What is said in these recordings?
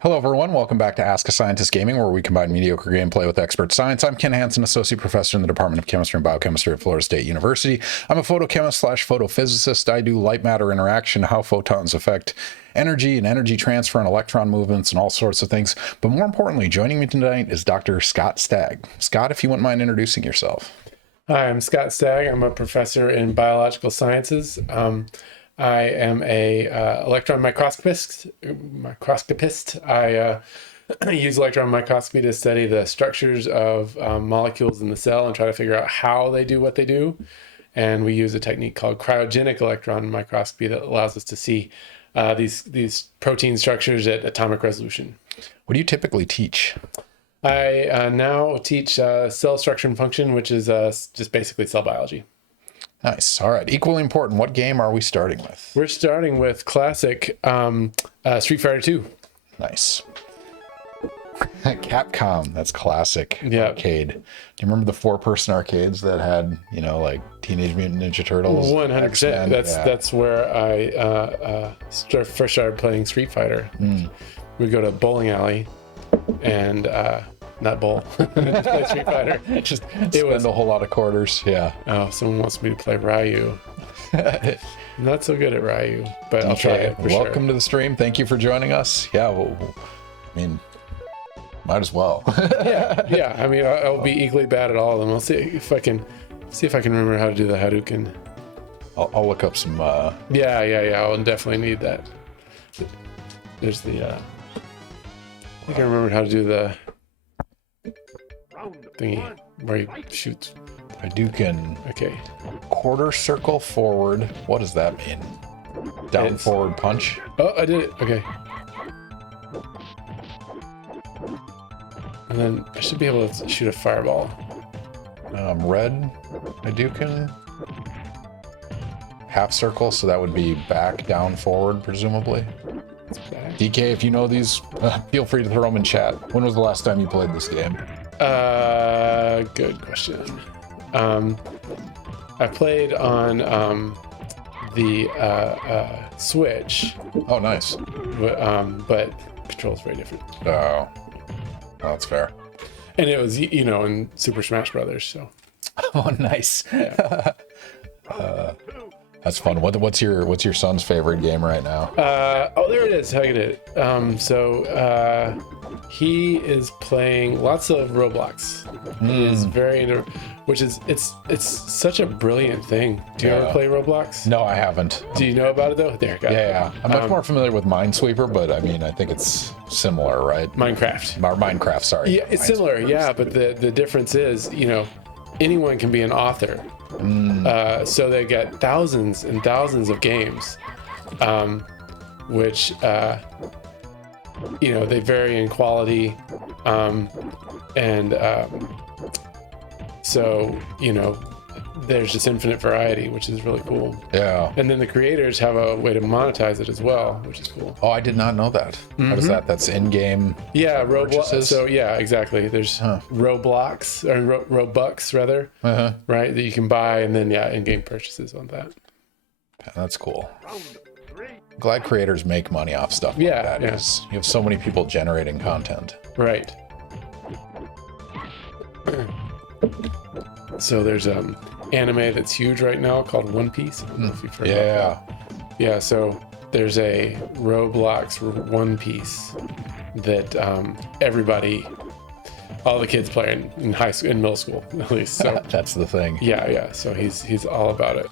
Hello, everyone. Welcome back to Ask a Scientist Gaming, where we combine mediocre gameplay with expert science. I'm Ken Hansen, Associate Professor in the Department of Chemistry and Biochemistry at Florida State University. I'm a photochemist/photophysicist. I do light matter interaction, how photons affect energy and energy transfer and electron movements and all sorts of things. But more importantly, joining me tonight is Dr. Scott Stagg. Scott, if you wouldn't mind introducing yourself. Hi, I'm Scott Stagg. I'm a professor in biological sciences. I am a electron microscopist. I use electron microscopy to study the structures of molecules in the cell and try to figure out how they do what they do. And we use a technique called cryogenic electron microscopy that allows us to see these protein structures at atomic resolution. What do you typically teach? I now teach cell structure and function, which is just basically cell biology. Nice. All right. Equally important, what game are we starting with? We're starting with classic Street Fighter 2. Nice. Capcom, that's classic arcade. Do you remember the 4-person arcades that had, like Teenage Mutant Ninja Turtles? 100%. That's where I first started playing Street Fighter. We'd go to a bowling alley and not bowl, just play Street Fighter. It was a whole lot of quarters. Yeah. Oh, someone wants me to play Ryu. I'm not so good at Ryu, but I'll try it for sure. Welcome to the stream. Thank you for joining us. Yeah, might as well. yeah. I mean, I'll be equally bad at all of them. I'll see if I can remember how to do the Hadouken. I'll look up some. Yeah. I'll definitely need that. There's the. I think I remembered how to do the thingy where he shoots. Hadouken. Okay. Quarter circle forward. What does that mean? Down forward punch. Oh, I did it. Okay. And then I should be able to shoot a fireball. Red Hadouken. Half circle, so that would be back, down, forward, presumably. DK, if you know these, feel free to throw them in chat. When was the last time you played this game? Good question. I played on the Switch. Oh, nice. But control's very different. Oh, that's fair. And it was, in Super Smash Brothers. So. Oh, nice. Yeah. That's fun. What's your son's favorite game right now? There it is. I get it. So he is playing lots of Roblox. He is very into, which is it's such a brilliant thing. Do you ever play Roblox? No, I haven't. Do you know about it though? There, yeah. I'm much more familiar with Minesweeper, but I think it's similar, right? Minecraft. Sorry. Yeah, it's similar. Yeah, but the difference is, anyone can be an author. So they get thousands and thousands of games, which they vary in quality, so there's just infinite variety, which is really cool. Yeah. And then the creators have a way to monetize it as well, which is cool. Oh, I did not know that. How does that? That's in-game. Yeah, Roblox. So yeah, exactly. There's Roblox or Robux rather, right? That you can buy, and then in-game purchases on that. That's cool. I'm glad creators make money off stuff like that. Yeah. You have so many people generating content. Right. So there's anime that's huge right now called One Piece. I don't know if you've heard about that. Yeah, so there's a Roblox One Piece that everybody, all the kids play in high school, in middle school at least. So that's the thing. Yeah. So he's all about it.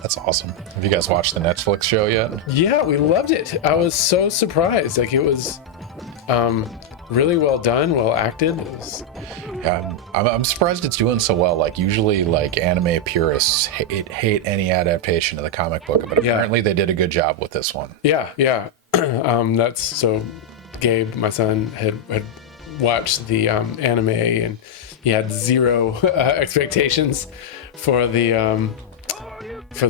That's awesome. Have you guys watched the Netflix show yet? Yeah, we loved it. I was so surprised. Like it was really well done, well acted. Yeah, I'm surprised it's doing so well. Like usually, anime purists hate any adaptation of the comic book, but apparently they did a good job with this one. Yeah. That's so. Gabe, my son, had watched the anime, and he had zero expectations for the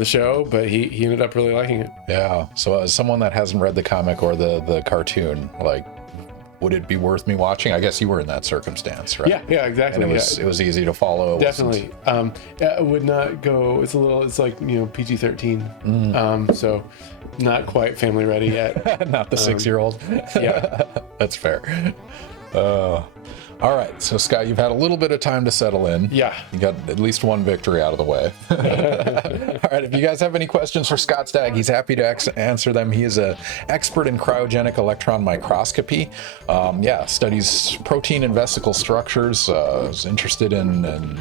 show, but he ended up really liking it. Yeah. So as someone that hasn't read the comic or the cartoon, would it be worth me watching? I guess you were in that circumstance, right? Yeah, exactly. And it was easy to follow. Definitely. It would not go. It's like PG-13. So not quite family ready yet. Not the 6-year-old. Yeah, that's fair. All right, so Scott, you've had a little bit of time to settle in. Yeah. You got at least one victory out of the way. All right, if you guys have any questions for Scott Stagg, he's happy to answer them. He is an expert in cryogenic electron microscopy. Studies protein and vesicle structures, is interested in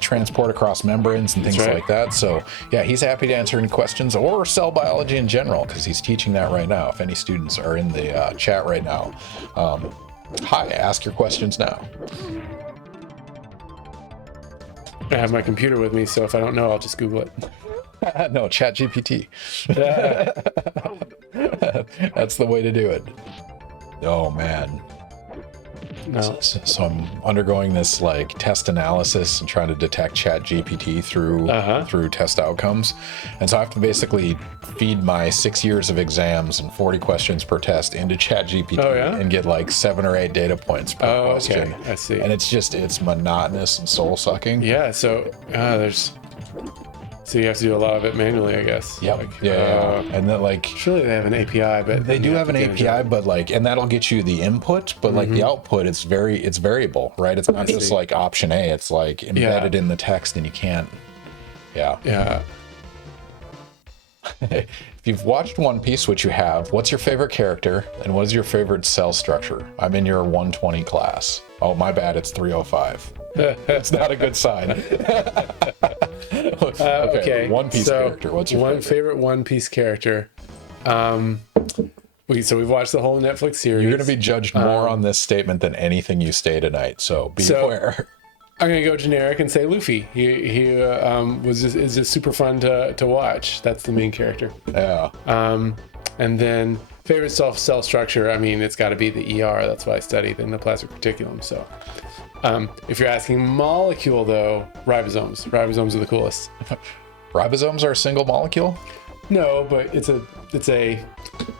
transport across membranes and things like that. So yeah, he's happy to answer any questions or cell biology in general, because he's teaching that right now. If any students are in the chat right now, hi, ask your questions now. I have my computer with me, so if I don't know, I'll just Google it. No, ChatGPT. That's the way to do it. Oh man. No. So I'm undergoing this like test analysis and trying to detect ChatGPT through test outcomes, and so I have to basically feed my 6 years of exams and 40 questions per test into ChatGPT and get like 7 or 8 data points per question. Okay. I see. And it's monotonous and soul sucking. Yeah. So So you have to do a lot of it manually, I guess. Yep. And then like surely they have an API, but they do have an API, but like, and that'll get you the input, but like the output, it's variable, right? It's not just like option A, it's like embedded in the text, and you can't. Yeah. If you've watched One Piece, which you have, what's your favorite character and what is your favorite cell structure? I'm in your 120 class. Oh, my bad, it's 305. That's not a good sign. Okay. One Piece character. What's your favorite One Piece character? So we've watched the whole Netflix series. You're going to be judged more on this statement than anything you say tonight, so be aware. I'm going to go generic and say Luffy. He is just super fun to watch. That's the main character. Yeah. And then favorite cell structure, I mean, it's got to be the ER. That's what I studied in the plastic reticulum. So if you're asking molecule, though, ribosomes. Ribosomes are the coolest. Ribosomes are a single molecule? No, but it's a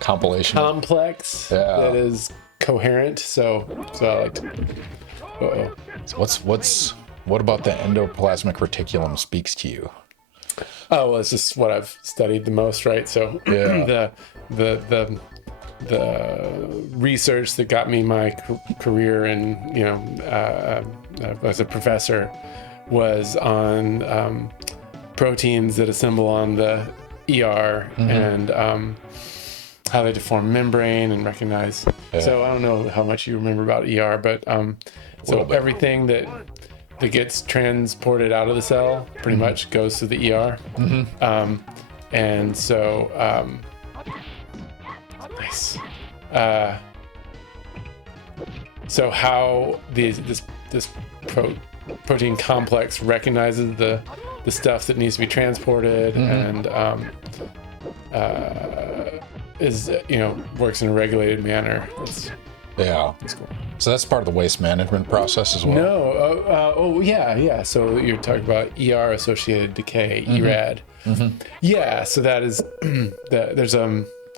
compilation complex that is coherent. So I like to. What about the endoplasmic reticulum speaks to you? Oh, well, it's just what I've studied the most, right? So the research that got me my career in, as a professor was on proteins that assemble on the ER and how they deform membrane and recognize. So I don't know how much you remember about ER, but so everything that gets transported out of the cell pretty much goes to the ER. And so nice. So how this protein complex recognizes the stuff that needs to be transported and is works in a regulated manner. That's cool. So that's part of the waste management process as well. No, yeah. So you're talking about ER associated decay, ERAD. Yeah, so that is there's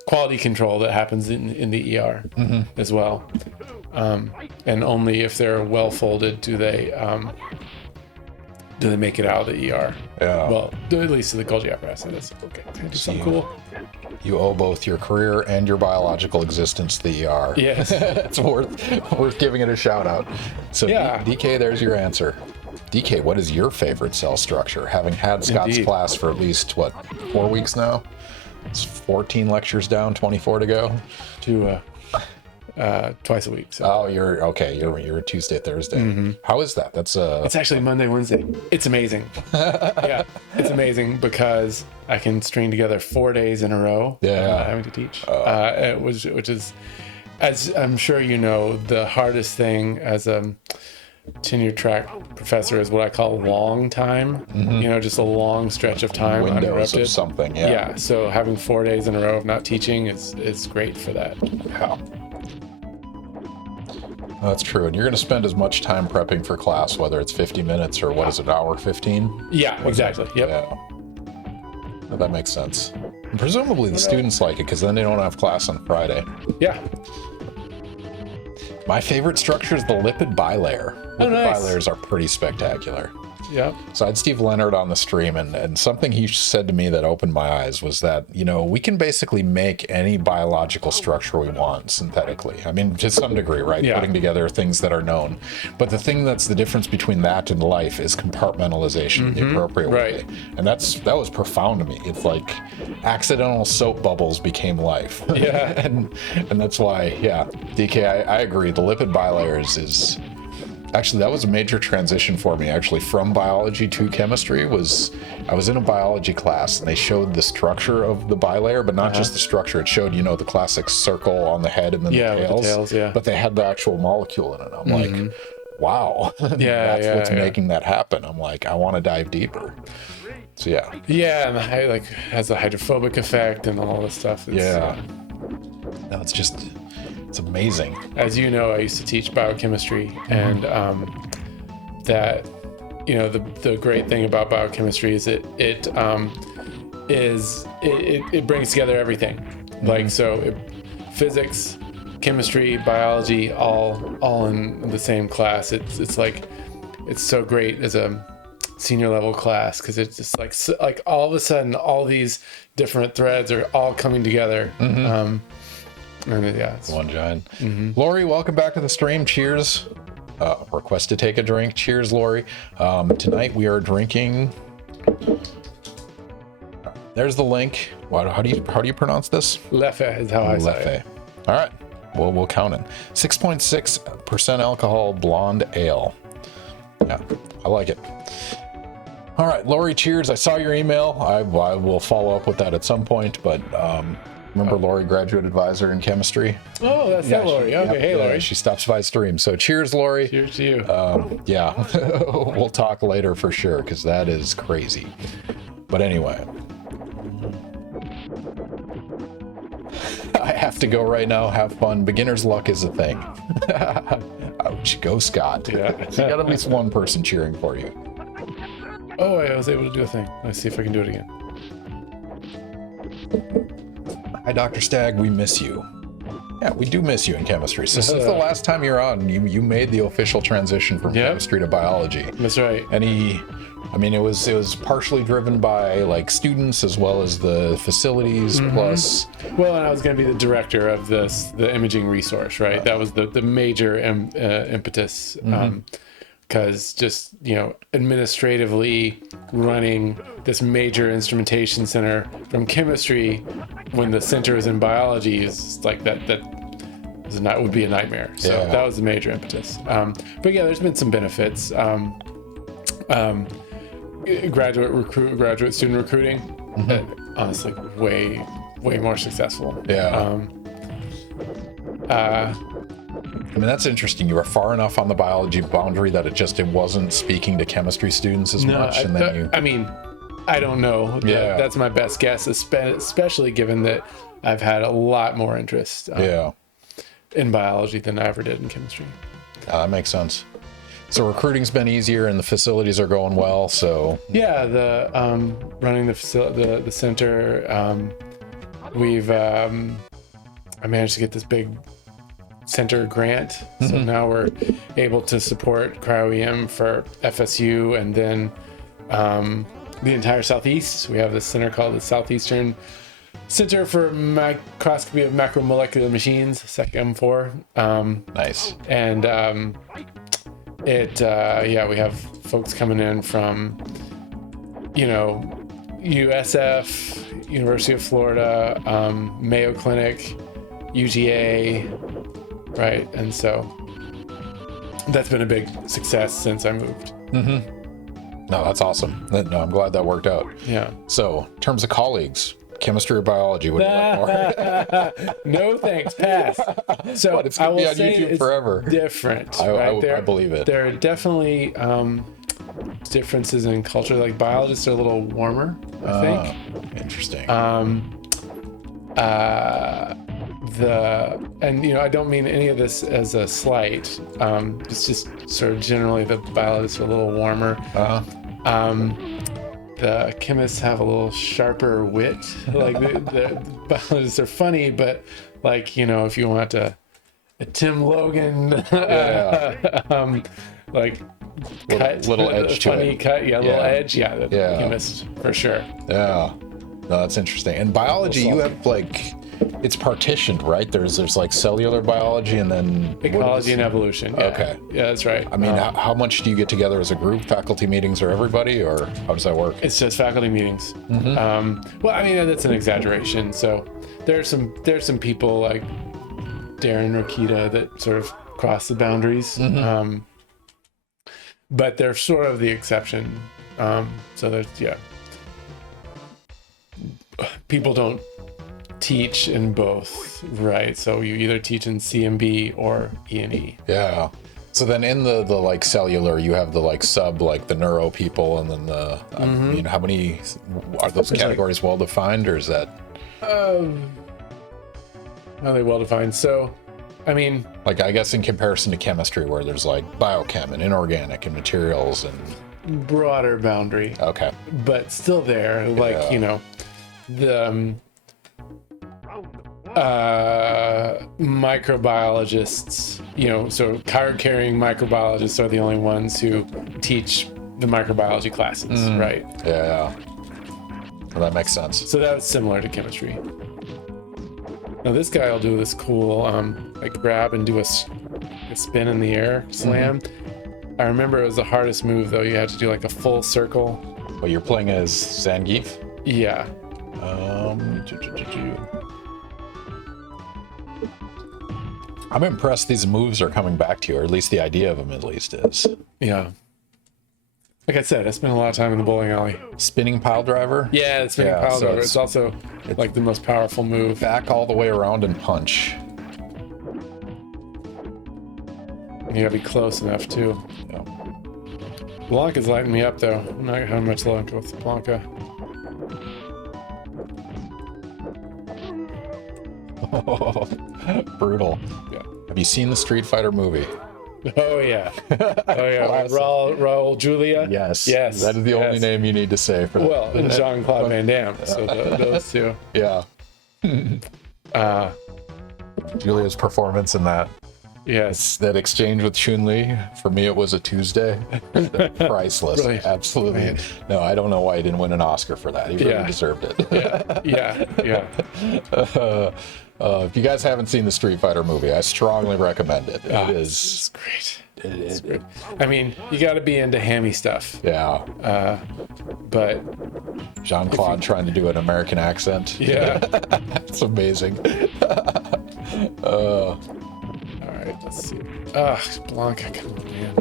quality control that happens in the ER as well, and only if they're well folded do they make it out of the ER. Well, at least to the Golgi apparatus. Okay, can I do something cool? You owe both your career and your biological existence to the ER. Yes. It's worth giving it a shout out. So DK, there's your answer. DK, what is your favorite cell structure? Having had Scott's class for at least, 4 weeks now? It's 14 lectures down, 24 to go. Twice a week. So. Oh, you're okay. You're Tuesday, Thursday. How is that? It's actually Monday, Wednesday. It's amazing. Yeah, it's amazing because I can string together 4 days in a row. Not having to teach. Which is, as I'm sure you know, the hardest thing as a tenure track professor is what I call long time. Just a long stretch of time uninterrupted. Of something. Yeah. So having 4 days in a row of not teaching is great for that. Yeah. That's true. And you're going to spend as much time prepping for class, whether it's 50 minutes or what is it, hour 15? Yeah, exactly. Yep. Yeah. Well, that makes sense. And presumably the students like it because then they don't have class on Friday. Yeah. My favorite structure is the lipid bilayer. Lipid bilayers are pretty spectacular. Yeah. So I had Steve Leonard on the stream, and something he said to me that opened my eyes was that, we can basically make any biological structure we want synthetically. I mean, to some degree, right? Yeah. Putting together things that are known. But the thing that's the difference between that and life is compartmentalization, the appropriate way. And that was profound to me. It's like accidental soap bubbles became life. Yeah. and that's why, DK, I agree. The lipid bilayers is... Actually, that was a major transition for me, from biology to chemistry. I was in a biology class, and they showed the structure of the bilayer, but not just the structure. It showed, the classic circle on the head and then the tails. The tails, But they had the actual molecule in it. I'm like, wow. That's what's making that happen. I'm like, I want to dive deeper. So, yeah. Yeah, and has a hydrophobic effect and all this stuff. No, it's amazing. As you know, I used to teach biochemistry, and that the great thing about biochemistry is it brings together everything. Physics, chemistry, biology, all in the same class. It's so great as a senior level class because it's just like all of a sudden all these different threads are all coming together. It's one giant. Lori, welcome back to the stream. Cheers. Request to take a drink. Cheers, Lori. Tonight we are drinking. There's the link. How do you pronounce this? Leffe is how I say it. All right. Well, we'll count it. 6.6% alcohol blonde ale. Yeah, I like it. All right, Lori, cheers. I saw your email. I will follow up with that at some point, but remember Lori, graduate advisor in chemistry? Oh, that's that Lori. Okay, hey, Lori. She stops by stream. So cheers, Lori. Cheers to you. We'll talk later for sure, because that is crazy. But anyway. I have to go right now. Have fun. Beginner's luck is a thing. Ouch. Go, Scott. Yeah. You got at least one person cheering for you. Oh, I was able to do a thing. Let's see if I can do it again. Hi, Dr. Stagg. We miss you. Yeah, we do miss you in chemistry. So since the last time you're on, you made the official transition from chemistry to biology. That's right. And it was partially driven by students as well as the facilities plus. Well, and I was going to be the director of the imaging resource, right? That was the major impetus. Because just administratively running this major instrumentation center from chemistry when the center is in biology is like that would be a nightmare. So that was the major impetus. But yeah, there's been some benefits. Graduate student recruiting, honestly, way more successful. That's interesting. You were far enough on the biology boundary that it wasn't speaking to chemistry students as much. And then I don't know. That's my best guess, especially given that I've had a lot more interest in biology than I ever did in chemistry. That makes sense. So recruiting's been easier and the facilities are going well. So the running the center, I managed to get this big center grant, so now we're able to support cryo-EM for FSU and then the entire Southeast. We have this center called the Southeastern Center for Microscopy of Macromolecular Machines, SECM4. Nice. And we have folks coming in from USF, University of Florida, Mayo Clinic, UGA, right? And so that's been a big success since I moved. No, that's awesome. No, I'm glad that worked out. Yeah. So, in terms of colleagues, chemistry or biology, what do you like more? No thanks, pass. So it's going to be on YouTube forever. Different. I believe it. There are definitely differences in culture. Like biologists are a little warmer, I think. Interesting. I don't mean any of this as a slight. It's just sort of generally the biologists are a little warmer. The chemists have a little sharper wit. Like the biologists are funny, but if you want to a Tim Logan, like little edge to funny it. cut, little edge, Yeah. chemist for sure. Yeah, no, that's interesting. And biology, you have like, it's partitioned, right? There's like cellular biology and then Ecology and evolution. Yeah. Okay. Yeah, that's right. I mean, how much do you get together as a group? Faculty meetings or everybody, or how does that work? It's just faculty meetings. Well, I mean, that's an exaggeration. So there's some people like Darren Rokita that sort of cross the boundaries. But they're sort of the exception. So there's, people don't teach in both, right? So you either teach in CMB or E&E. Yeah. So then in the like cellular, you have the like sub, like the neuro people, and then the, I mean, how many, are those categories well defined, or is that? Are they well defined? So, I mean, like, I guess in comparison to chemistry, where there's like biochem and inorganic and materials and broader boundary. Okay. But still there, like, the microbiologists, so card-carrying microbiologists are the only ones who teach the microbiology classes, right? Yeah. Well, that makes sense. So that was similar to chemistry. Now this guy will do this cool, like grab and do a spin in the air slam. I remember it was the hardest move though. You had to do like a full circle. Well, you're playing as Zangief? Yeah. I'm impressed these moves are coming back to you, or at least the idea of them at least is. Yeah. Like I said, I spent a lot of time in the bowling alley. Spinning pile driver? Yeah, it's spinning pile driver. It's also like the most powerful move. Back all the way around and punch. You gotta be close enough too. Yeah. Blanca's lighting me up though. I'm not having much luck with Blanca. Brutal. Yeah. Have you seen the Street Fighter movie? Oh yeah. Raul Julia. Yes. Yes. That is the only name you need to say for that. Well, and Jean-Claude Van Damme. So those two. Yeah. Julia's performance in that. Yes. That exchange with Chun-Li, for me, it was a Tuesday. Priceless. Brilliant. Absolutely. Man. No, I don't know why he didn't win an Oscar for that. He really deserved it. Yeah. If you guys haven't seen the Street Fighter movie, I strongly recommend it. It's great. It's great. I mean, you got to be into hammy stuff. Yeah. But Jean-Claude trying to do an American accent. Yeah. It's amazing. All right, let's see. Blanca, come on, man.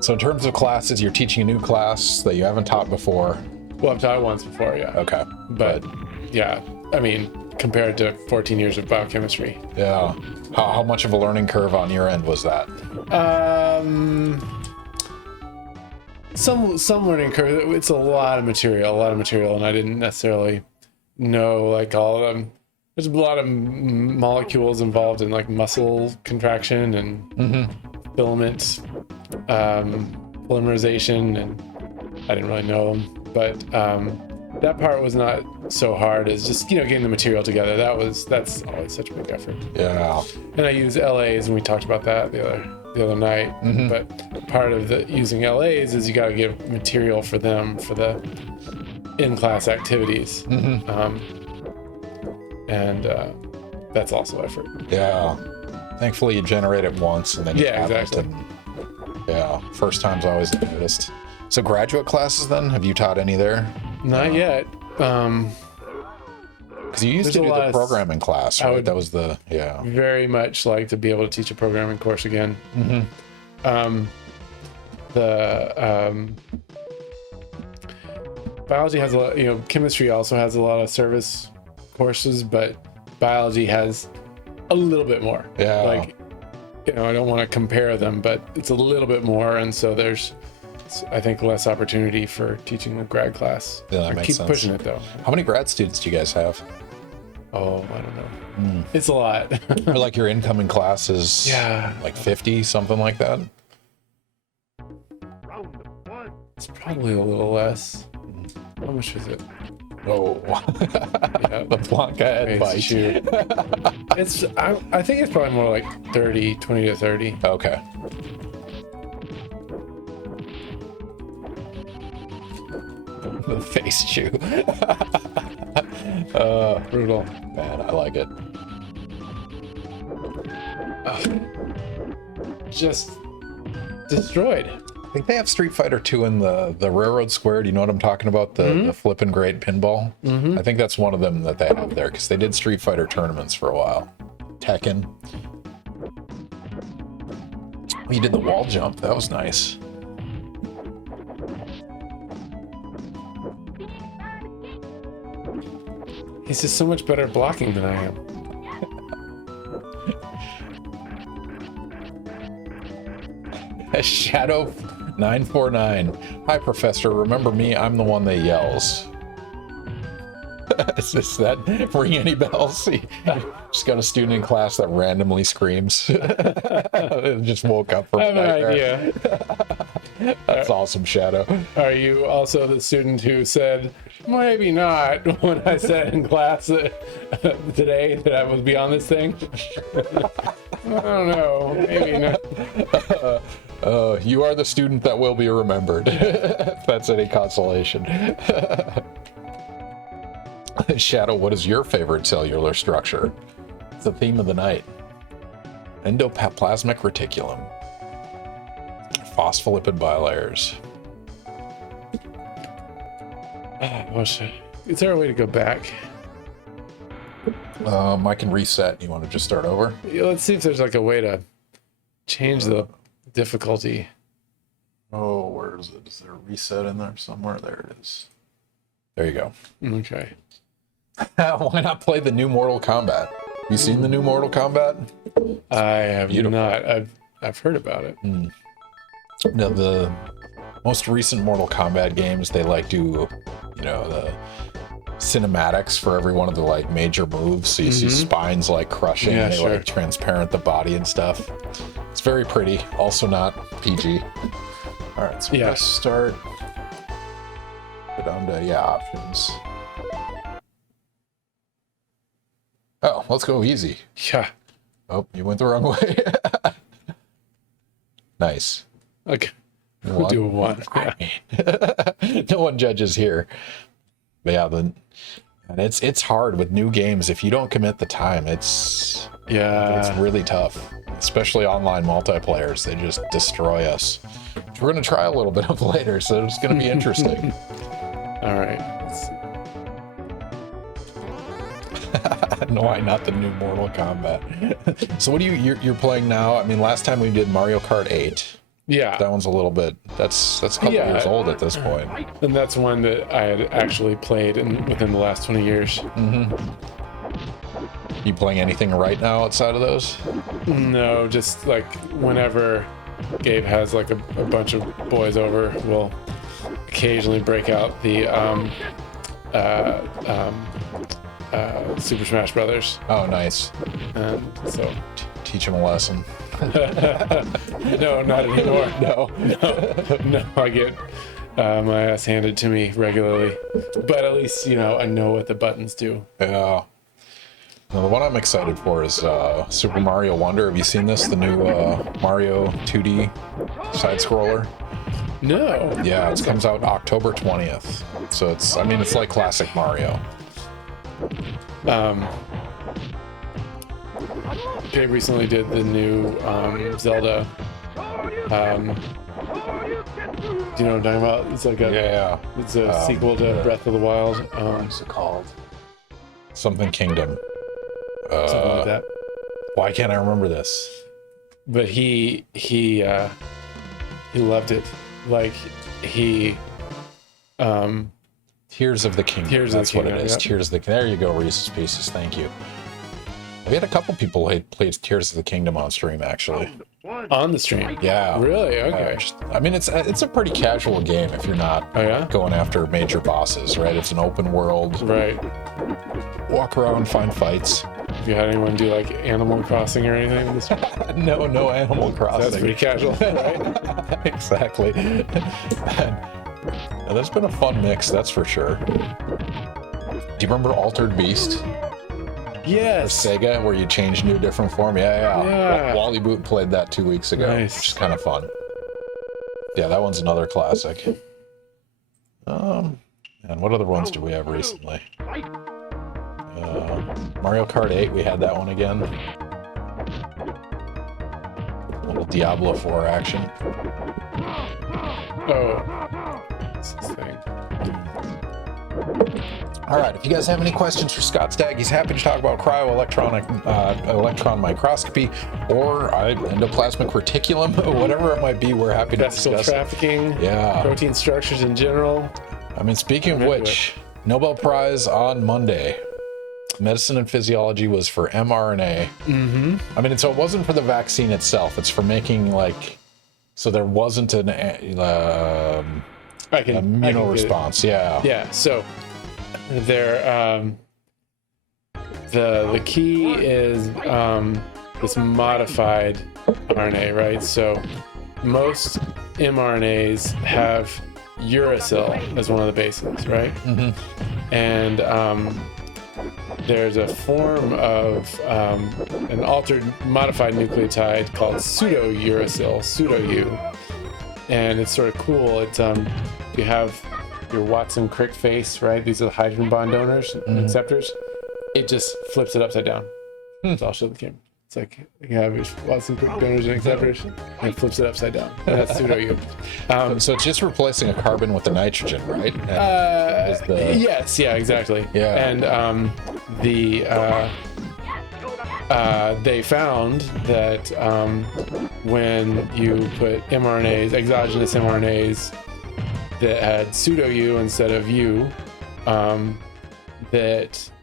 So in terms of classes, you're teaching a new class that you haven't taught before. Well, I've taught once before, yeah. Okay. But yeah, I mean, compared to 14 years of biochemistry. Yeah. How much of a learning curve on your end was that? Some learning curve. It's a lot of material, and I didn't necessarily know like all of them. There's a lot of molecules involved in like muscle contraction and filament polymerization, and I didn't really know them, but that part was not so hard as just getting the material together. That's always such a big effort. Yeah. And I use LAs, and we talked about that the other night. But part of using LAs is you got to give material for them for the in-class activities. And that's also effort. Yeah. Thankfully, you generate it once, and then you have exactly. it. And, first time's always the hardest. So graduate classes, then, have you taught any there? Not yet. Because you used to do the programming class, right? That was the Very much like to be able to teach a programming course again. Biology has a lot. Chemistry also has a lot of service courses, but biology has a little bit more. Yeah. Like, I don't want to compare them, but it's a little bit more, and so there's, I think, less opportunity for teaching a grad class. Yeah, that makes keep sense. Pushing it though. How many grad students do you guys have? Oh, I don't know. It's a lot. Or like your incoming class is like 50, something like that? It's probably a little less. How much is it? Oh, Yeah. the Blanca head bite. Shoot. I think it's probably more like 20 to 30. Okay. The face chew. Brutal. Man, I like it. Just destroyed. I think they have Street Fighter 2 in the Railroad Square. Do you know what I'm talking about? The flippin' great pinball. I think that's one of them that they have there because they did Street Fighter tournaments for a while. Tekken. He did the wall jump. That was nice. He's just so much better at blocking than I am. Shadow 949. Hi, Professor. Remember me? I'm the one that yells. Is this that ring any bells? Just got a student in class that randomly screams. Just woke up from I have a an nightmare. idea. That's awesome, Shadow. Are you also the student who said, maybe not, when I said in class today that I would be on this thing? I don't know. Maybe not. You are the student that will be remembered, if that's any consolation. Shadow, what is your favorite cellular structure? It's the theme of the night. Endoplasmic reticulum. Phospholipid bilayers. Is there a way to go back? I can reset. You want to just start over? Yeah, let's see if there's like a way to change the difficulty. Oh, where is it? Is there a reset in there somewhere? There it is. There you go. Okay. Why not play the new Mortal Kombat? You seen the new Mortal Kombat? I have Beautiful. not. I've heard about it. Now, the most recent Mortal Kombat games, they like do, the cinematics for every one of the like major moves. So you see spines like crushing, Yeah, and they sure. like transparent the body and stuff. It's very pretty. Also not PG. All right, so we're gonna start. Go down to options. Oh, let's go easy. Yeah. Oh, you went the wrong way. Nice. Okay. We'll do a 1. Yeah. No one judges here. But yeah, and it's hard with new games. If you don't commit the time, it's really tough. Especially online multiplayers. They just destroy us. Which we're gonna try a little bit of later, so it's gonna be interesting. All right. Let's see. Why not the new Mortal Kombat? So what you're playing now? I mean, last time we did Mario Kart 8. Yeah. That one's a little bit, that's a couple years old at this point. And that's one that I had actually played within the last 20 years. You playing anything right now outside of those? No, just like whenever Gabe has like a bunch of boys over, we'll occasionally break out the Super Smash Brothers. Oh, nice. And so Teach him a lesson. no, not anymore. No, I get my ass handed to me regularly, but at least I know what the buttons do. Yeah. Now, the one I'm excited for is Super Mario Wonder. Have you seen this? The new Mario 2D side scroller. No. Yeah, it comes out October 20th. So it's like classic Mario. Gabe recently did the new Zelda. Do you know what I'm talking about? It's like it's a sequel to Breath of the Wild. What's it called? Something Kingdom. Something like that. Why can't I remember this? But he loved it. Like he Tears of the Kingdom. Tears of the That's what Kingdom, it is. yeah. Tears of the There you go, Reese's Pieces. Thank you. We had a couple people play Tears of the Kingdom on stream, actually. on the stream. Yeah. Really? Okay. It's a pretty casual game if you're not going after major bosses, right? It's an open world. Right. Walk around, find fights. Have you had anyone do like Animal Crossing or anything? No Animal Crossing. That's pretty casual, right? Exactly. There's been a fun mix, that's for sure. Do you remember Altered Beast? Yes. For Sega, where you change new different form? Yeah. Wally Boot played that 2 weeks ago, Nice. which is kind of fun. Yeah, that one's another classic. And what other ones do we have recently? Mario Kart 8, we had that one again. A little Diablo 4 action. Oh. What's this thing? All right, if you guys have any questions for Scott Stagg, he's happy to talk about cryo electron microscopy or endoplasmic reticulum, whatever it might be. We're happy to Vesicle discuss trafficking, Yeah. protein structures in general. I mean, speaking of which, Nobel Prize on Monday. Medicine and physiology was for mRNA. Mm-hmm. I mean, so it wasn't for the vaccine itself. It's for making so there wasn't an immunoresponse. Yeah. Yeah. So there, the key is this modified RNA, right? So most mRNAs have uracil as one of the bases, right? Mm-hmm. And there's a form of an altered modified nucleotide called pseudo-uracil, pseudo-U. And it's sort of cool. It's you have your Watson-Crick face, right? These are the hydrogen bond donors and acceptors. It just flips it upside down. So I'll show the camera. It's like you have your Watson-Crick donors and acceptors, and it flips it upside down. And that's pseudo-U. So it's just replacing a carbon with a nitrogen, right? Yes, yeah, exactly. Yeah. And they found that when you put mRNAs, exogenous mRNAs that had pseudo-U instead of U,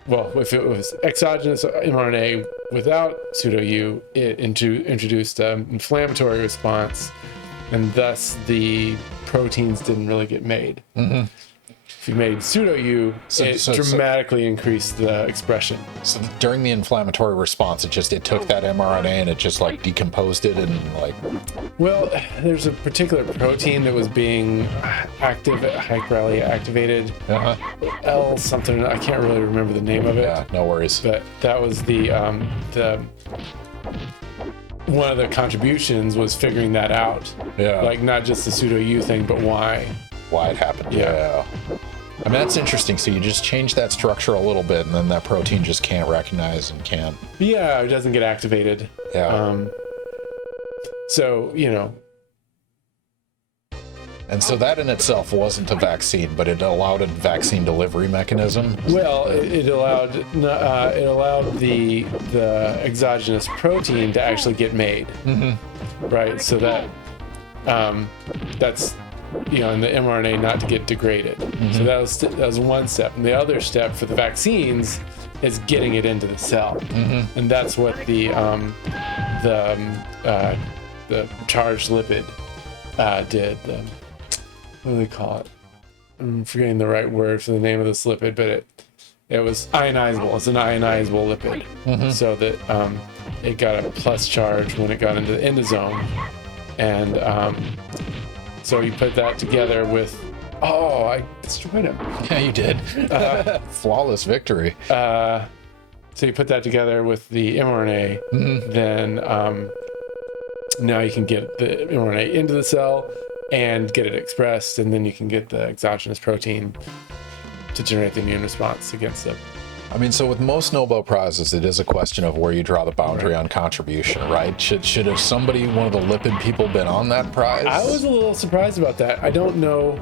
if it was exogenous mRNA without pseudo-U, it introduced an inflammatory response, and thus the proteins didn't really get made. Mm-hmm. If you made pseudo-U, it dramatically increased the expression. So during the inflammatory response, it took that mRNA and it just decomposed it and Well, there's a particular protein that was being hyperally activated. L something, I can't really remember the name of it. Yeah, no worries. But that was the one of the contributions was figuring that out. Yeah. Not just the pseudo-U thing, but why it happened. Yeah. I mean, that's interesting. So you just change that structure a little bit, and then that protein just can't recognize and can't. Yeah, it doesn't get activated. Yeah. So, And so that in itself wasn't a vaccine, but it allowed a vaccine delivery mechanism. Well, it allowed the exogenous protein to actually get made. Mm-hmm. Right. So that's and the mRNA not to get degraded. Mm-hmm. So that was one step, and the other step for the vaccines is getting it into the cell, and that's what the charged lipid did. What do they call it? I'm forgetting the right word for the name of this lipid, but it was ionizable. It's an ionizable lipid, so that it got a plus charge when it got into the endosome, and so you put that together with. Oh, I destroyed him. Yeah, you did. Flawless victory. So you put that together with the mRNA, then now you can get the mRNA into the cell and get it expressed, and then you can get the exogenous protein to generate the immune response against it. I mean, so with most Nobel Prizes, it is a question of where you draw the boundary on contribution, right? Should have somebody, one of the lipid people, been on that prize? I was a little surprised about that. I don't know.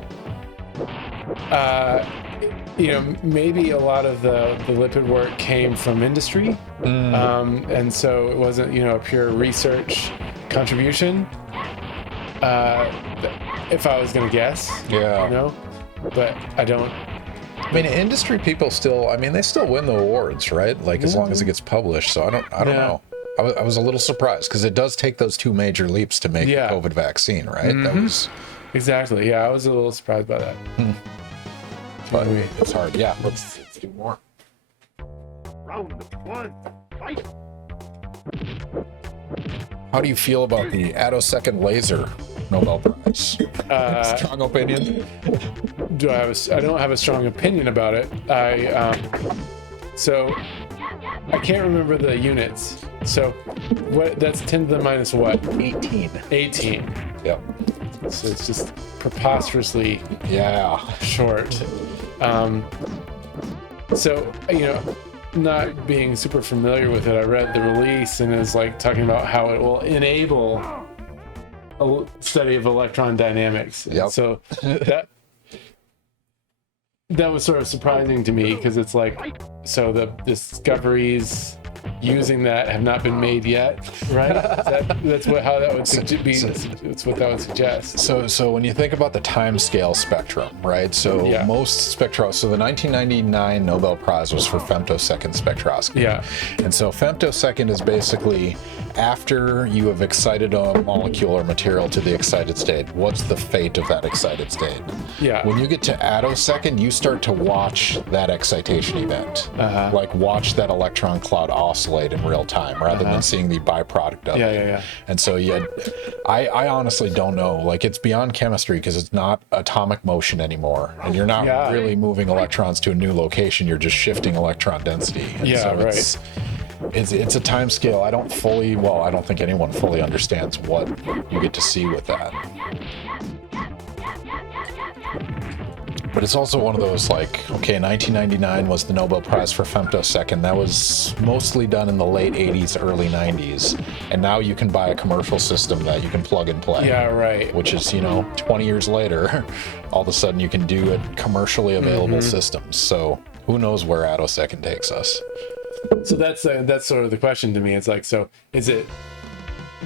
Maybe a lot of the lipid work came from industry, and so it wasn't, a pure research contribution. If I was going to guess, but I don't. I mean, industry people they still win the awards, right? As long as it gets published. So I don't know. I was a little surprised because it does take those two major leaps to make the COVID vaccine, right? That was exactly. Yeah, I was a little surprised by that. But it's hard. Yeah, let's do more. Round one, fight. How do you feel about the attosecond laser Nobel Prize? Strong opinion? I don't have a strong opinion about it. So I can't remember the units. So what? That's 10 to the minus what? 18. 18. Yep. So it's just preposterously Yeah. short. So, not being super familiar with it, I read the release and it's like talking about how it will enable a study of electron dynamics. Yep. So that was sort of surprising to me because it's like, so the discoveries using that have not been made yet, right? That's how that would be. That's what that would suggest. So when you think about the time scale spectrum, right? So Yeah. most spectro. So the 1999 Nobel Prize was for femtosecond spectroscopy. Yeah. And so femtosecond is basically after you have excited a molecule or material to the excited state. What's the fate of that excited state? Yeah. When you get to attosecond, you start to watch that excitation event, like watch that electron cloud oscillate in real time, rather than seeing the byproduct of it. Yeah. And so, I honestly don't know. Like, it's beyond chemistry because it's not atomic motion anymore, and you're not really moving electrons to a new location. You're just shifting electron density. And so it's a time scale I don't think anyone fully understands what you get to see with that. But it's also one of those, like, okay, 1999 was the Nobel Prize for femtosecond. That was mostly done in the late 80s, early 90s. And now you can buy a commercial system that you can plug and play. Yeah, right. Which is, 20 years later, all of a sudden you can do it commercially available systems. So who knows where attosecond takes us. So that's sort of the question to me. It's like, so is it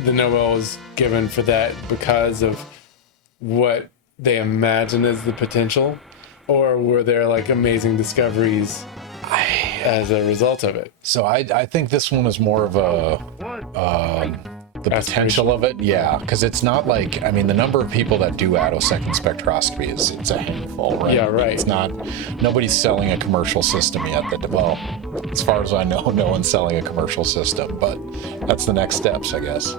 the Nobel was given for that because of what they imagine as the potential, or were there like amazing discoveries as a result of it? So I think this one is more of the potential of it, because it's not like, the number of people that do attosecond spectroscopy it's a handful, right? Yeah, right. It's not, nobody's selling a commercial system yet. As far as I know, no one's selling a commercial system, but that's the next steps, I guess.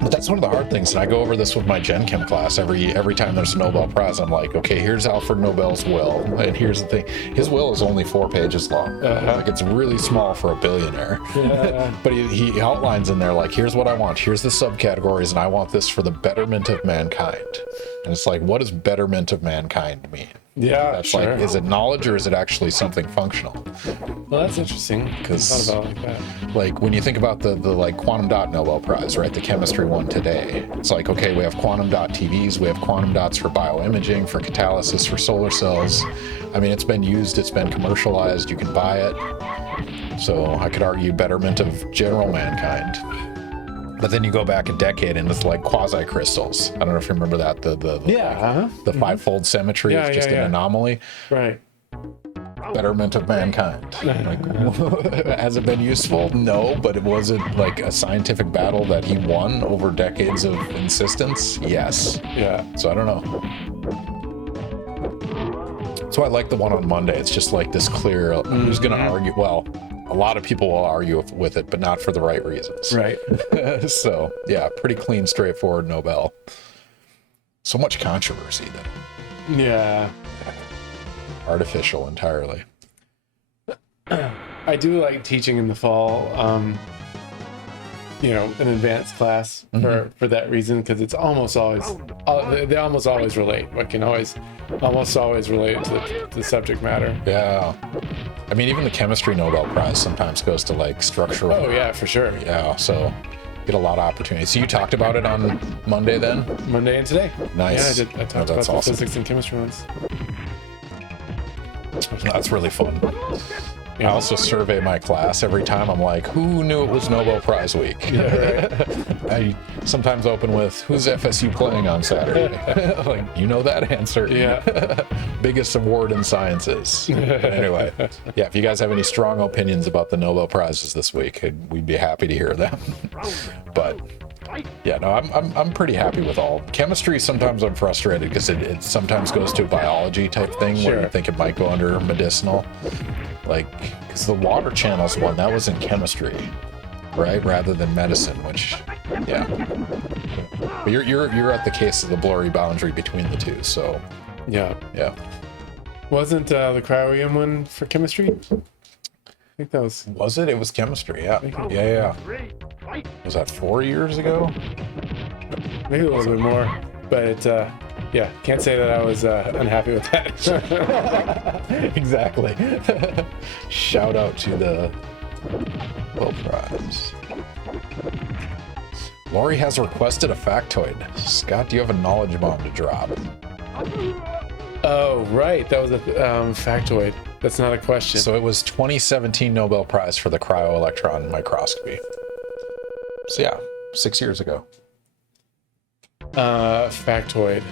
But that's one of the hard things, and I go over this with my Gen Chem class every time there's a Nobel Prize. I'm like, okay, here's Alfred Nobel's will, and here's the thing. His will is only 4 pages long. Like, it's really small for a billionaire. But he outlines in there, like, here's what I want. Here's the subcategories, and I want this for the betterment of mankind. And it's like, what does betterment of mankind mean? Yeah, That's sure. like, is it knowledge or is it actually something functional? Well, that's interesting. Because thought about it like that. Like, when you think about the like quantum dot Nobel Prize, right? The chemistry one today. It's like, okay, we have quantum dot TVs, we have quantum dots for bioimaging, for catalysis, for solar cells. It's been used, it's been commercialized, you can buy it. So I could argue betterment of general mankind. But then you go back a decade and it's like quasi-crystals. I don't know if you remember that. The five-fold symmetry is just an anomaly. Right. Betterment of mankind. Like, has it been useful? No, but was it like a scientific battle that he won over decades of insistence? Yes. Yeah. So I don't know. So I like the one on Monday. It's just like this clear, who's going to argue? Well, a lot of people will argue with it, but not for the right reasons. Right. So, yeah, pretty clean, straightforward Nobel. So much controversy, though. Yeah. Artificial entirely. I do like teaching in the fall, an advanced class for that reason, because it's almost always, they almost always relate. I can almost always relate it to the subject matter. Yeah. Even the chemistry Nobel Prize sometimes goes to like structural. Oh, yeah, for sure. Yeah, so get a lot of opportunities. So you talked about it on Monday then? Monday and today. Nice. Yeah, I talked about the physics and chemistry ones. That's really fun. I Yeah. also survey my class every time. I'm like, who knew it was Nobel Prize week? Yeah, right. I sometimes open with, who's FSU playing on Saturday? Like, you know that answer. Yeah. Biggest award in sciences. Anyway, yeah, if you guys have any strong opinions about the Nobel Prizes this week, we'd be happy to hear them. But yeah, no, I'm pretty happy with all. Chemistry, sometimes I'm frustrated because it sometimes goes to a biology type thing where Sure. you think it might go under medicinal. Like, because the water channels one, that was in chemistry, right? Rather than medicine, which, yeah. But you're at the case of the blurry boundary between the two. So Yeah. Wasn't the cryo-EM one for chemistry? I think that was. Was it? It was chemistry. Yeah. Round Yeah. 3, fight! Was that 4 years ago? Maybe a little bit more, but yeah, can't say that I was unhappy with that. Exactly. Shout out to the Nobel Prize. Lori has requested a factoid. Scott, do you have a knowledge bomb to drop? Oh, right, that was a factoid. That's not a question. So it was 2017 Nobel Prize for the Cryo-Electron Microscopy. So yeah, 6 years ago. Factoid.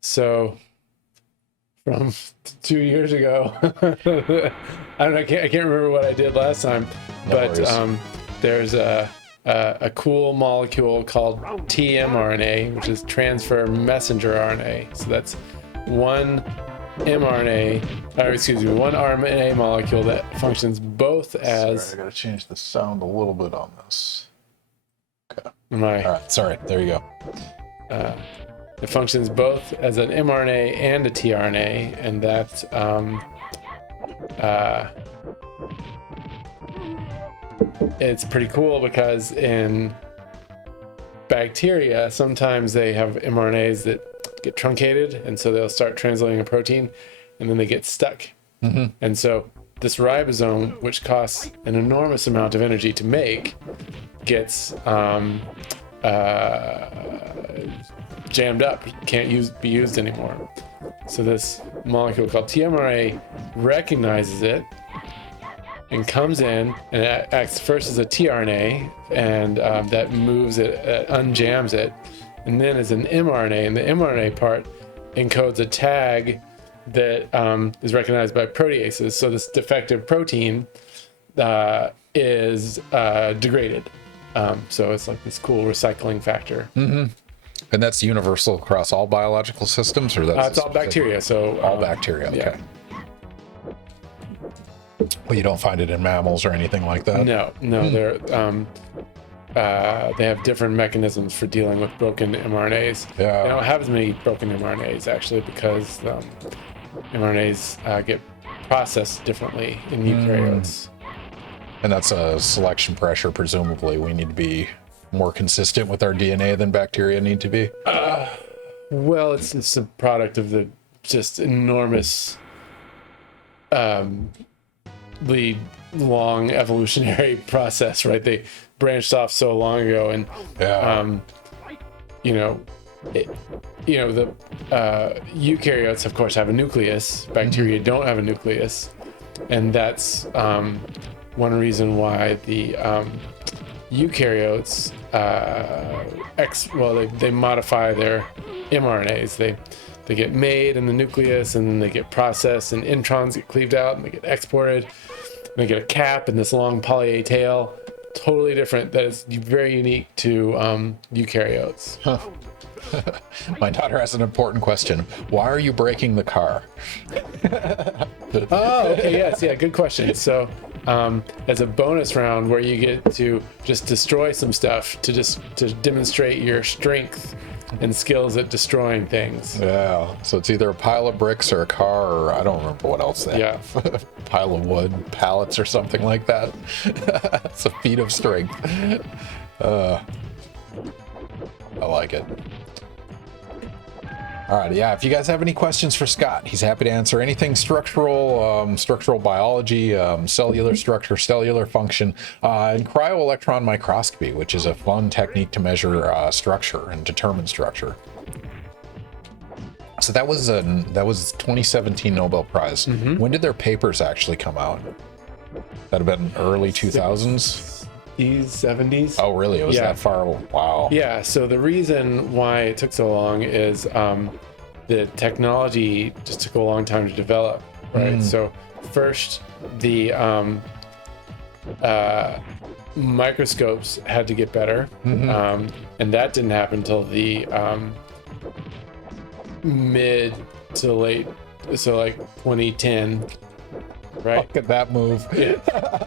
So from 2 years ago, I don't know. I can't remember what I did last time, but there's a cool molecule called tmRNA, which is transfer messenger RNA. So that's one one RNA molecule that functions both as. Sorry, I gotta change the sound a little bit on this. Okay. All right. Sorry. There you go. It functions both as an mRNA and a tRNA, and that's it's pretty cool because in bacteria, sometimes they have mRNAs that get truncated, and so they'll start translating a protein, and then they get stuck. Mm-hmm. And so this ribosome, which costs an enormous amount of energy to make, gets jammed up, can't be used anymore. So this molecule called tmRNA recognizes it and comes in and it acts first as a tRNA, and that moves it, unjams it, and then as an mRNA, and the mRNA part encodes a tag that is recognized by proteases. So this defective protein is degraded. So it's like this cool recycling factor. Mm-hmm. And that's universal across all biological systems, or that's it's all bacteria. So all bacteria. Okay. Yeah. But you don't find it in mammals or anything like that. No, they're they have different mechanisms for dealing with broken mRNAs. Yeah. They don't have as many broken mRNAs actually because mRNAs get processed differently in eukaryotes. And that's a selection pressure, presumably. We need to be more consistent with our DNA than bacteria need to be. Well, it's a product of the just enormous long evolutionary process, right? They branched off so long ago, and the eukaryotes, of course, have a nucleus. Bacteria don't have a nucleus, and that's one reason why the eukaryotes they modify their mRNAs. They get made in the nucleus, and then they get processed, and introns get cleaved out, and they get exported. And they get a cap and this long poly A tail. Totally different. That is very unique to eukaryotes. Huh. My daughter has an important question. Why are you breaking the car? Oh, okay, yes, yeah, good question. So, as a bonus round where you get to just destroy some stuff to demonstrate your strength and skills at destroying things. Yeah, so it's either a pile of bricks or a car, or I don't remember what else they have. Pile of wood, pallets or something like that. It's a feat of strength. I like it. All right, yeah, if you guys have any questions for Scott, he's happy to answer anything structural, structural biology, cellular structure, cellular function, and cryo-electron microscopy, which is a fun technique to measure structure and determine structure. So that was 2017 Nobel Prize. Mm-hmm. When did their papers actually come out? That'd have been early 2000s? 70s. Oh, really? It was that far? Wow. Yeah, so the reason why it took so long is the technology just took a long time to develop, right? So first, the microscopes had to get better, and that didn't happen until the mid to late, so like 2010. Right. Look at that move. Yeah.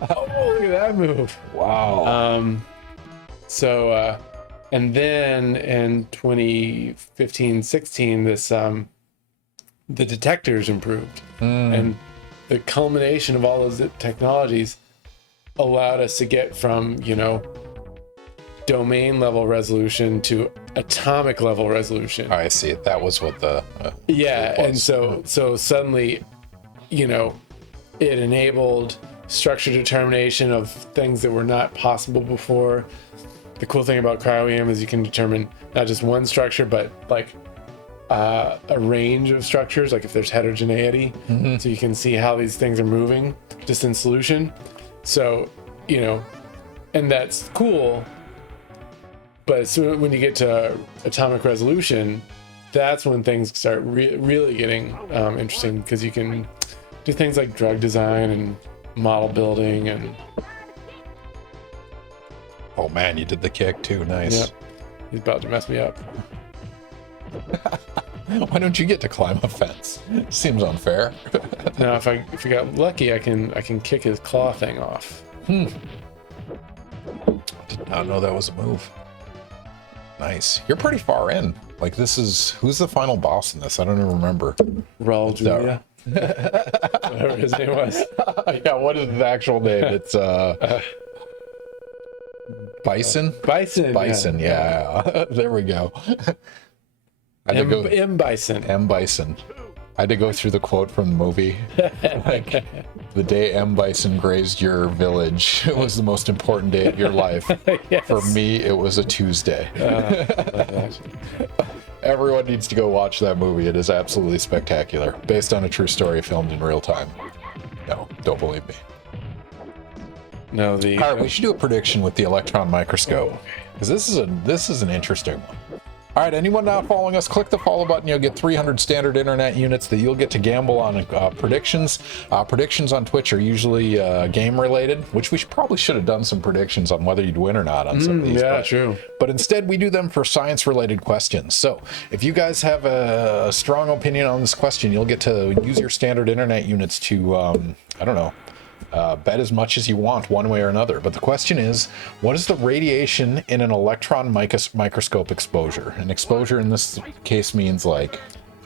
Oh, look at that move. Wow. So, and then in 2015-16, this the detectors improved, and the culmination of all those technologies allowed us to get from, you know, domain level resolution to atomic level resolution. I see. That was what the Yeah, was. and so suddenly, you know, it enabled structure determination of things that were not possible before. The cool thing about cryo-EM is you can determine not just one structure, but like a range of structures, like if there's heterogeneity, so you can see how these things are moving just in solution. So, you know, and that's cool. But so when you get to atomic resolution, that's when things start really getting interesting, because you can do things like drug design and model building and. Oh man, you did the kick too. Nice. Yep. He's about to mess me up. Why don't you get to climb a fence? Seems unfair. Now, if I got lucky, I can kick his claw thing off. Did not know that was a move. Nice. You're pretty far in. Like, this is, who's the final boss in this? I don't even remember. Raul Julia. Whatever his name was. Yeah, what is the actual name? It's Bison. Bison. Yeah. There we go. I had to go M. Bison. M. Bison. I had to go through the quote from the movie. Like, the day M. Bison grazed your village, it was the most important day of your life. Yes. For me, it was a Tuesday. Everyone needs to go watch that movie. It is absolutely spectacular. Based on a true story filmed in real time. No, don't believe me. No, All right, we should do a prediction with the electron microscope, because this is an interesting one. All right, anyone not following us, click the follow button. You'll get 300 standard internet units that you'll get to gamble on predictions. Predictions on Twitch are usually game related, which we probably should have done some predictions on whether you'd win or not on some of these. Yeah, true. But instead, we do them for science related questions. So if you guys have a strong opinion on this question, you'll get to use your standard internet units to, I don't know, bet as much as you want one way or another. But the question is, what is the radiation in an electron microscope exposure? An exposure in this case means like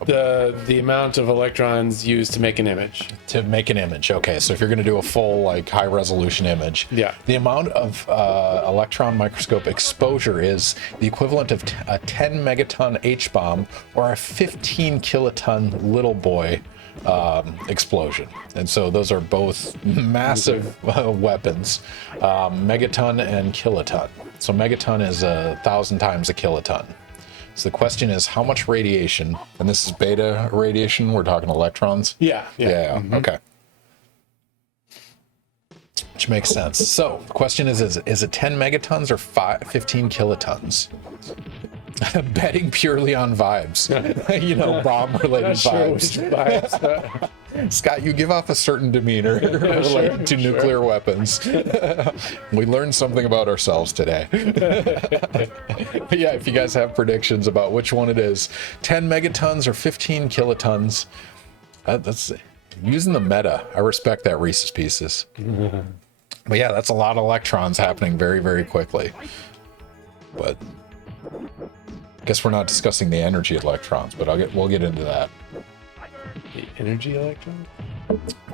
The amount of electrons used to make an image. to make an image. Okay, so if you're going to do a full like high resolution image, Yeah. the amount of electron microscope exposure is the equivalent of a 10 megaton H-bomb or a 15 kiloton little boy explosion. And so those are both massive weapons, megaton and kiloton. So megaton is 1,000 times a kiloton. So the question is, how much radiation, and this is beta radiation, we're talking electrons? Yeah. Okay. Which makes sense. So the question is it 10 megatons or 15 kilotons? Betting purely on vibes. You know, bomb-related vibes. Scott, you give off a certain demeanor related to nuclear weapons. We learned something about ourselves today. But yeah, if you guys have predictions about which one it is, 10 megatons or 15 kilotons, that's using the meta. I respect that, Reese's Pieces. But yeah, that's a lot of electrons happening very, very quickly. But I guess we're not discussing the energy electrons, but we'll get into that. The energy electron?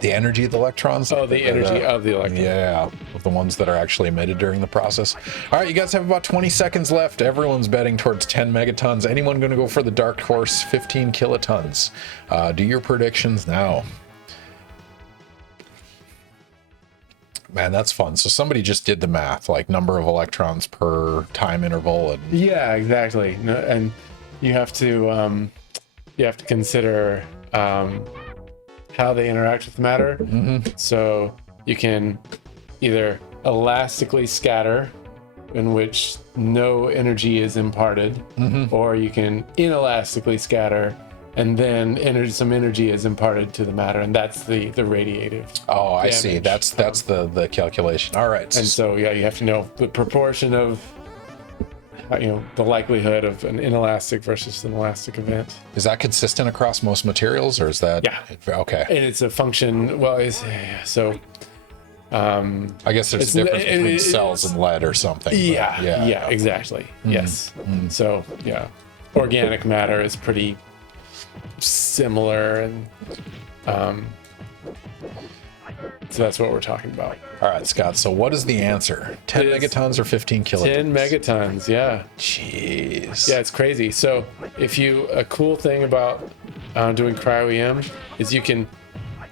The energy of the electrons? Oh, the energy of the electron. Yeah, of the ones that are actually emitted during the process. All right, you guys have about 20 seconds left. Everyone's betting towards 10 megatons. Anyone going to go for the dark horse, 15 kilotons? Do your predictions now. Man, that's fun. So somebody just did the math, like number of electrons per time interval, and Yeah, exactly. No, and you have to consider how they interact with matter. Mm-hmm. So you can either elastically scatter, in which no energy is imparted, Mm-hmm. or you can inelastically scatter, and then some energy is imparted to the matter, and that's the radiative. oh, I see. damage. That's the calculation. All right. And so yeah, you have to know the proportion of the likelihood of an inelastic versus an elastic event. Is that consistent across most materials, or is that? Yeah. Okay. And it's a function. Well, so I guess there's a difference between cells and lead or something. Yeah, exactly. Yes. So yeah, organic matter is pretty similar, and so that's what we're talking about. All right, Scott. So what is the answer? 10 megatons or 15 kilotons? 10 megatons. Yeah. Jeez. Yeah, it's crazy. So a cool thing about doing cryo-EM is you can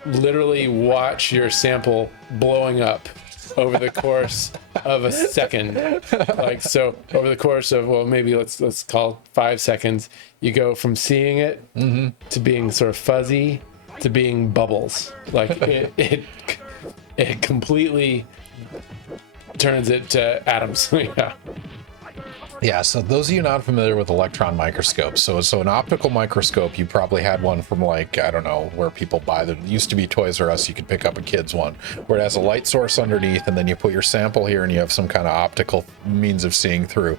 literally watch your sample blowing up over the course of a second. Like, so over the course of, well, maybe let's call 5 seconds, you go from seeing it to being sort of fuzzy to being bubbles. Like it completely turns it to atoms. Yeah. Yeah, so those of you not familiar with electron microscopes, so an optical microscope, you probably had one from, like, I don't know, where people buy them. It used to be Toys R Us, you could pick up a kid's one, where it has a light source underneath, and then you put your sample here and you have some kind of optical means of seeing through.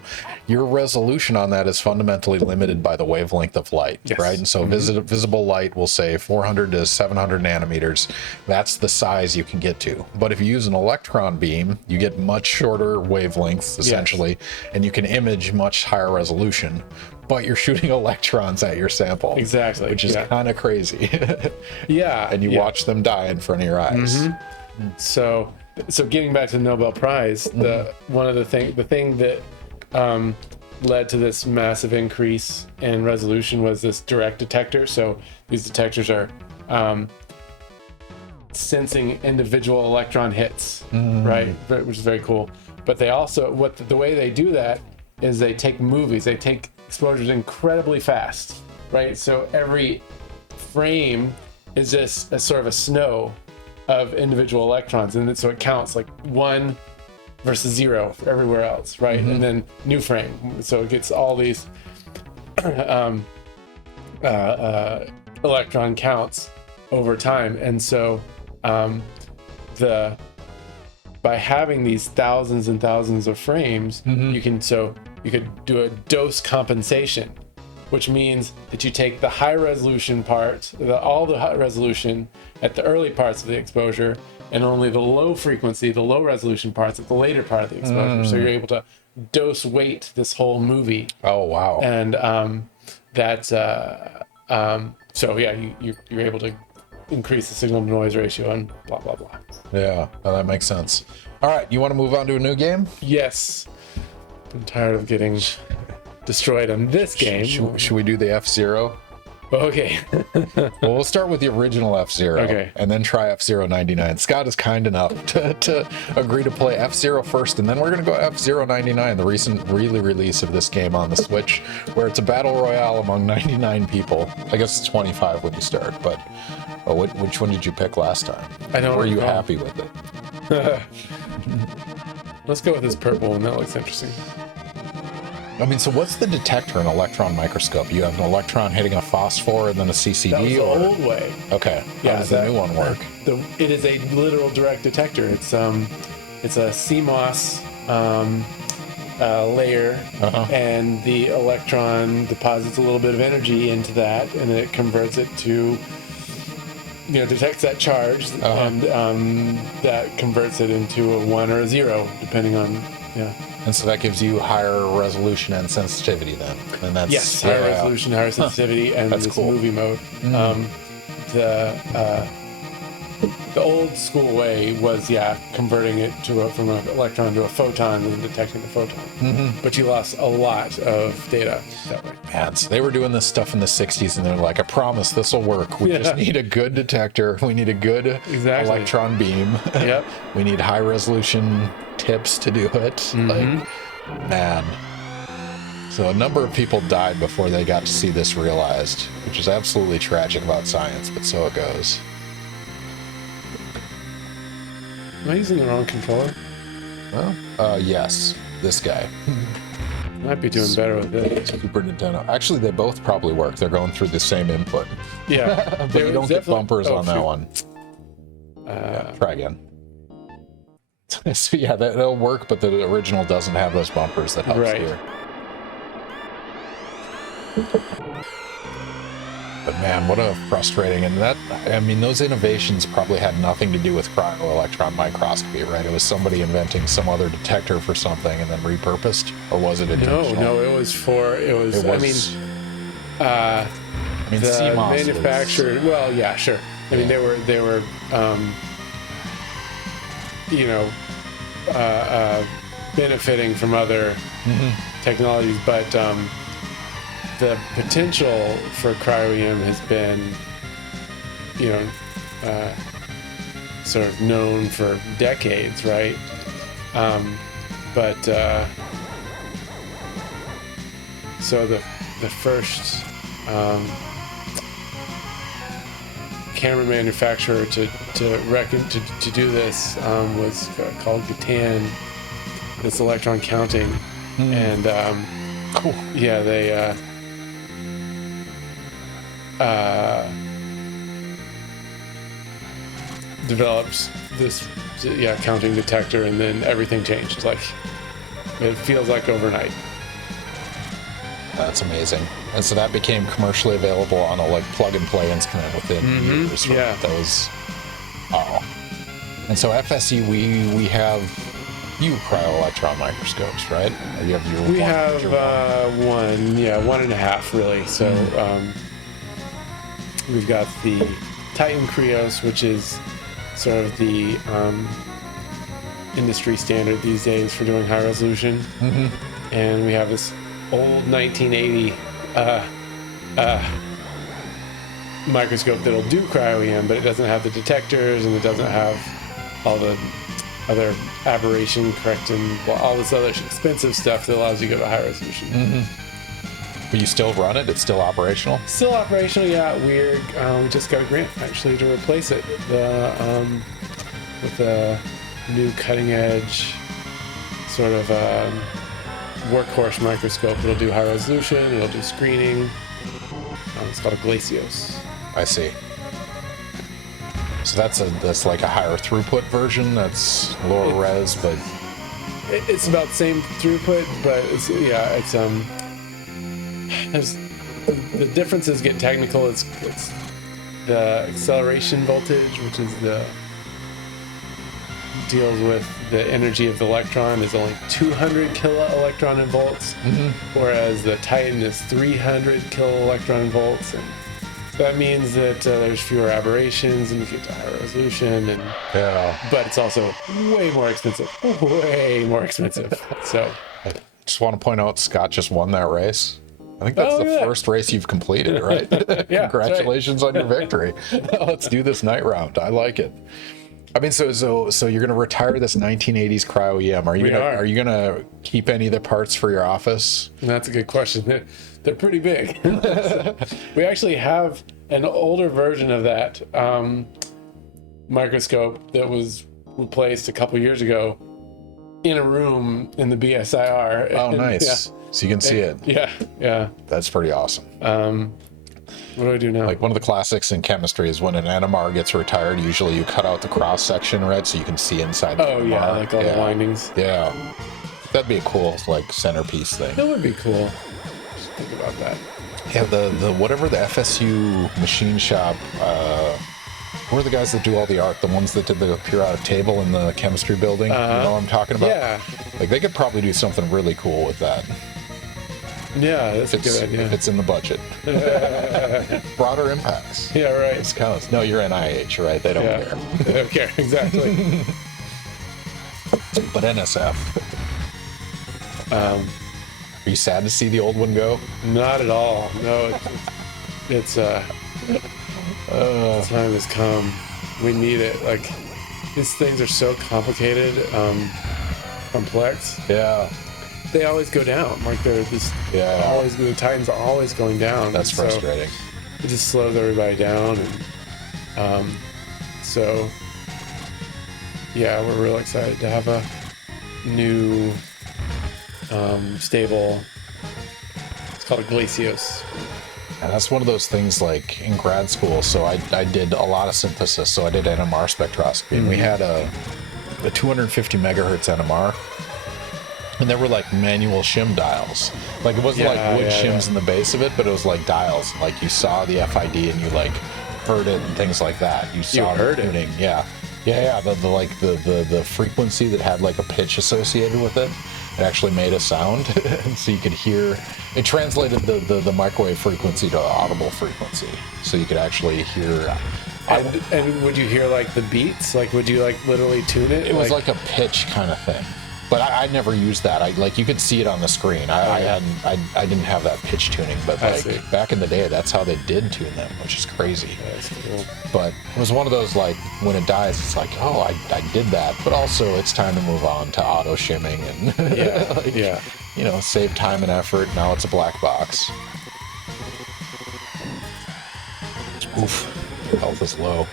Your resolution on that is fundamentally limited by the wavelength of light, right? And so visible light will say 400 to 700 nanometers. That's the size you can get to. But if you use an electron beam, you get much shorter wavelengths, essentially, and you can image much higher resolution, but you're shooting electrons at your sample. Exactly. Which is kind of crazy. Yeah. And you watch them die in front of your eyes. So getting back to the Nobel Prize, the thing that led to this massive increase in resolution was this direct detector. So these detectors are sensing individual electron hits, right? Which is very cool. But they also, the way they do that is they take exposures incredibly fast, right? So every frame is just a sort of a snow of individual electrons, and so it counts like 1 versus 0 for everywhere else, right? And then new frame, so it gets all these electron counts over time. And so by having these thousands and thousands of frames, you could do a dose compensation, which means that you take the high resolution part, all the high resolution at the early parts of the exposure, and only the low frequency, the low resolution parts at the later part of the exposure. So you're able to dose weight this whole movie. Oh, wow. And you're able to increase the signal to noise ratio and blah, blah, blah. Yeah, well, that makes sense. All right, you want to move on to a new game? Yes. I'm tired of getting destroyed on this game. Should we do the F-Zero? Okay. Well, we'll start with the original F-Zero. Okay. And then try F-Zero 99. Scott is kind enough to agree to play F-Zero first, and then we're going to go F-Zero 99, the recent release of this game on the Switch, where it's a battle royale among 99 people. I guess it's 25 when you start, but which one did you pick last time? I don't Were you recall. happy with it? Let's go with this purple one. That looks interesting. I mean, so what's the detector in an electron microscope? You have an electron hitting a phosphor and then a CCD? That was the old way. Okay. Yeah, How does the new one work? It is a literal direct detector. It's a CMOS layer, and the electron deposits a little bit of energy into that, and it converts it to, detects that charge, and that converts it into a 1 or a 0, depending on, And so that gives you higher resolution and sensitivity then. And that's higher resolution, higher sensitivity, and That's this cool. movie mode. The old school way was converting it from an electron to a photon and detecting the photon. But you lost a lot of data that way. Man, so they were doing this stuff in the 60s and they're like, I promise this will work. We just need a good detector. We need a good electron beam. Yep. We need high resolution tips to do it. Like, man. So a number of people died before they got to see this realized, which is absolutely tragic about science, but so it goes. Am I using the wrong controller? Well, yes, this guy. Might be doing better with this. Super Nintendo. Actually, they both probably work. They're going through the same input. Yeah. But you don't get bumpers on that one. Try again. So yeah, that'll work, but the original doesn't have those bumpers that helps here. But man, what a frustrating, and that, I mean, those innovations probably had nothing to do with cryo-electron microscopy, right? It was somebody inventing some other detector for something and then repurposed, or was it intentional? No, it was, I mean, the CMOS manufacturer, well, yeah, sure. I mean, they were, you know, benefiting from other technologies, but the potential for cryo-EM has been, you know, sort of known for decades, right? So the first camera manufacturer to do this was called Gatan. It's electron counting, and Cool. yeah, they developed this counting detector, and then everything changed. Like, it feels like overnight. That's amazing. And so that became commercially available on a like plug and play instrument within years. Right? Yeah. That was, and so FSE, we have few cryo-electron microscopes, right? Or you have your We one, have your one. one and a half really. So we've got the Titan Krios, which is sort of the industry standard these days for doing high resolution, and we have this old 1980 microscope that'll do cryo-EM, but it doesn't have the detectors, and it doesn't have all the other aberration correcting, well, all this other expensive stuff that allows you to go to high resolution. But you still run it? It's still operational? Still operational, yeah. We just got a grant actually to replace it with a new cutting edge sort of workhorse microscope. It'll do high resolution, it'll do screening. It's called a Glacios. I see. So that's like a higher throughput version. That's lower res, but It's about the same throughput, but the differences get technical. It's the acceleration voltage, which is deals with the energy of the electron, is only 200 kiloelectron volts, whereas the Titan is 300 kiloelectron volts, and that means that there's fewer aberrations and you get to higher resolution, and but it's also way more expensive. So I just want to point out Scott just won that race. I think that's the first race you've completed, right? Yeah, Congratulations on your victory. Let's do this night round. I like it. I mean, so you're going to retire this 1980s cryo-EM. Are you going to keep any of the parts for your office? That's a good question. They're pretty big. We actually have an older version of that microscope that was replaced a couple years ago in a room in the BSIR. Oh, nice. Yeah. So you can see it. Yeah. That's pretty awesome. What do I do now? Like, one of the classics in chemistry is when an NMR gets retired, usually you cut out the cross section, right? So you can see inside the NMR. Yeah, like all the windings. Yeah. That'd be a cool, like, centerpiece thing. That would be cool. Just think about that. Yeah, the whatever the FSU machine shop, who are the guys that do all the art? The ones that did the periodic table in the chemistry building? You know what I'm talking about? Yeah. Like, they could probably do something really cool with that. Yeah, that's a good idea. If it's in the budget. Broader impacts. Yeah, right. This counts. No, you're NIH, right? They don't care. They don't care, exactly. But NSF. Are you sad to see the old one go? Not at all. No, it's time has come. We need it. Like, these things are so complicated, complex. Yeah. They always go down. Like, they're just always, the Titans are always going down. That's frustrating. So it just slows everybody down, and so yeah, we're real excited to have a new stable. It's called a Glacios. And that's one of those things, like, in grad school. So I did a lot of synthesis. So I did NMR spectroscopy, and we had a 250 megahertz NMR. And there were like manual shim dials. Like it wasn't like wood shims in the base of it, but it was like dials. Like you saw the FID and you like heard it and things like that. You saw heard the tuning. Yeah. The frequency that had like a pitch associated with it. It actually made a sound, and so you could hear. It translated the microwave frequency to audible frequency, so you could actually hear. And would you hear like the beats? Like, would you like literally tune it? It was like a pitch kind of thing, but I never used that. I like you could see it on the screen. I didn't have that pitch tuning, but like back in the day, that's how they did tune them, which is crazy. That's cool. But it was one of those like when it dies, it's like, oh, I did that, but also it's time to move on to auto shimming and you know, save time and effort. Now it's a black box. Oof. Health is low.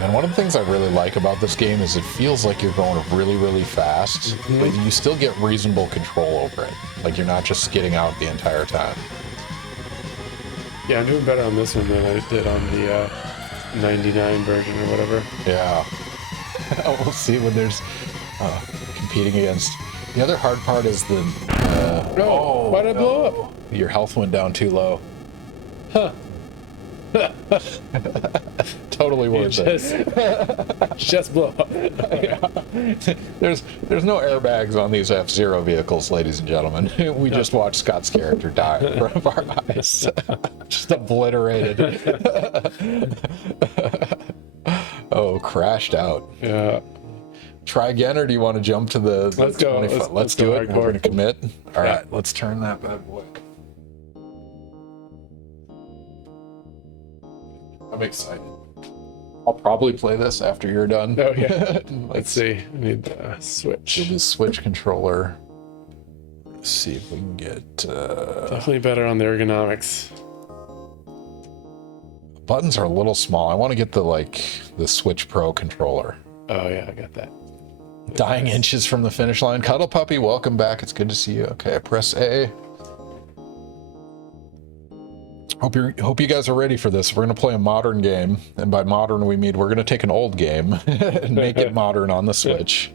And one of the things I really like about this game is it feels like you're going really, really fast, but you still get reasonable control over it. Like you're not just skidding out the entire time. Yeah, I'm doing better on this one than I did on the 99 version or whatever. Yeah. We'll see when there's competing against. The other hard part is the. Why'd I blow up? Your health went down too low. Huh. Totally worth it. Just blow up. Yeah. There's no airbags on these F-Zero vehicles, ladies and gentlemen. We just watched Scott's character die in front of our eyes. Just obliterated. Oh, crashed out. Yeah. Try again, or do you want to jump to the Let's go. 25? Let's do it. We're going to commit. All right, let's turn that bad boy. I'm excited. I'll probably play this after you're done. Oh, yeah. Let's see. I need the switch. Do the switch controller. Let's see if we can get... Definitely better on the ergonomics. Buttons are a little small. I want to get the Switch Pro controller. Oh, yeah, I got that. Dying inches from the finish line. Cuddle Puppy, welcome back. It's good to see you. Okay, press A. Hope you guys are ready for this. We're going to play a modern game, and by modern we mean we're going to take an old game and make it modern on the Switch.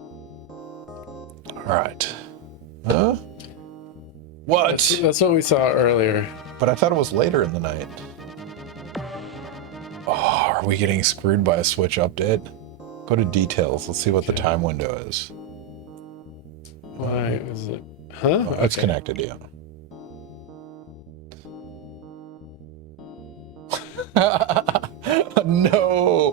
All right. Huh? What? That's what we saw earlier. But I thought it was later in the night. Oh, are we getting screwed by a Switch update? Go to details. Let's see what the time window is. Why is it? Huh? Oh, it's connected, yeah. No.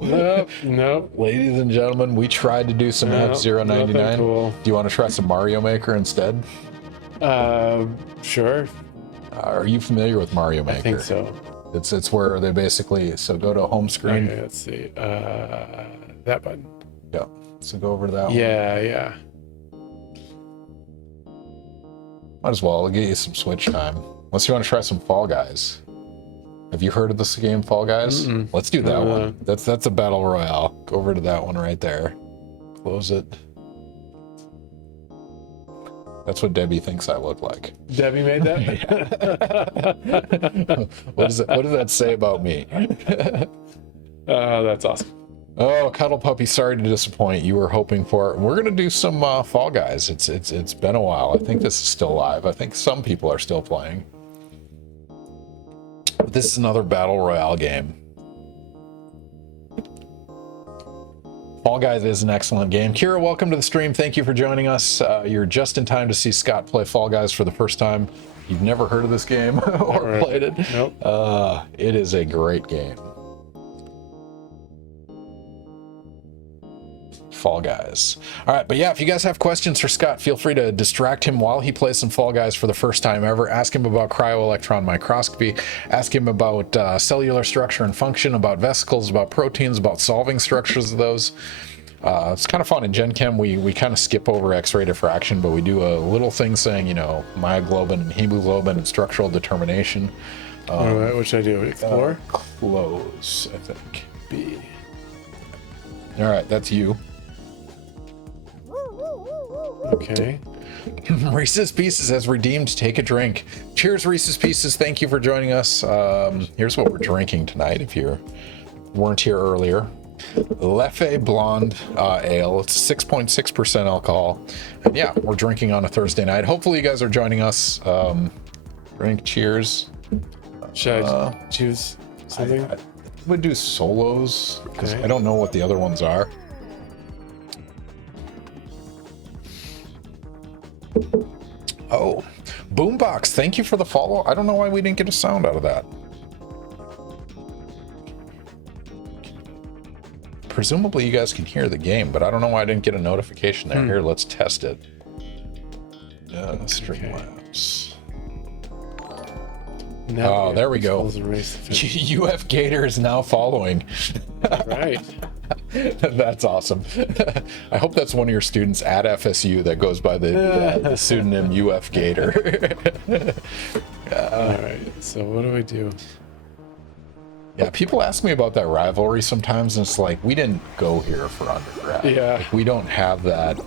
Nope. Ladies and gentlemen, we tried to do some F-Zero 99. Cool. Do you want to try some Mario Maker instead? Sure. Are you familiar with Mario Maker? I think so. It's where they basically, so go to home screen. Okay, let's see. That button. Yeah. So go over to that one. Yeah. Might as well. I'll get you some Switch time. Unless you want to try some Fall Guys. Have you heard of this game, Fall Guys? Mm-mm. Let's do that one. That's a battle royale. Go over to that one right there. Close it. That's what Debbie thinks I look like. Debbie made that? What does that say about me? That's awesome. Oh, Cuddle Puppy, sorry to disappoint. You were hoping for it. We're gonna do some Fall Guys. It's been a while. I think this is still live. I think some people are still playing. But this is another battle royale game. Fall Guys is an excellent game. Kira, welcome to the stream. Thank you for joining us. You're just in time to see Scott play Fall Guys for the first time. You've never heard of this game or played it? Nope. It is a great game. Fall Guys. All right, but yeah, if you guys have questions for Scott, feel free to distract him while he plays some Fall Guys for the first time ever. Ask him about cryo-electron microscopy. Ask him about cellular structure and function, about vesicles, about proteins, about solving structures of those. It's kind of fun. In Gen Chem, we kind of skip over X-ray diffraction, but we do a little thing saying, you know, myoglobin and hemoglobin and structural determination. All right, which I do? Explore? Close, I think. B. All right, that's you. Okay. Reese's Pieces has redeemed Take a Drink. Cheers, Reese's Pieces. Thank you for joining us. Here's what we're drinking tonight if you weren't here earlier. Leffe Blonde Ale. It's 6.6% alcohol. And yeah, we're drinking on a Thursday night. Hopefully you guys are joining us. Drink cheers. Should I choose something? I would do solos because Okay. I don't know what the other ones are. Oh, Boombox, thank you for the follow. I don't know why we didn't get a sound out of that. Presumably you guys can hear the game, but I don't know why I didn't get a notification there. Here, let's test it. Streamlabs. Oh, there we go. UF Gator is now following. Right. That's awesome. I hope that's one of your students at FSU that goes by the pseudonym UF Gator. All right. So what do we do? Yeah, people ask me about that rivalry sometimes, and it's like, we didn't go here for undergrad. Yeah. Like, we don't have that.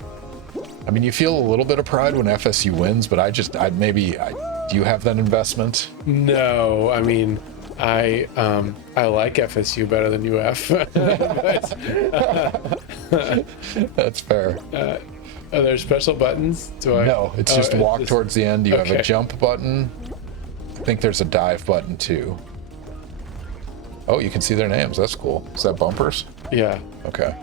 I mean, you feel a little bit of pride when FSU wins, but do you have that investment? No, I mean, I like FSU better than UF. That's fair. Are there special buttons? No, it's just walk towards the end. You have okay. a jump button. I think there's a dive button too. Oh, you can see their names. That's cool. Is that bumpers? Yeah. Okay.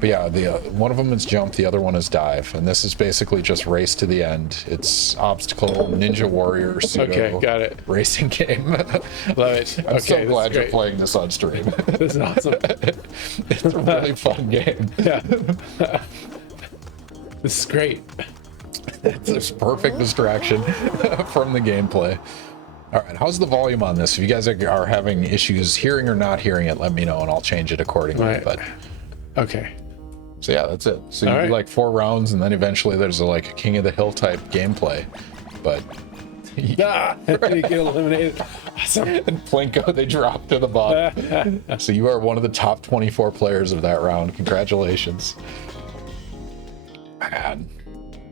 But yeah, the one of them is jump, the other one is dive, and this is basically just race to the end. It's obstacle, Ninja Warrior, pseudo Okay, got it. racing game. Love it. I'm so Okay, glad this is you're great. playing this on stream. This is awesome. It's a really fun game. Yeah. This is great. It's a perfect distraction from the gameplay. All right, how's the volume on this? If you guys are having issues hearing or not hearing it, let me know and I'll change it accordingly. Right. But Okay. so yeah, that's it. So you All do right. like 4 rounds, and then eventually there's a King of the Hill type gameplay. But Ah, you get eliminated. Awesome. and Plinko, they drop to the bottom. So you are one of the top 24 players of that round. Congratulations. Man,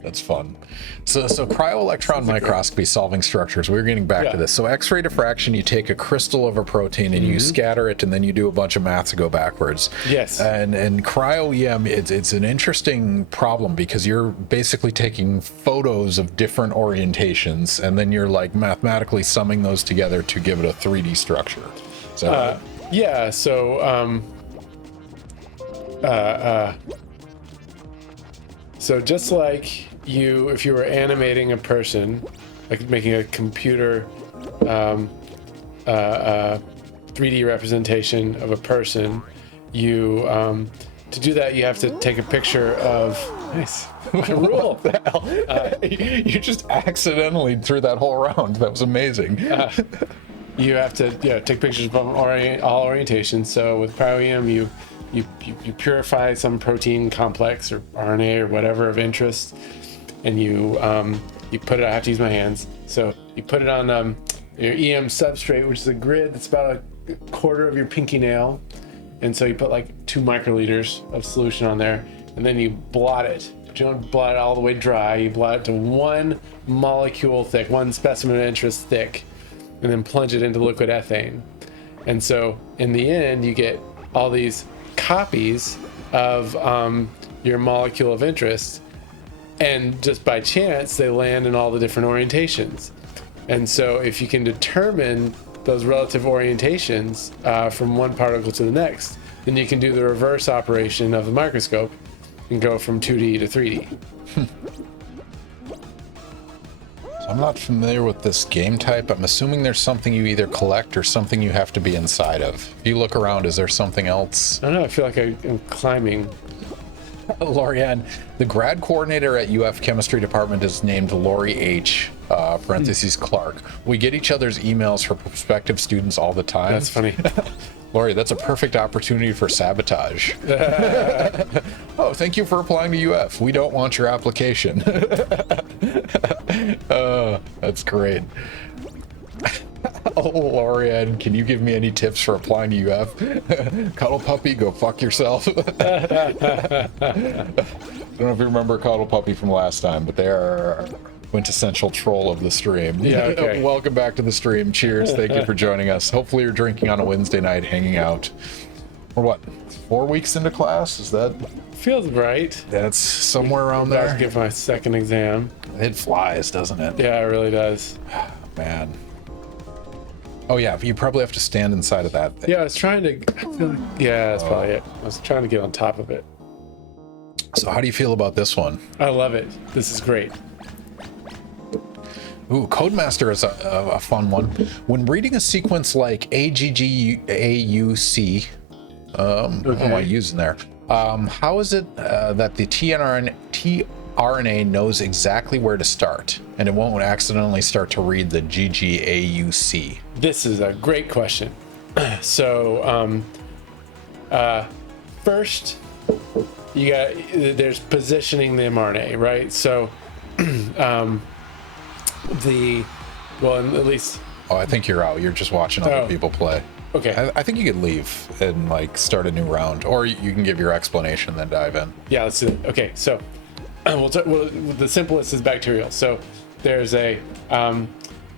that's fun. So cryo-electron microscopy, solving structures. We're getting back to this. So X-ray diffraction, you take a crystal of a protein and you scatter it, and then you do a bunch of math to go backwards. Yes. And cryo-EM, it's an interesting problem because you're basically taking photos of different orientations, and then you're like mathematically summing those together to give it a 3D structure. So Yeah. So so just like if you were animating a person, like making a computer 3D representation of a person, you to do that you have to take a picture of rule. what the hell? You just accidentally threw that whole round. That was amazing. You have to take pictures of all orientations. So with cryo-EM, you purify some protein complex or RNA or whatever of interest, and you put it. I have to use my hands. So you put it on your EM substrate, which is a grid that's about a quarter of your pinky nail, and so you put like 2 microliters of solution on there, and then you blot it. But you don't blot it all the way dry. You blot it to 1 molecule thick, 1 specimen of interest thick, and then plunge it into liquid ethane. And so in the end, you get all these copies of your molecule of interest, and just by chance they land in all the different orientations. And so if you can determine those relative orientations from one particle to the next, then you can do the reverse operation of the microscope and go from 2D to 3D. I'm not familiar with this game type. I'm assuming there's something you either collect or something you have to be inside of. If you look around, is there something else? I don't know, I feel like I'm climbing. Lorianne, the grad coordinator at UF chemistry department is named Lori H. Parentheses Clark. We get each other's emails for prospective students all the time. That's funny. Lori, that's a perfect opportunity for sabotage. Oh, thank you for applying to UF. We don't want your application. That's great. Oh, Lorianne, can you give me any tips for applying to UF? Cuddle Puppy, go fuck yourself. I don't know if you remember Cuddle Puppy from last time, but they are quintessential troll of the stream. Yeah, okay. Welcome back to the stream. Cheers. Thank you for joining us. Hopefully you're drinking on a Wednesday night, hanging out. We're what, 4 weeks into class? Is that? Feels right. That's somewhere around About to there. give my second exam. It flies, doesn't it? Yeah, it really does. Man. Oh yeah, you probably have to stand inside of that thing. Yeah, I was trying to. I feel like, yeah, that's probably it. I was trying to get on top of it. So how do you feel about this one? I love it. This is great. Ooh, Codemaster is a fun one. When reading a sequence like AGGAUC, I don't know what I'm using there. How is it that the tRNA knows exactly where to start, and it won't accidentally start to read the GGAUC? This is a great question. So, first, there's positioning the mRNA, right? So, at least. Oh, I think you're out. You're just watching other people play. Okay. I think you could leave and like start a new round, or you can give your explanation then dive in. Yeah, let's do it. Okay, so the simplest is bacterial. So there's the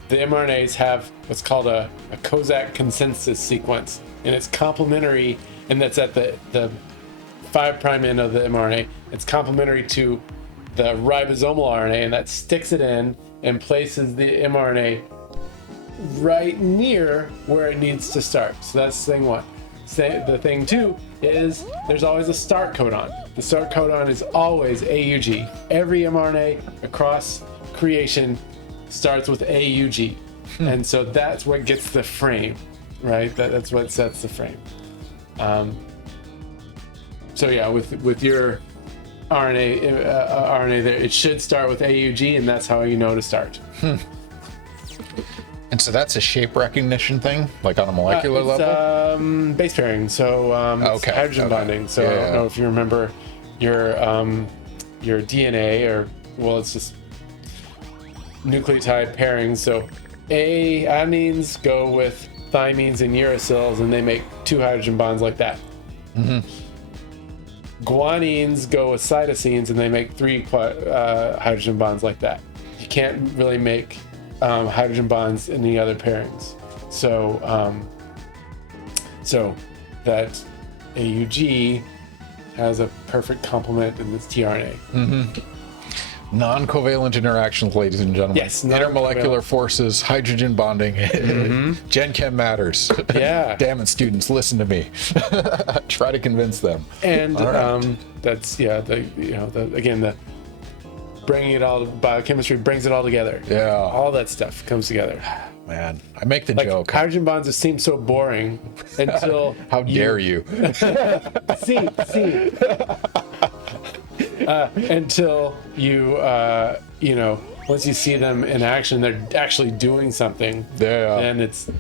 mRNAs have what's called a Kozak consensus sequence, and it's complementary, and that's at the 5' end of the mRNA. It's complementary to the ribosomal RNA, and that sticks it in and places the mRNA right near where it needs to start. So that's thing one. The thing two is there's always a start codon. The start codon is always AUG. Every mRNA across creation starts with AUG. And so that's what gets the frame, right? That's what sets the frame. So yeah, with your RNA there, it should start with AUG, and that's how you know to start. And so that's a shape recognition thing, like on a molecular level? Base pairing, so it's hydrogen bonding. So I don't know if you remember your DNA, or it's just nucleotide pairing. So adenines go with thymines and uracils, and they make 2 hydrogen bonds like that. Mm-hmm. Guanines go with cytosines, and they make 3 hydrogen bonds like that. You can't really make hydrogen bonds in the other pairings. So that AUG has a perfect complement in this tRNA. Mm-hmm. Non-covalent interactions, ladies and gentlemen. Yes, intermolecular forces, hydrogen bonding. Mm-hmm. Gen Chem matters. Yeah. Damn it, students, listen to me. Try to convince them. And that's the bringing it all to biochemistry brings it all together. Yeah. All that stuff comes together. Man, I make the Like, joke. hydrogen bonds just seem so boring until How dare you? see. Until you once you see them in action, they're actually doing something. Yeah. And it's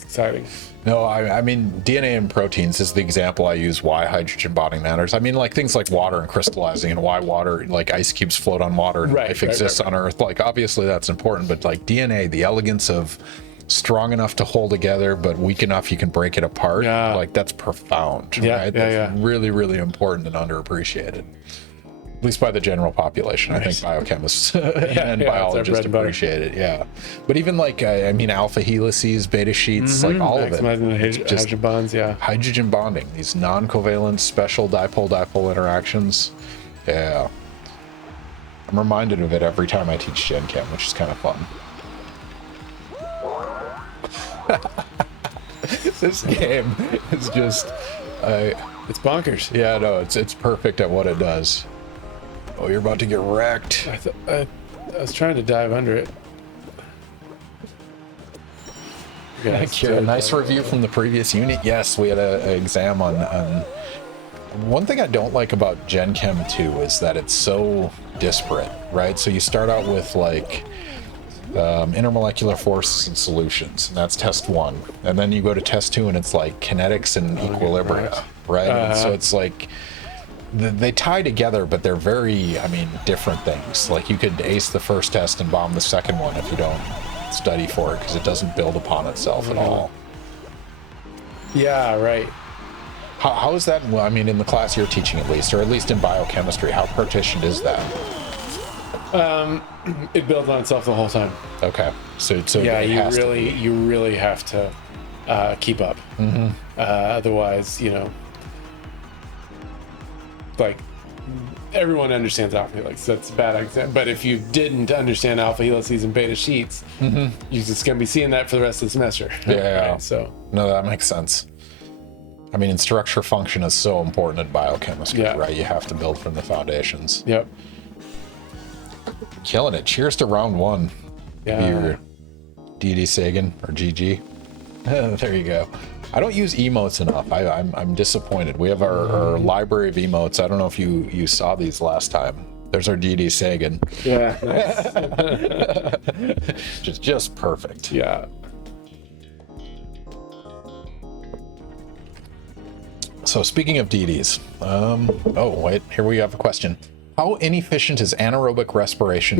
exciting. No, I mean, DNA and proteins is the example I use why hydrogen bonding matters. I mean, like things like water and crystallizing, and why water, like ice cubes float on water and life exists on Earth. Like, obviously that's important, but like DNA, the elegance of strong enough to hold together, but weak enough you can break it apart. Yeah. Like, that's profound, Yeah, right? yeah, That's really, really important and underappreciated. At least by the general population. I think biochemists and biologists appreciate it. Yeah. But even like, alpha helices, beta sheets, like all of it. Maximizing the hydrogen bonds, yeah. Hydrogen bonding, these non-covalent special dipole-dipole interactions. Yeah. I'm reminded of it every time I teach Gen Chem, which is kind of fun. This game is just... it's bonkers. Yeah, no, it's perfect at what it does. Oh, you're about to get wrecked. I was trying to dive under it. Thank you. A nice review from the previous unit. Yes, we had an exam on... One thing I don't like about Gen Chem 2 is that it's so disparate, right? So you start out with like intermolecular forces and solutions, and that's test 1. And then you go to test 2 and it's like kinetics and equilibria, right? And so it's like... They tie together, but they're very, different things. Like, you could ace the first test and bomb the second one if you don't study for it, because it doesn't build upon itself at all. Yeah, right. How is that, in the class you're teaching at least, or at least in biochemistry, how partitioned is that? It builds on itself the whole time. Okay. So yeah, you really have to keep up. Otherwise, like everyone understands alpha helix. So that's a bad example. But if you didn't understand alpha helices and beta sheets, you're just going to be seeing that for the rest of the semester. Yeah. Right? So No, that makes sense. I mean, and structure function is so important in biochemistry, Yeah. right? You have to build from the foundations. yep. Killing it. Cheers to round one. Yeah. Your DD Sagan or GG. There you go. I don't use emotes enough. I'm disappointed. We have our library of emotes. I don't know if you saw these last time. There's our DD Sagan. Yeah. Nice. just perfect. Yeah. So speaking of DDs, oh wait, here we have a question. How inefficient is anaerobic respiration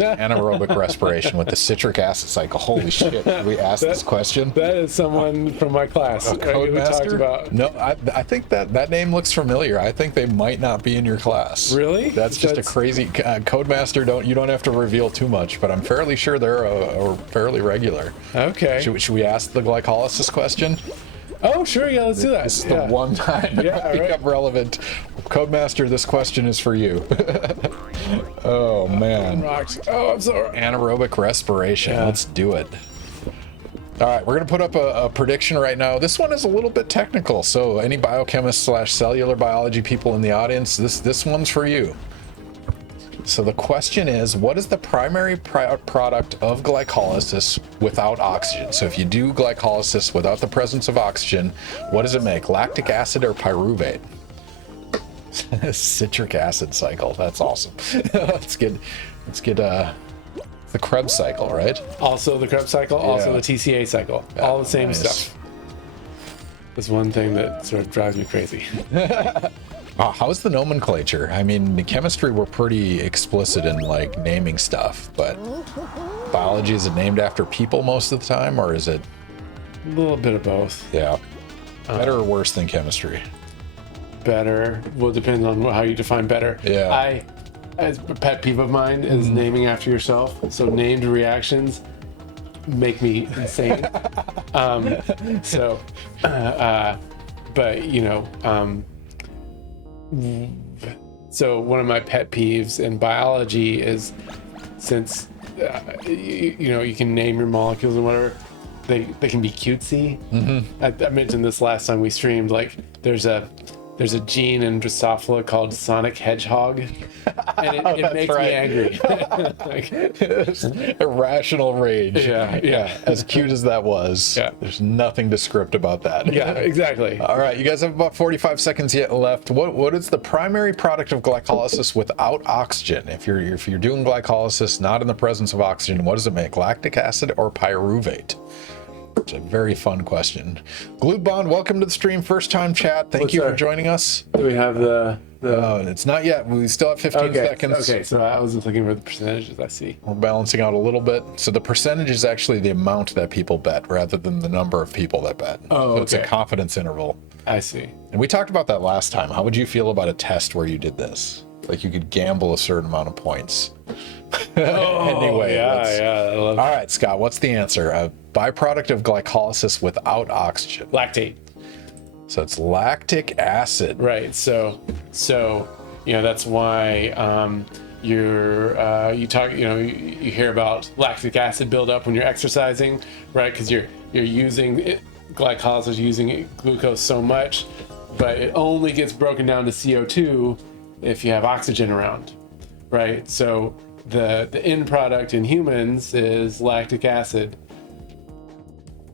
with the citric acid cycle? Holy shit, did we ask this question? That is someone from my class. A Codemaster? About... No, I think that name looks familiar. I think they might not be in your class. Really? That's just a crazy Codemaster. You don't have to reveal too much, but I'm fairly sure they're fairly regular. Okay. Should we ask the glycolysis question? Oh, sure. Yeah, let's do that. This is the one time it might become relevant. Codemaster, this question is for you. Oh, man. Rocks. Oh, I'm sorry. Anaerobic respiration. Yeah. Let's do it. All right, we're going to put up a prediction right now. This one is a little bit technical, so any biochemist / cellular biology people in the audience, this one's for you. So the question is, what is the primary product of glycolysis without oxygen? So if you do glycolysis without the presence of oxygen, what does it make? Lactic acid or pyruvate? Citric acid cycle. That's awesome. Let's get the Krebs cycle, right? Also the Krebs cycle, also the TCA cycle. All the same stuff. That's one thing that sort of drives me crazy. How's the nomenclature? I mean, in chemistry, we're pretty explicit in like naming stuff, but biology, is it named after people most of the time, or is it? A little bit of both. Yeah. Better or worse than chemistry? Better. Well, it depends on how you define better. Yeah. As a pet peeve of mine is naming after yourself. So named reactions make me insane. But so one of my pet peeves in biology is, since you can name your molecules and whatever, they can be cutesy. I mentioned this last time we streamed. Like there's a gene in Drosophila called Sonic Hedgehog, and it makes me angry. Like, irrational rage. Yeah. As cute as that was, there's nothing descriptive about that. Yeah, exactly. All right, you guys have about 45 seconds yet left. What is the primary product of glycolysis without oxygen? If you're doing glycolysis not in the presence of oxygen, what does it make? Lactic acid or pyruvate? It's a very fun question. Glue Bond, welcome to the stream. First time chat. Thank you for joining us. Do we have the it's not yet. We still have 15 seconds. Okay, so I wasn't looking for the percentages. I see. We're balancing out a little bit. So the percentage is actually the amount that people bet rather than the number of people that bet. Oh, so it's a confidence interval. I see. And we talked about that last time. How would you feel about a test where you did this? Like you could gamble a certain amount of points. Anyway, I love all right, Scott, what's the answer? A byproduct of glycolysis without oxygen. lactate. So it's lactic acid. Right. So that's why you hear about lactic acid buildup when you're exercising, right? Because you're using glycolysis, using glucose so much, but it only gets broken down to CO2 if you have oxygen around, right? So the end product in humans is lactic acid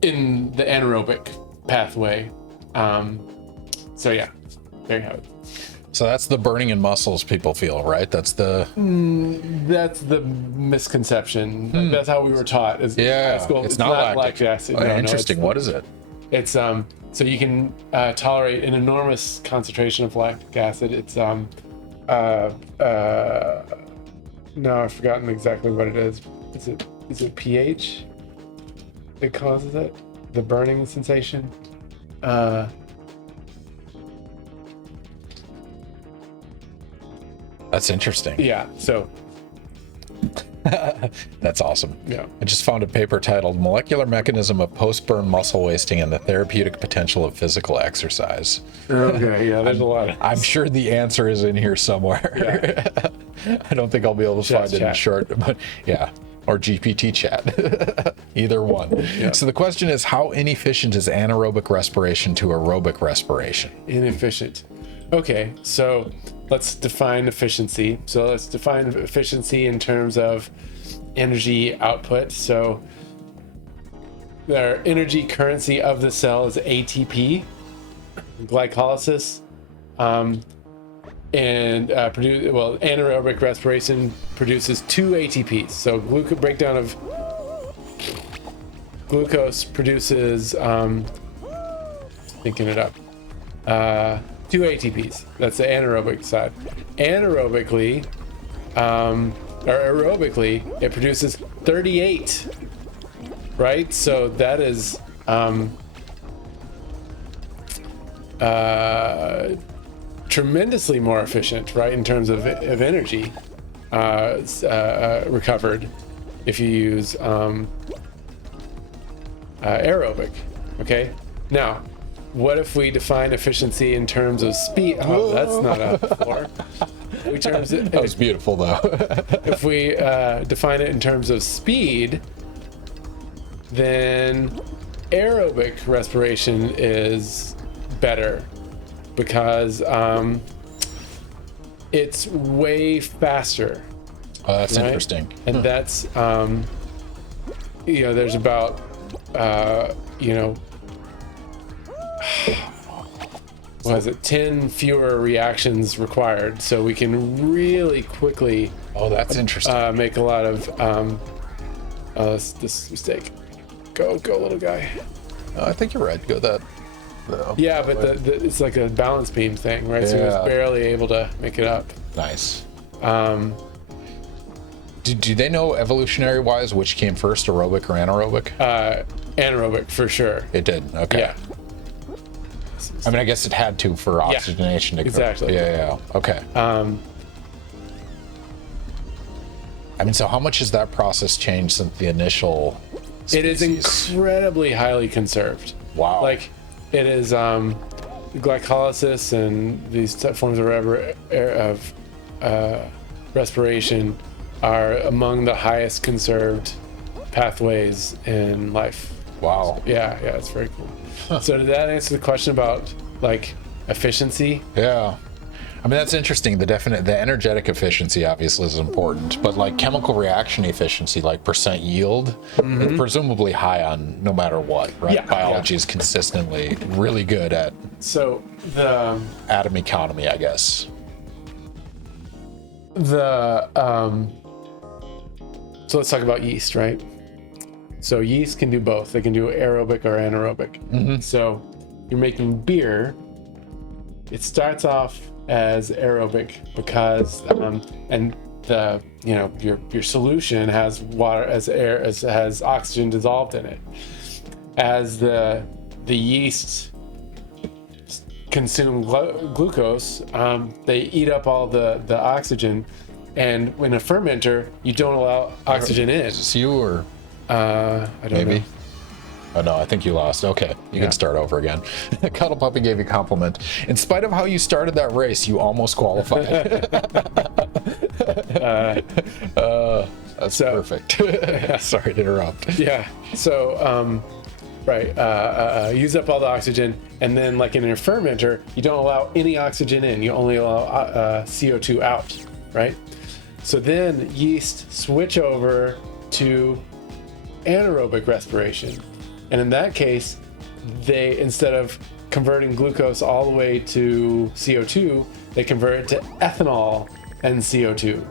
in the anaerobic pathway. So yeah, there you have it. So that's the burning in muscles people feel, right? That's the misconception. That's how we were taught. Is high school. It's not lactic acid. Oh, interesting. What is it? It's so you can tolerate an enormous concentration of lactic acid. It's no, I've forgotten exactly what it is. Is it pH that causes it? The burning sensation? That's interesting. Yeah, so That's awesome. Yeah. I just found a paper titled Molecular Mechanism of Post-Burn Muscle Wasting and the Therapeutic Potential of Physical Exercise. Okay, yeah, there's a lot. I'm sure the answer is in here somewhere. I don't think I'll be able to find it in short, but yeah. Or GPT chat. Either one. Yeah. So the question is, how inefficient is anaerobic respiration to aerobic respiration? Inefficient. Okay, so let's define efficiency. So let's define efficiency in terms of energy output. So the energy currency of the cell is ATP, glycolysis, anaerobic respiration produces 2 ATPs. So breakdown of glucose produces, thinking it up, 2 ATPs. That's the anaerobic side. Anaerobically, or aerobically, it produces 38. Right? So that is tremendously more efficient, right, in terms of energy recovered if you use aerobic. Okay, now what if we define efficiency in terms of speed? Oh, that's not a floor. That was beautiful, though. If we define it in terms of speed, then aerobic respiration is better because it's way faster. Oh, that's right? interesting. And that's, there's about, what is it, 10 fewer reactions required. So we can really quickly that's interesting. make a lot of, this mistake. Go, little guy. I think you're right. Go that. Yeah, but it's like a balance beam thing, right? So he was barely able to make it up. Nice. Do they know evolutionary wise which came first, aerobic or anaerobic? Anaerobic for sure. It did. Okay. Yeah. I mean, I guess it had to for oxygenation to occur. Exactly. Yeah. Okay. I mean, so how much has that process changed since the initial species? It is incredibly highly conserved. Wow. Like, it is glycolysis and these forms of respiration are among the highest conserved pathways in life. Wow. Yeah, it's very cool. So did that answer the question about like efficiency? Yeah. I mean, that's interesting. The energetic efficiency obviously is important, but like chemical reaction efficiency, like percent yield, is presumably high on no matter what, right? Yeah, Biology is consistently really good at so the atom economy, I guess. So let's talk about yeast, right? So yeast can do both. They can do aerobic or anaerobic. So you're making beer. It starts off as aerobic because and the your solution has water has oxygen dissolved in it. As the yeast consume glucose, they eat up all the oxygen, and in a fermenter you don't allow oxygen in. Is this you or I don't maybe? know. Oh no, I think you lost. Okay, you can start over again. Cuddle Puppy gave you a compliment. In spite of how you started that race, you almost qualified. That's perfect. Sorry to interrupt. Yeah. So, use up all the oxygen, and then like in a fermenter, you don't allow any oxygen in. You only allow CO2 out, right? So then yeast switch over to anaerobic respiration. And in that case, they, instead of converting glucose all the way to CO2, they convert it to ethanol and CO2,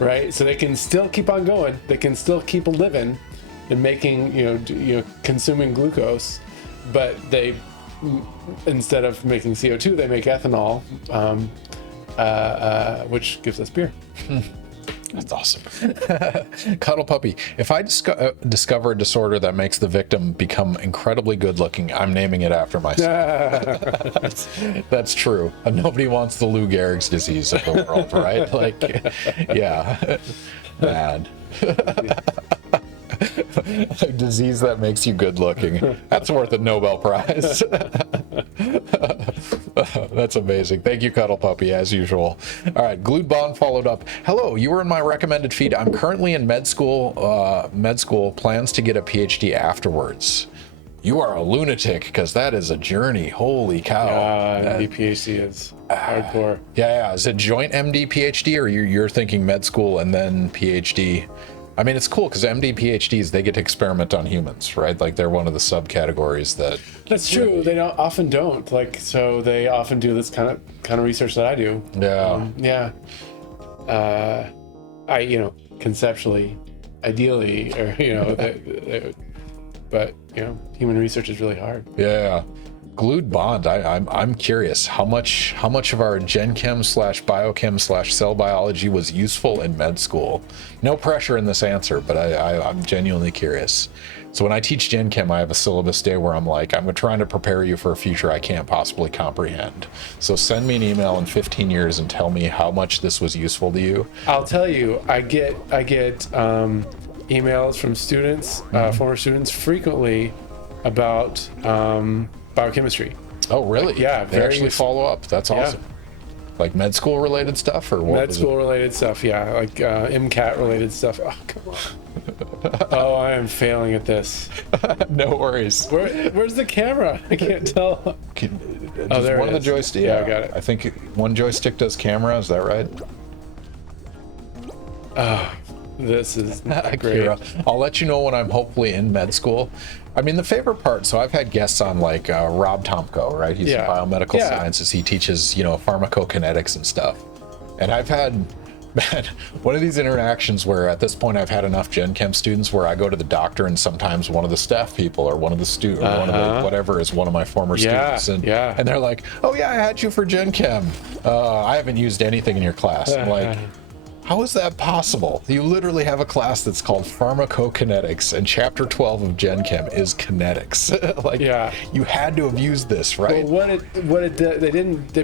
right? So they can still keep on going. They can still keep living and making, consuming glucose, but they, instead of making CO2, they make ethanol, which gives us beer. That's awesome. Cuddle Puppy, if I discover a disorder that makes the victim become incredibly good looking, I'm naming it after myself. That's true. Nobody wants the Lou Gehrig's disease of the world, right? Like, yeah. Bad. A disease that makes you good looking. That's worth a Nobel Prize. That's amazing. Thank you, Cuddle Puppy, as usual. All right, Glued Bond followed up. Hello, you were in my recommended feed. I'm currently in med school. Plans to get a PhD afterwards. You are a lunatic, because that is a journey. Holy cow. MD PhD is hardcore. Yeah. Is it joint MD PhD, or you're thinking med school and then PhD? I mean, it's cool because MD PhDs, they get to experiment on humans, right? Like they're one of the subcategories that. That's true. They often don't. Like, so they often do this kind of research that I do. Yeah. Conceptually, ideally, or but human research is really hard. Yeah. Glued Bond, I'm curious how much of our gen chem / biochem / cell biology was useful in med school. No pressure in this answer, but I'm genuinely curious. So when I teach gen chem, I have a syllabus day where I'm like, I'm trying to prepare you for a future I can't possibly comprehend. So send me an email in 15 years and tell me how much this was useful to you. I'll tell you, I get emails from students, former students, frequently about biochemistry. Oh, really? Yeah, they actually follow up. That's awesome. Yeah. Like med school related stuff, or what? Med school related stuff, yeah, like MCAT related stuff. Oh, come on. Oh, I am failing at this. No worries. Where's the camera? I can't tell. There one of the joysticks. Yeah, I got it. I think one joystick does camera. Is that right? This is not great. Kira, I'll let you know when I'm hopefully in med school. I mean, the favorite part, so I've had guests on like Rob Tomko, right? He's in biomedical sciences. He teaches, pharmacokinetics and stuff. And I've had, one of these interactions where at this point I've had enough Gen Chem students where I go to the doctor and sometimes one of the staff people or one of the students, or one of the whatever is one of my former students. And they're like, oh yeah, I had you for Gen Chem. I haven't used anything in your class. I'm like, how is that possible? You literally have a class that's called pharmacokinetics, and chapter 12 of Gen Chem is kinetics. You had to have used this, right? Well, they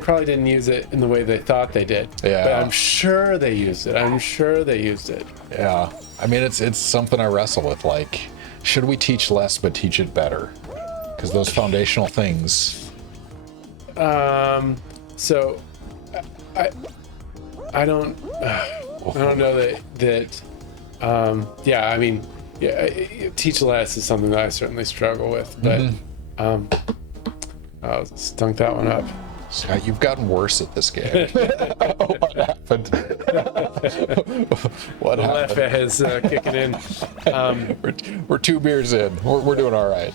probably didn't use it in the way they thought they did. Yeah. But I'm sure they used it. Yeah. I mean, it's something I wrestle with. Like, should we teach less but teach it better? Because those foundational things. So, I don't know that teach less is something that I certainly struggle with, but I stunk that one up. Scott, you've gotten worse at this game. What happened? What happened? Left is kicking in. We're 2 beers in. We're doing all right.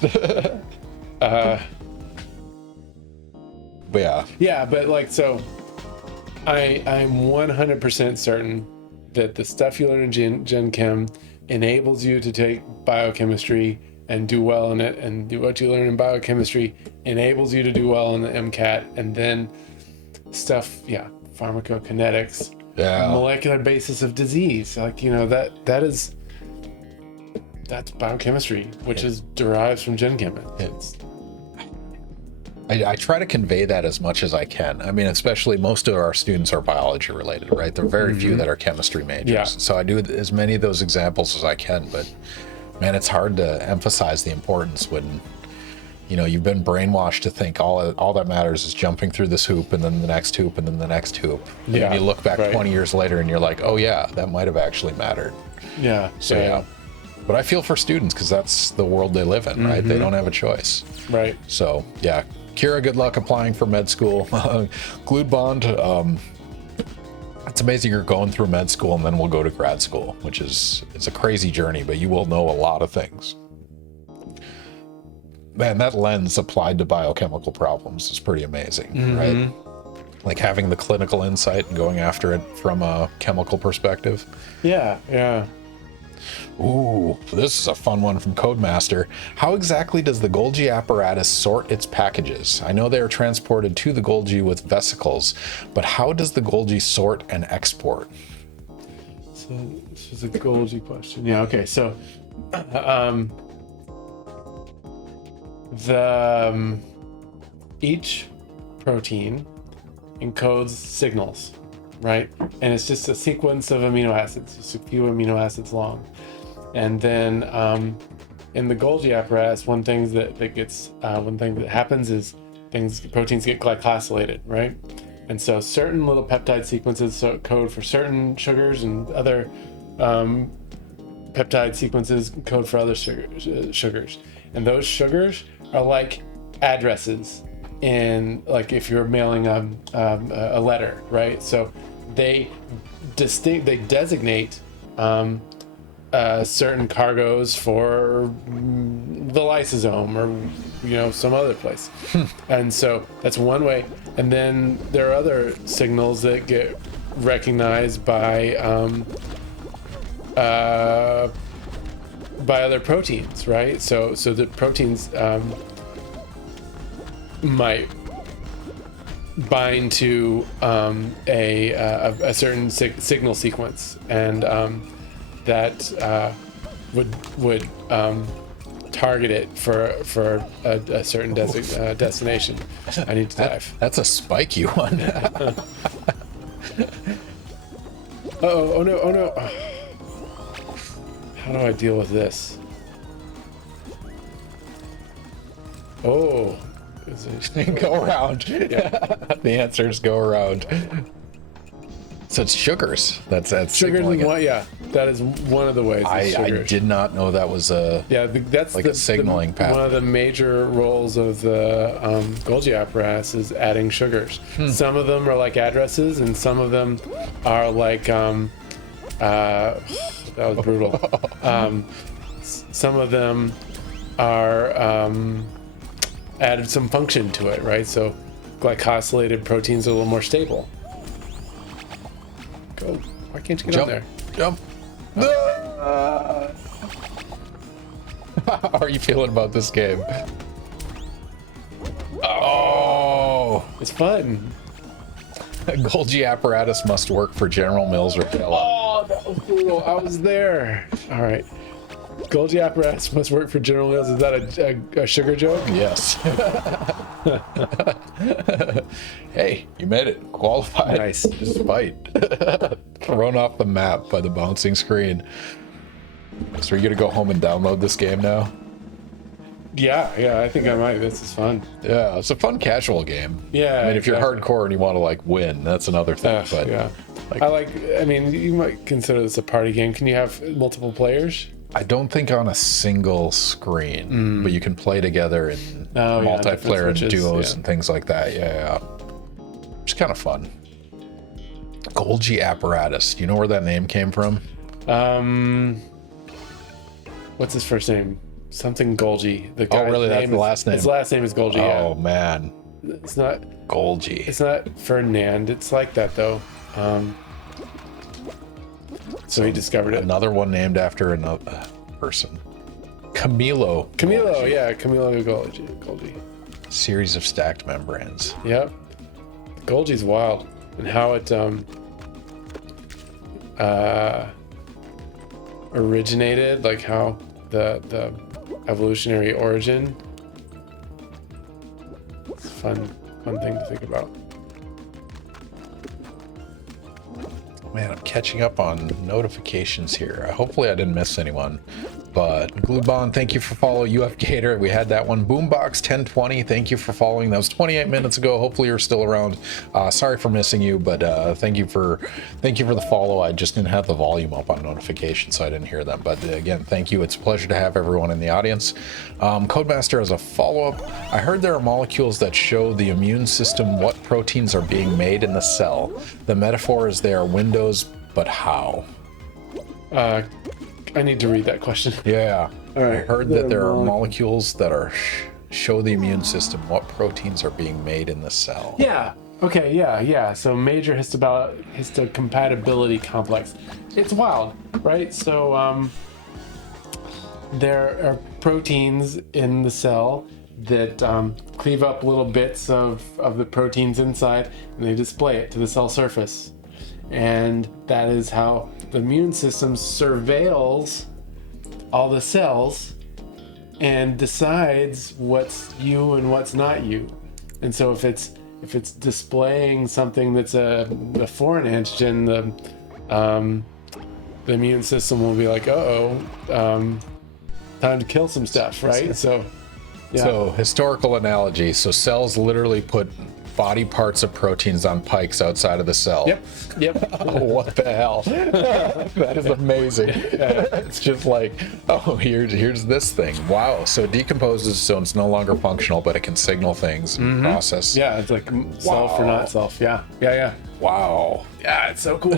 But yeah, but like, so I'm 100% certain that the stuff you learn in Gen Chem enables you to take biochemistry and do well in it, and do what you learn in biochemistry enables you to do well in the MCAT, and then stuff, pharmacokinetics, molecular basis of disease, like, that's biochemistry, which is derives from Gen Chem. I try to convey that as much as I can. I mean, especially most of our students are biology related, right? There are very few that are chemistry majors. Yeah. So I do as many of those examples as I can, but man, it's hard to emphasize the importance when, you've been brainwashed to think all that matters is jumping through this hoop and then the next hoop and then the next hoop. And then you look back 20 years later and you're like, oh yeah, that might have actually mattered. Yeah. So yeah. But I feel for students because that's the world they live in, right? They don't have a choice. Right. So yeah. Kira, good luck applying for med school. Glued Bond, it's amazing you're going through med school and then we'll go to grad school, it's a crazy journey, but you will know a lot of things. Man, that lens applied to biochemical problems is pretty amazing, right? Like having the clinical insight and going after it from a chemical perspective. Yeah. Ooh, this is a fun one from Codemaster. How exactly does the Golgi apparatus sort its packages? I know they are transported to the Golgi with vesicles, but how does the Golgi sort and export? So this is a Golgi question. Yeah, okay. So each protein encodes signals, right? And it's just a sequence of amino acids, just a few amino acids long. And then in the Golgi apparatus, one thing that happens is proteins get glycosylated, right? And so certain little peptide sequences code for certain sugars, and other peptide sequences code for other sugars. And those sugars are like addresses in, like, if you're mailing a letter, right? So they designate certain cargoes for the lysosome, or some other place. And so that's one way. And then there are other signals that get recognized by other proteins, right? So the proteins might bind to a certain signal sequence, and that would target it for a certain destination. I need to dive. That's a spiky one. Oh no. How do I deal with this? Oh, is it... Go around. Yeah. The answer is go around. So it's sugars. That's Sugars signaling and it. what? Yeah, that is one of the ways. I did not know that was a That's like a signaling path. One of the major roles of the Golgi apparatus is adding sugars. Some of them are like addresses, and some of them are like that was brutal. Some of them are added some function to it, right? So glycosylated proteins are a little more stable. Go. Why can't you get on there? Jump. How are you feeling about this game? Oh, It's fun. Golgi apparatus must work for General Mills or Kellogg. Oh, that was brutal. I was there. All right. Golgi apparatus must work for General Mills. Is that a sugar joke? Yes. Hey, you made it. Qualified. Nice. Despite thrown off the map by the bouncing screen. So are you gonna go home and download this game now? Yeah, I think I might. This is fun. Yeah, it's a fun casual game. Yeah. I mean, if you're exactly. hardcore and you want to like win, that's another thing. But yeah. like- I mean, you might consider this a party game. Can you have multiple players? I don't think on a single screen, but you can play together in multiplayer and different switches, duos and things like that. Yeah. It's kind of fun. Golgi apparatus. Do you know where that name came from? What's his first name? Something Golgi. The guy's really? That's the last name? His last name is Golgi. Oh man, It's not Golgi. It's not Ferdinand. It's like that though. So he discovered it. Another one named after another person. Camilo. Camilo, yeah, Camilo Golgi. Series of stacked membranes. Yep. Golgi's wild, and how it originated, like how the evolutionary origin. It's a fun thing to think about. Man, I'm catching up on notifications here. Hopefully I didn't miss anyone. But Gluebond, thank you for following. UF Gator, we had that one. Boombox 1020, thank you for following. That was 28 minutes ago. Hopefully you're still around. Sorry for missing you, but thank you for the follow. I just didn't have the volume up on notifications, so I didn't hear them. But again, thank you. It's a pleasure to have everyone in the audience. Codemaster, as a follow-up, I heard there are molecules that show the immune system what proteins are being made in the cell. The metaphor is they are windows, but how? I need to read that question. Yeah. All right. I heard that there are molecules that are show the immune system what proteins are being made in the cell. Yeah. Okay. Yeah. So major histocompatibility complex. It's wild, right? So there are proteins in the cell that cleave up little bits of the proteins inside, and they display it to the cell surface. And that is how the immune system surveils all the cells and decides what's you and what's not you. And so if it's if it's displaying something that's a foreign antigen, the immune system will be like, time to kill some stuff, right? So, yeah. So historical analogy. So cells literally put body parts of proteins on pikes outside of the cell. Yep. Oh, what the hell? That is amazing. It's just like, oh, here's this thing. Wow. So it decomposes, so it's no longer functional, but it can signal things and process. Yeah, it's like self or not self. Yeah. Wow. Yeah, it's so cool.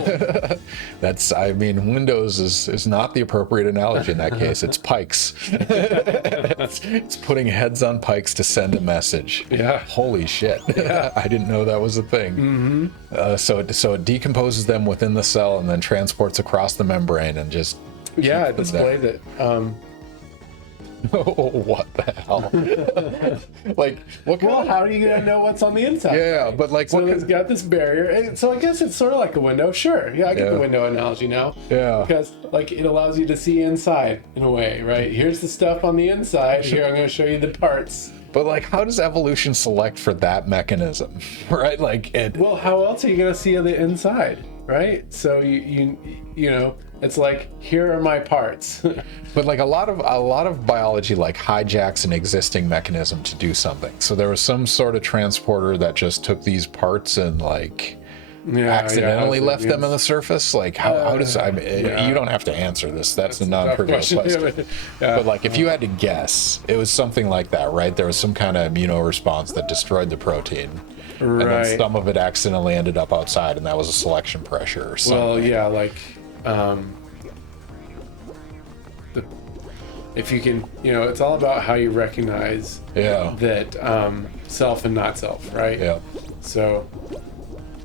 Windows is not the appropriate analogy in that case. It's pikes. It's putting heads on pikes to send a message. Yeah. Holy shit. Yeah. I didn't know that was a thing. So it decomposes them within the cell and then transports across the membrane and just... Yeah, it displays it. Oh, what the hell? Like, what kind Well, how are you gonna know what's on the inside? Yeah, but like, So what it's got this barrier, and so I guess it's sort of like a window. Sure, yeah, I get the window analogy now. Yeah. Because like it allows you to see inside in a way, right? Here's the stuff on the inside. Here I'm going to show you the parts. But like, how does evolution select for that mechanism, right? Like, Well, how else are you going to see the inside, right? So you know, it's like, here are my parts. But like a lot of biology like hijacks an existing mechanism to do something. So there was some sort of transporter that just took these parts and like accidentally left them on the surface. Like how does you don't have to answer this. That's a non-trivial question. But like if you had to guess, it was something like that, right? There was some kind of immunoresponse that destroyed the protein. And then some of it accidentally ended up outside, and that was a selection pressure or something. Well, yeah, like if you can, you know, it's all about how you recognize that self and not self, right? Yeah. So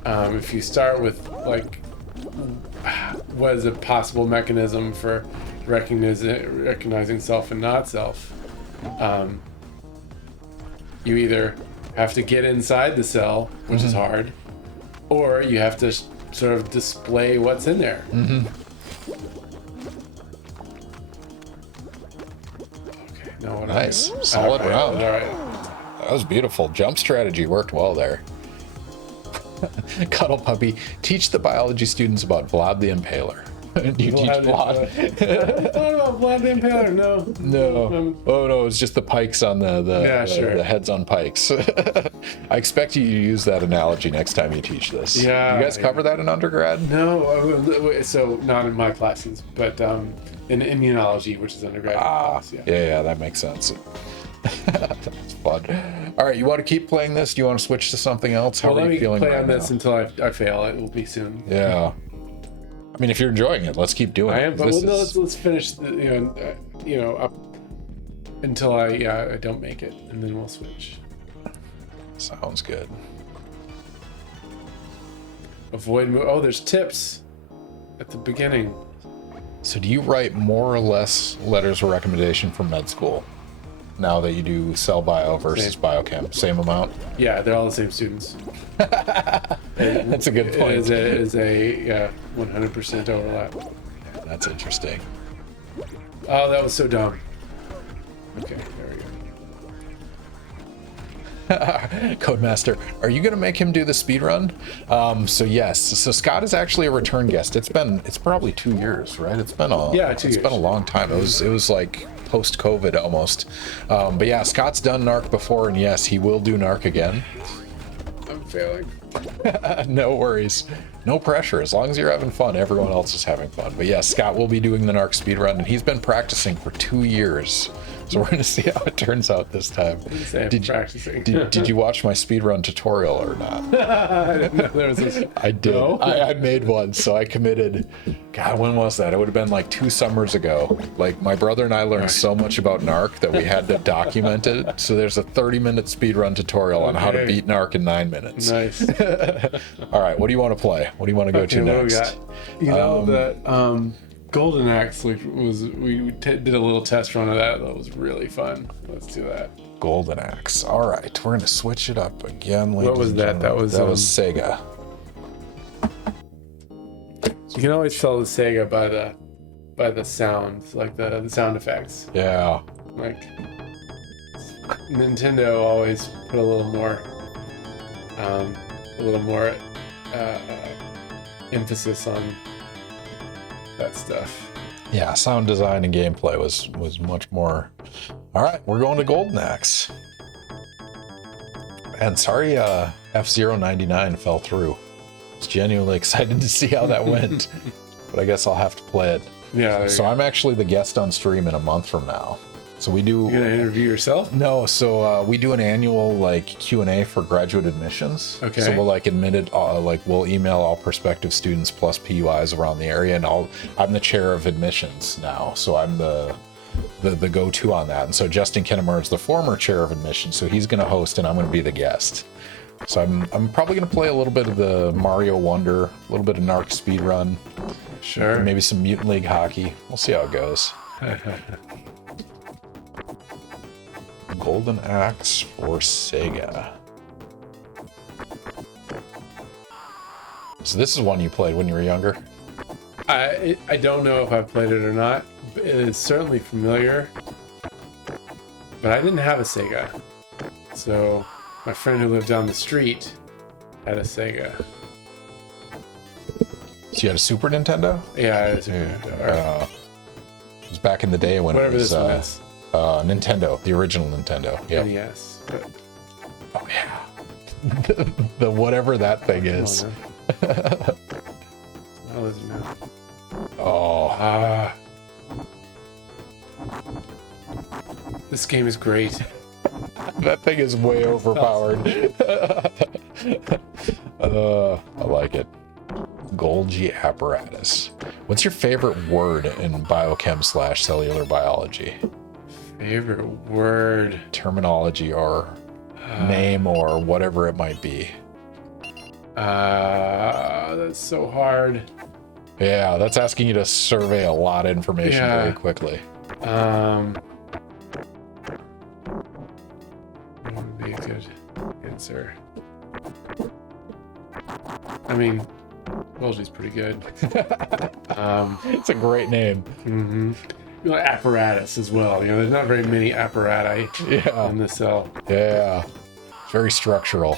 if you start with like, what is a possible mechanism for recognizing self and not self? You either have to get inside the cell, which is hard, or you have to sort of display what's in there. Okay, now what Nice. do I do? Solid round. All right. That was beautiful. Jump strategy worked well there. Cuddle Puppy, teach the biology students about Vlad the Impaler. Do you teach Vlad? I thought about Vlad the Impaler. No. No. Oh no, it's just the pikes on the heads on pikes. I expect you to use that analogy next time you teach this. Yeah. You guys cover that in undergrad? No, so not in my classes, but in immunology, which is undergraduate class. Yeah, that makes sense. That's fun. All right, you want to keep playing this? Do you want to switch to something else? How are you feeling play right on this now? until I fail. It will be soon. Yeah. I mean, if you're enjoying it, let's keep doing it. I am, but let's finish. Up until I don't make it, and then we'll switch. Sounds good. Avoid. Oh, there's tips at the beginning. So, do you write more or less letters of recommendation for med school now that you do cell bio versus biochem? Same amount? Yeah, they're all the same students. That's a good point. It is a 100% overlap. That's interesting. Oh, that was so dumb. Okay, there we go. Codemaster, are you going to make him do the speed run? So yes. So Scott is actually a return guest. It's probably 2 years, right? It's been a 2 years. It's been a long time. It was like post-COVID almost. But yeah, Scott's done NARC before, and yes, he will do NARC again. I'm failing. No worries. No pressure. As long as you're having fun, everyone else is having fun. But yes, Scott will be doing the NARC speedrun, and he's been practicing for 2 years. So we're going to see how it turns out this time. Did you watch my speedrun tutorial or not? I didn't know there was this. I did. No? I made one, so I committed. God, when was that? It would have been like 2 summers ago. Like, my brother and I learned so much about NARC that we had to document it. So there's a 30-minute speedrun tutorial on how to beat NARC in 9 minutes. Nice. All right, what do you want to play? What do you want to go to next? You know, the Golden Axe we did a little test run of that. That was really fun. Let's do that. Golden Axe. All right, we're going to switch it up again. What was that? That was Sega. You can always tell the Sega by the sounds, like the sound effects. Yeah. Like Nintendo always put a little more a little more emphasis on that stuff. Yeah, sound design and gameplay was much more. All right, we're going to Golden Axe. And sorry, F-099 fell through. I was genuinely excited to see how that went, but I guess I'll have to play it. Yeah. So I'm actually the guest on stream in a month from now. So we do. You're gonna interview yourself? No, so we do an annual like Q&A for graduate admissions. Okay. So we'll like we'll email all prospective students plus PUIs around the area, and I'm the chair of admissions now, so I'm the go-to on that. And so Justin Kinnemer is the former chair of admissions, so he's gonna host, and I'm gonna be the guest. So I'm probably gonna play a little bit of the Mario Wonder, a little bit of NARC speedrun, Sure. maybe some Mutant League hockey. We'll see how it goes. Golden Axe for Sega. So this is one you played when you were younger? I don't know if I've played it or not. But it is certainly familiar. But I didn't have a Sega. So my friend who lived down the street had a Sega. So you had a Super Nintendo? Yeah, I had a Super Nintendo. It was back in the day when Whatever it was this one is. Nintendo, the original Nintendo. Yeah. NES. But Oh yeah. the whatever that thing is. How is it now? Oh. This game is great. That thing is way overpowered. I like it. Golgi apparatus. What's your favorite word in biochem / cellular biology? Favorite word. Terminology or name or whatever it might be. That's so hard. Yeah, that's asking you to survey a lot of information very quickly. What would be a good answer? I mean, Golgi's pretty good. It's a great name. Mm-hmm. You know, apparatus as well. You know, there's not very many apparati in the cell. Yeah. Very structural.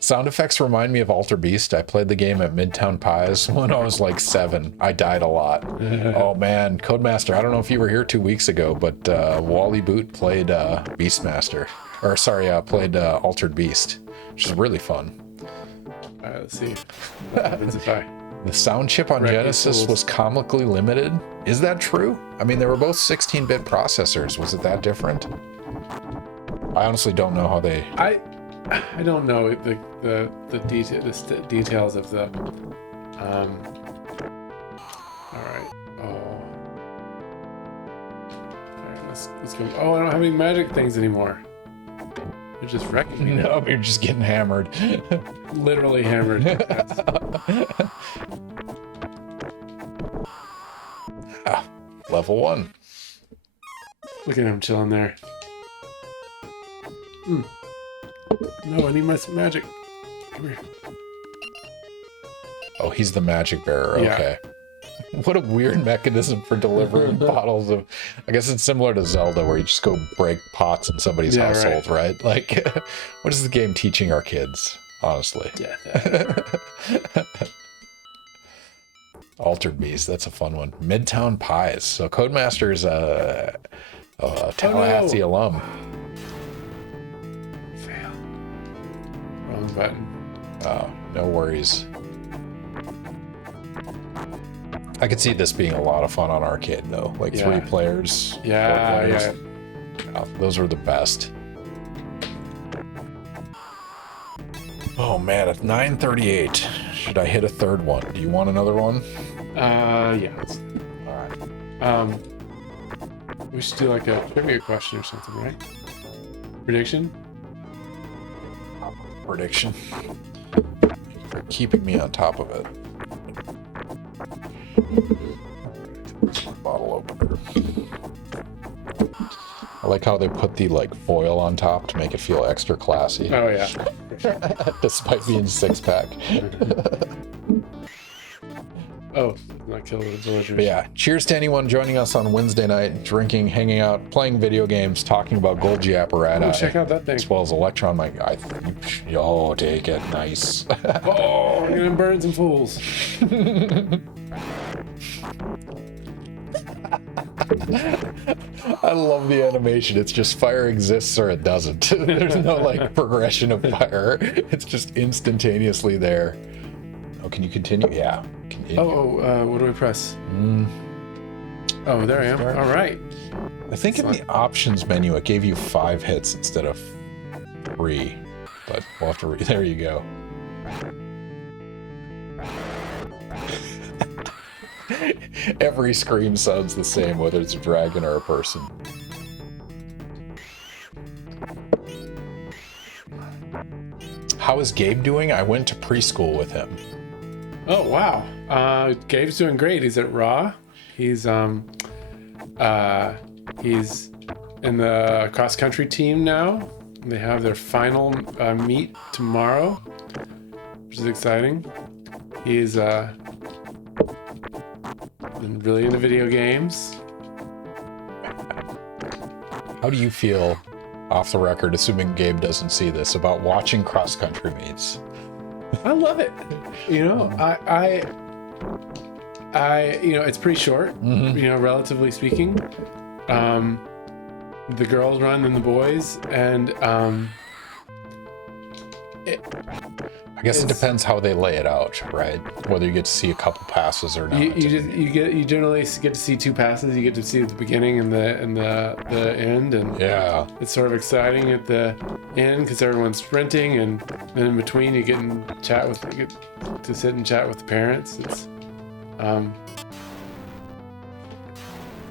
Sound effects remind me of Alter Beast. I played the game at Midtown Pies when I was like 7. I died a lot. Oh man, Codemaster, I don't know if you were here 2 weeks ago, but Wally Boot played Beastmaster. Or sorry, played Altered Beast, which is really fun. All right, let's see. What happens if I... The sound chip on Genesis was comically limited. Is that true? I mean, they were both 16-bit processors. Was it that different? I honestly don't know how they... I don't know the details of the all right. All right, let's go. Oh, I don't have any magic things anymore. They're just wrecking me. No, you're just getting hammered. Literally hammered. Level 1. Look at him chilling there. No, I need my magic. Come here. Oh, he's the magic bearer. Yeah. Okay. What a weird mechanism for delivering bottles of... I guess it's similar to Zelda, where you just go break pots in somebody's household, right? Like, what is the game teaching our kids, honestly? Yeah. Altered Beast, that's a fun one. Midtown Pies. So Codemaster is a Tallahassee alum. Fail. Wrong button. Oh, no worries. I could see this being a lot of fun on arcade, though. Like 3 players. 4 players. Yeah, those are the best. Oh man, it's 9:38. Should I hit a third one? Do you want another one? Yeah. All right. We should do like a trivia question or something, right? Prediction? Prediction. You're keeping me on top of it. Bottle opener. I like how they put the like foil on top to make it feel extra classy. Oh yeah. Despite being 6-pack. Oh, not kill the villagers. But yeah, cheers to anyone joining us on Wednesday night, drinking, hanging out, playing video games, talking about Golgi apparatus. Oh, check out that thing. As well as Electron Mic. Oh, take it. Nice. Oh, you're gonna burn some fools. I love the animation. It's just fire exists or it doesn't. There's no like progression of fire. It's just instantaneously there. Oh, can you continue? Yeah. Continue. What do we press? Oh, there I am. All right. I think in the options menu it gave you 5 hits instead of 3, but we'll have to there you go. Every scream sounds the same, whether it's a dragon or a person. How is Gabe doing? I went to preschool with him. Oh, wow. Gabe's doing great. He's at Raw. He's in the cross country team now. They have their final meet tomorrow, which is exciting. He's been really into video games. How do you feel, off the record, assuming Gabe doesn't see this, about watching cross country meets? I love it. You know, I it's pretty short, relatively speaking. The girls run than the boys, and I guess it depends how they lay it out, right? Whether you get to see a couple passes or not. You generally get to see 2 passes. You get to see the beginning and the end, and yeah, it's sort of exciting at the end because everyone's sprinting, and then in between you get to sit and chat with the parents. It's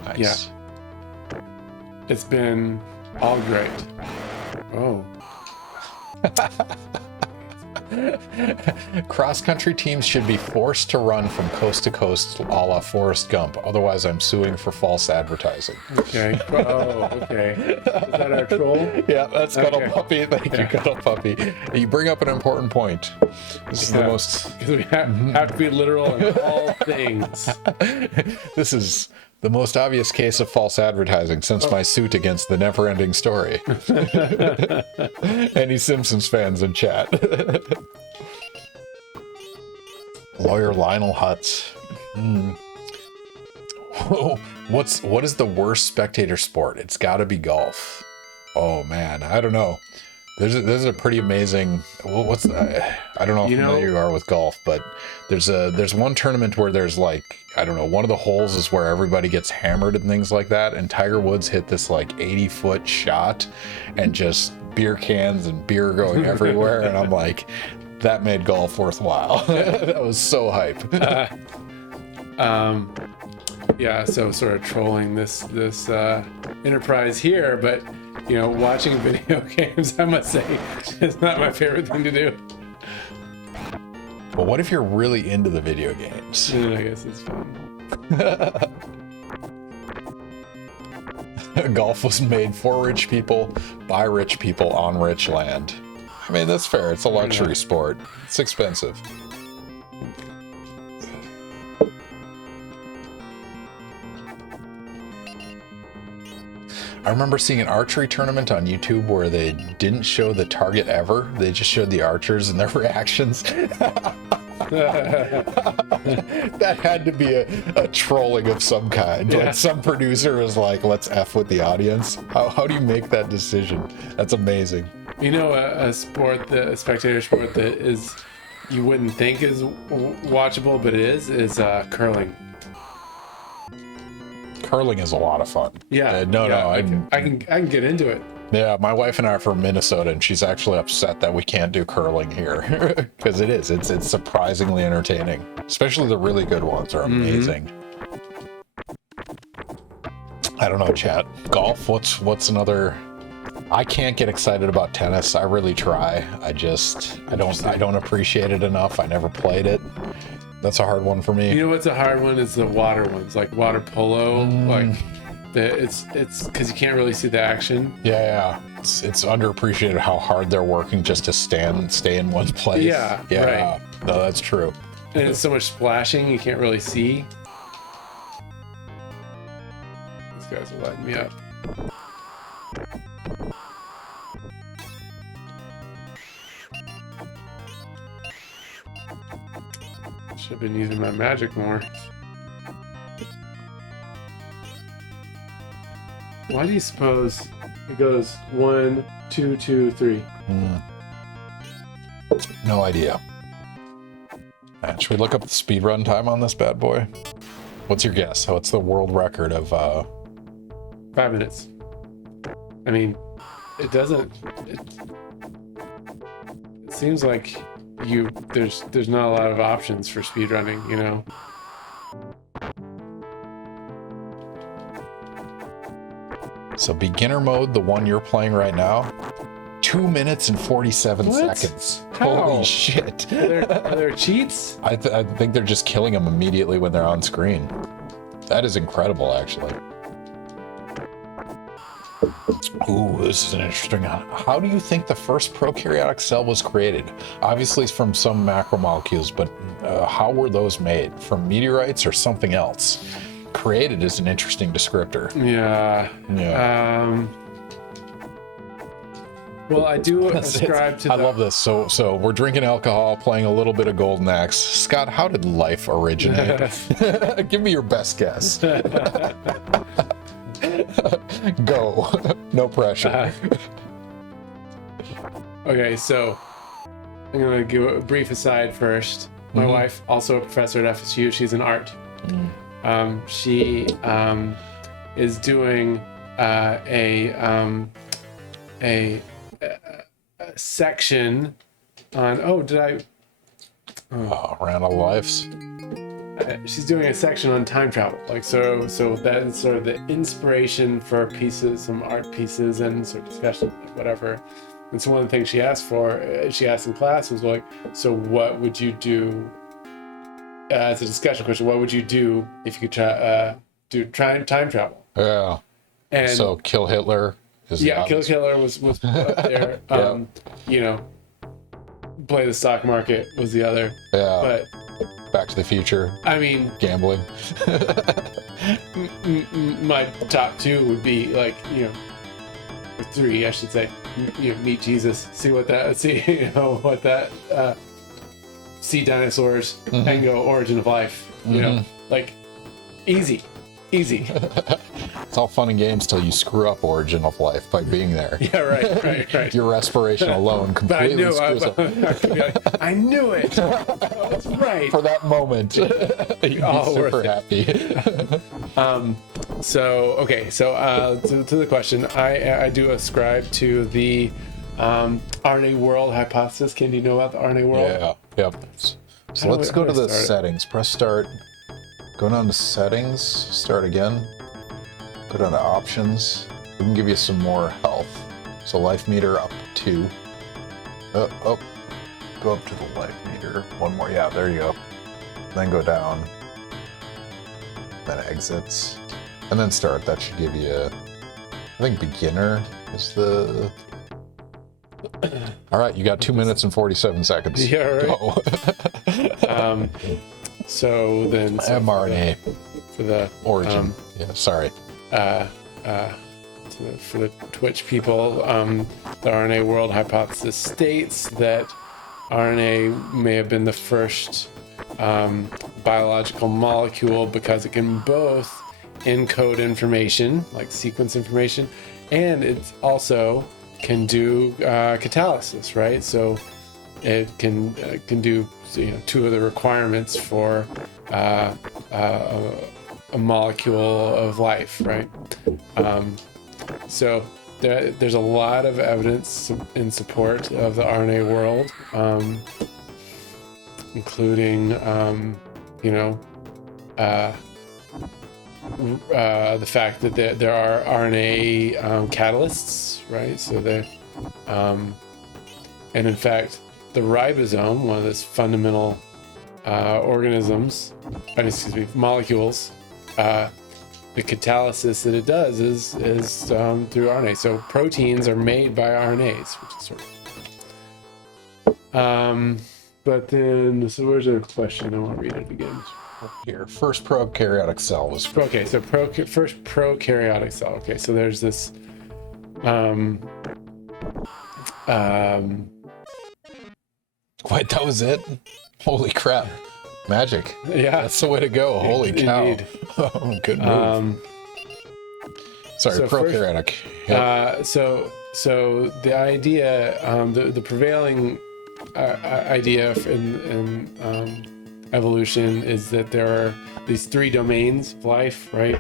nice. Yeah, it's been all great. Oh. Cross-country teams should be forced to run from coast to coast a la Forrest Gump. Otherwise, I'm suing for false advertising. Okay. Oh, okay. Is that our troll? Yeah, that's Cuddle Okay. Puppy. Thank you, Cuddle Puppy. You bring up an important point. This is the most... Because we have to be literal in all things. This is the most obvious case of false advertising since my suit against the never-ending story. Any Simpsons fans in chat? Lawyer Lionel Hutz. Whoa. What is the worst spectator sport? It's got to be golf. Oh man, I don't know. There's a pretty amazing. What's that? I don't know how familiar you are with golf, but there's one tournament where there's like, I don't know, one of the holes is where everybody gets hammered and things like that, and Tiger Woods hit this like 80-foot shot and just beer cans and beer going everywhere, and I'm like, that made golf worthwhile. That was so hype. Yeah, so sort of trolling this enterprise here, but watching video games, I must say, is not my favorite thing to do. But what if you're really into the video games? I guess it's fun. Golf was made for rich people, by rich people, on rich land. I mean, that's fair. It's a luxury sport. It's expensive. I remember seeing an archery tournament on YouTube where they didn't show the target ever. They just showed the archers and their reactions. That had to be a trolling of some kind. Yeah. Like some producer was like, let's F with the audience. How do you make that decision? That's amazing. A sport, a spectator sport that is, you wouldn't think is watchable, but it is curling. Curling is a lot of fun. Yeah. I can get into it. Yeah, my wife and I are from Minnesota, and she's actually upset that we can't do curling here because it's surprisingly entertaining. Especially the really good ones are amazing. I don't know, chat. Golf. What's another? I can't get excited about tennis. I really try. I don't appreciate it enough. I never played it. That's a hard one for me. You know what's a hard one is the water ones, like water polo. Like it's because you can't really see the action. Yeah. It's underappreciated how hard they're working just to stay in one place. Yeah. Right. No, that's true. And it's so much splashing, you can't really see. These guys are lighting me up. Should have been using my magic more. Why do you suppose it goes 1, 2, 2, 3? No idea. Should we look up the speed run time on this bad boy? What's your guess? What's the world record of 5 minutes. I mean, it doesn't. It seems like there's not a lot of options for speedrunning, you know. So beginner mode, the one you're playing right now, 2 minutes and 47 What? seconds. How? Holy shit. Are there cheats? I think they're just killing them immediately when they're on screen. That is incredible, actually. Ooh, this is an interesting one. How do you think the first prokaryotic cell was created? Obviously, it's from some macromolecules, but how were those made? From meteorites or something else? Created is an interesting descriptor. Yeah. Well, I do ascribe to I love this. So we're drinking alcohol, playing a little bit of Golden Axe. Scott, how did life originate? Give me your best guess. Go. No pressure. Okay, so I'm going to give a brief aside first. My wife, also a professor at FSU, she's in art. She is doing a section on, Ran out of lives. she's doing a section on time travel. Like, so that is sort of the inspiration for pieces, some art pieces and sort of discussion, like whatever. And so one of the things she asked in class was like, so what would you do, as a discussion question, what would you do if you could do time travel? Yeah. And So kill Hitler is the kill obvious. Hitler was up there. You know, play the stock market was the other. Yeah. But Back to the Future. I mean, Gambling. my top two would be like, you know, or three, I should say. You know, meet Jesus, see what that, see dinosaurs, and go origin of life. You know, like easy. It's all fun and games till you screw up Origin of Life by being there. Yeah, right. Your respiration alone But I completely knew, screws up. I knew it. That's right. For that moment, you'd be All super worth happy. So to the question, I do ascribe to the RNA world hypothesis. Ken, do you know about the RNA world? Yeah, yep. So How let's do go I to the start it? settings. Press start. Go down to settings, start again. Go down to options. We can give you some more health. So life meter up 2. Go up to the life meter. One more, yeah, there you go. Then go down. Then exits. And then start. That should give you, I think beginner is the... All right, you got 2 minutes and 47 seconds. Yeah, right. Go. So then mRNA for the origin. Sorry. for the Twitch people, the RNA world hypothesis states that RNA may have been the first biological molecule because it can both encode information, like sequence information, and it also can do catalysis, right? So it can do, you know, two of the requirements for a molecule of life, right? So there's a lot of evidence in support of the RNA world, including, the fact that there are RNA catalysts, right? So and in fact, the ribosome, one of those fundamental molecules, the catalysis that it does is through RNA. So proteins are made by RNAs, which is sort of But then, so where's our question? I won't read it again. Here, first prokaryotic cell was Okay, so first prokaryotic cell. Okay, so there's this Wait, that was it? Holy crap. Magic. yeah, That's the way to go. Holy cow. Indeed. Oh, good move. Sorry, so prokaryotic. Yep. So the idea, the prevailing idea in evolution is that there are these three domains of life, right?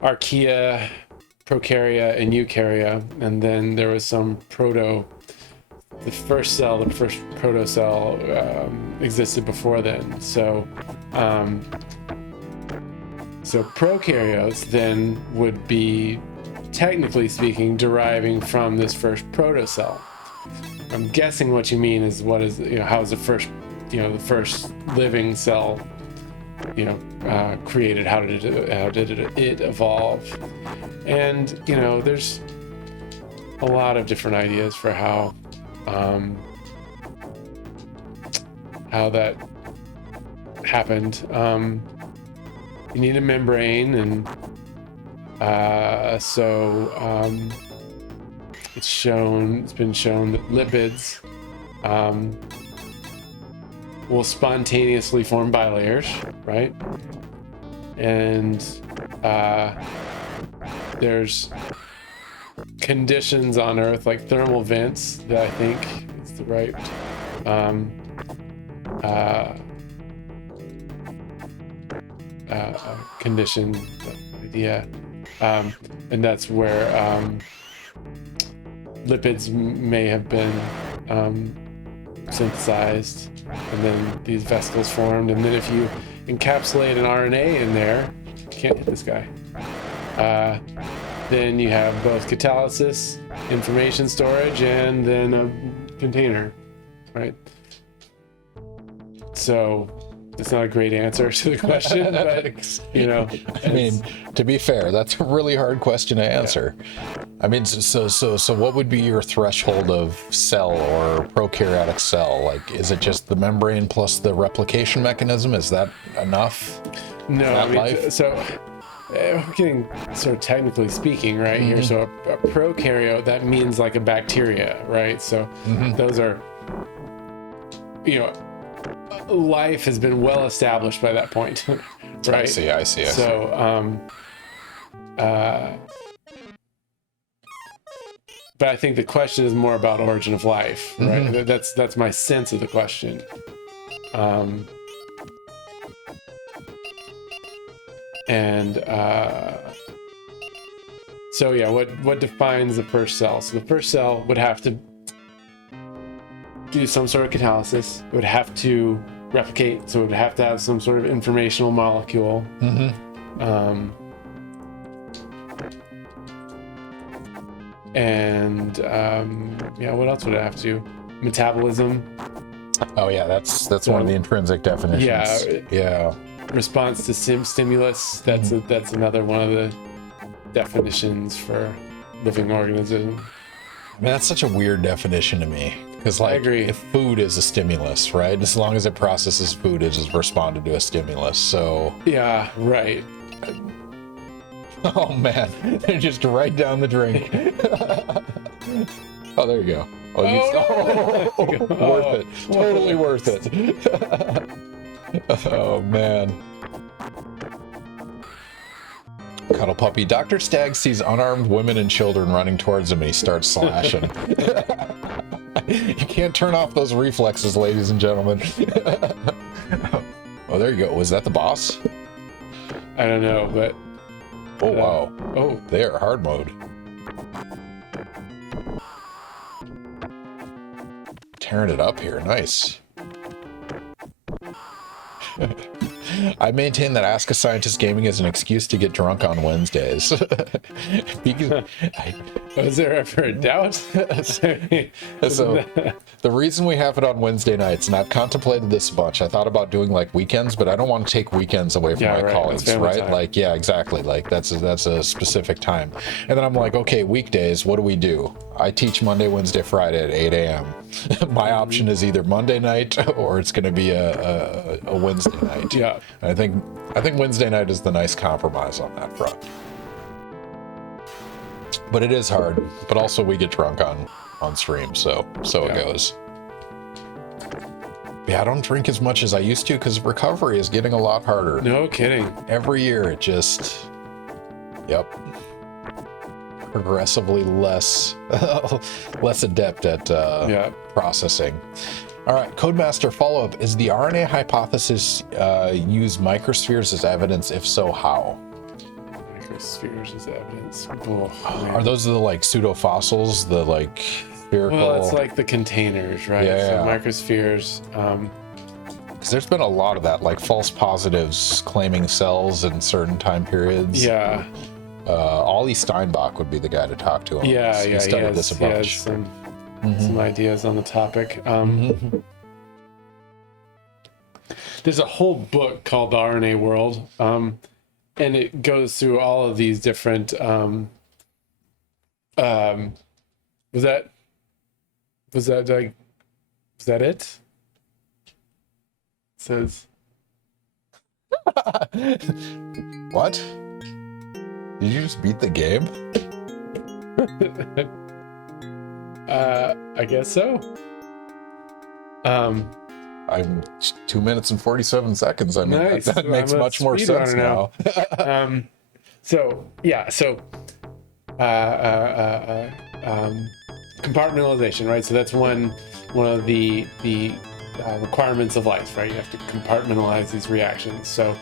Archaea, prokarya, and eukarya, and then there was some the first protocell existed before then. So prokaryotes then would be, technically speaking, deriving from this first protocell. I'm guessing what you mean is how is the first living cell created? How did it evolve? And there's a lot of different ideas for how that happened. You need a membrane, and it's been shown that lipids will spontaneously form bilayers, right? And there's conditions on Earth like thermal vents that I think is the right condition idea, and that's where lipids may have been synthesized, and then these vesicles formed, and then if you encapsulate an RNA in there, can't hit this guy, then you have both catalysis, information storage, and then a container, right? So it's not a great answer to the question, but I mean, to be fair, that's a really hard question to answer. Yeah. I mean, so what would be your threshold of cell or prokaryotic cell? Like, is it just the membrane plus the replication mechanism? Is that enough? No, I mean, so we're getting sort of technically speaking right here. So a prokaryote, that means like a bacteria, right? So those are, life has been well established by that point, right? I see. So, but I think the question is more about origin of life, right? That's my sense of the question. So yeah, what defines the first cell? So the first cell would have to do some sort of catalysis. It would have to replicate, so it would have to have some sort of informational molecule. What else would it have to? Metabolism. Oh yeah, that's one of the intrinsic definitions. Yeah. Response to stimulus. That's another one of the definitions for living organism. I mean, that's such a weird definition to me. Because, like, if food is a stimulus, right? As long as it processes food, it has responded to a stimulus. So yeah, right. Oh man, they're just right down the drink. Oh, there you go. Worth it. Totally worth it. Oh man. Cuddle puppy. Dr. Stagg sees unarmed women and children running towards him, and he starts slashing. You can't turn off those reflexes, ladies and gentlemen. Oh, there you go. Was that the boss? I don't know, but... Oh, wow. Oh, there, hard mode. Tearing it up here. Nice. I maintain that Ask a Scientist Gaming is an excuse to get drunk on Wednesdays. Because Was there ever a doubt? So the reason we have it on Wednesday nights, and I've contemplated this a bunch, I thought about doing like weekends, but I don't want to take weekends away from my colleagues, right? Time. Like, yeah, exactly. Like that's a specific time. And then I'm like, okay, weekdays, what do we do? I teach Monday, Wednesday, Friday at 8 a.m. My option is either Monday night or it's going to be a Wednesday night. Yeah. And I think Wednesday night is the nice compromise on that front. But it is hard. But also we get drunk on stream, so it goes. Yeah, I don't drink as much as I used to because recovery is getting a lot harder. No kidding. Every year it just, progressively less adept at processing. All right, Codemaster follow-up. Is the RNA hypothesis use microspheres as evidence? If so, how? Microspheres as evidence. Are those the like pseudofossils, the like spherical? Well, it's like the containers, right? Yeah. So microspheres. Because there's been a lot of that, like false positives claiming cells in certain time periods. Yeah. Ollie Steinbach would be the guy to talk to. He studied this a bunch. He has some ideas on the topic. There's a whole book called The RNA World, and it goes through all of these different. Was that it? It says. What? Did you just beat the game? I guess so. I'm 2 minutes and 47 seconds. I mean, nice. that makes much more sense now. Compartmentalization, right? So that's one of the requirements of life, right? You have to compartmentalize these reactions. So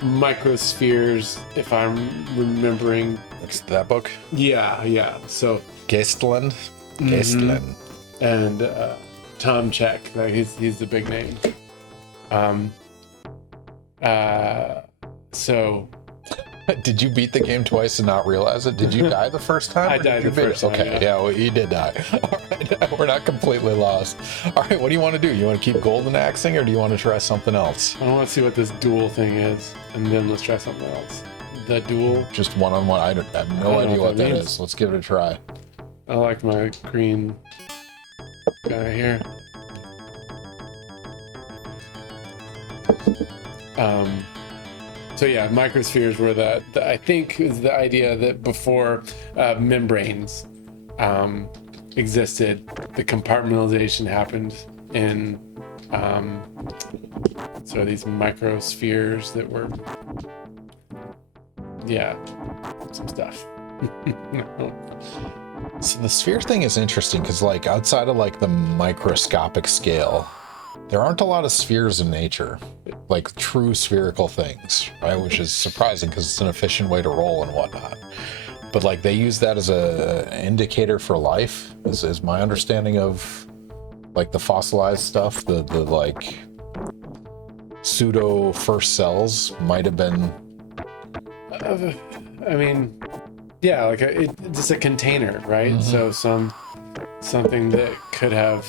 microspheres, if I'm remembering. It's that book? Yeah. So Geistland. And Tom Check, like he's the big name. So did you beat the game twice and not realize it? Did you die the first time? I died the first time. Okay, yeah, well, you did die. All right, we're not completely lost. All right, what do you want to do? You want to keep golden axing, or do you want to try something else? I want to see what this dual thing is, and then let's try something else. The dual. Just one-on-one. I have no idea what that is. Let's give it a try. I like my green guy here. So yeah, microspheres were I think is the idea that before membranes existed, the compartmentalization happened in so these microspheres that were some stuff. So the sphere thing is interesting because like outside of like the microscopic scale, there aren't a lot of spheres in nature, like true spherical things, right? Which is surprising because it's an efficient way to roll and whatnot. But like they use that as an indicator for life, is my understanding of like the fossilized stuff. The like pseudo first cells might have been. I mean, yeah, like it's just a container, right? So something that could have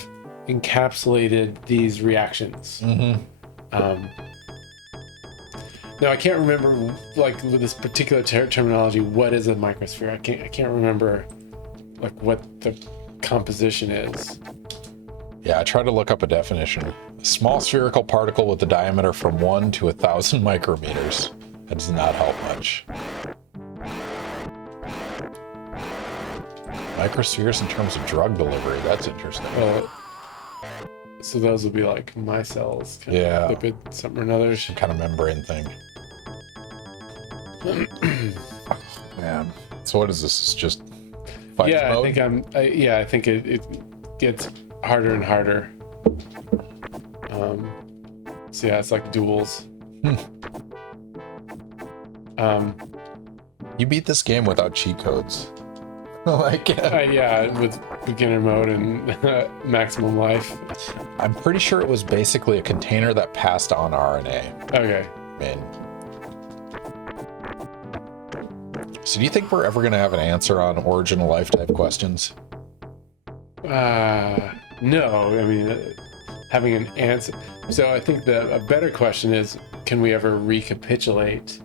encapsulated these reactions. Now I can't remember, like with this particular terminology, what is a microsphere? I can't remember, like what the composition is. Yeah, I tried to look up a definition. A small spherical particle with a diameter from 1 to 1,000 micrometers. That does not help much. Microspheres in terms of drug delivery. That's interesting. So those would be like my cells. Yeah. Lipid, something or another. Some kind of membrane thing. Man. So what is this? It's just fight mode? I think it gets harder and harder. So yeah, it's like duels. You beat this game without cheat codes. Like with beginner mode and maximum life. I'm pretty sure it was basically a container that passed on RNA. Okay. Man. So do you think we're ever going to have an answer on origin of life type questions? No, I mean, having an answer. So I think a better question is, can we ever recapitulate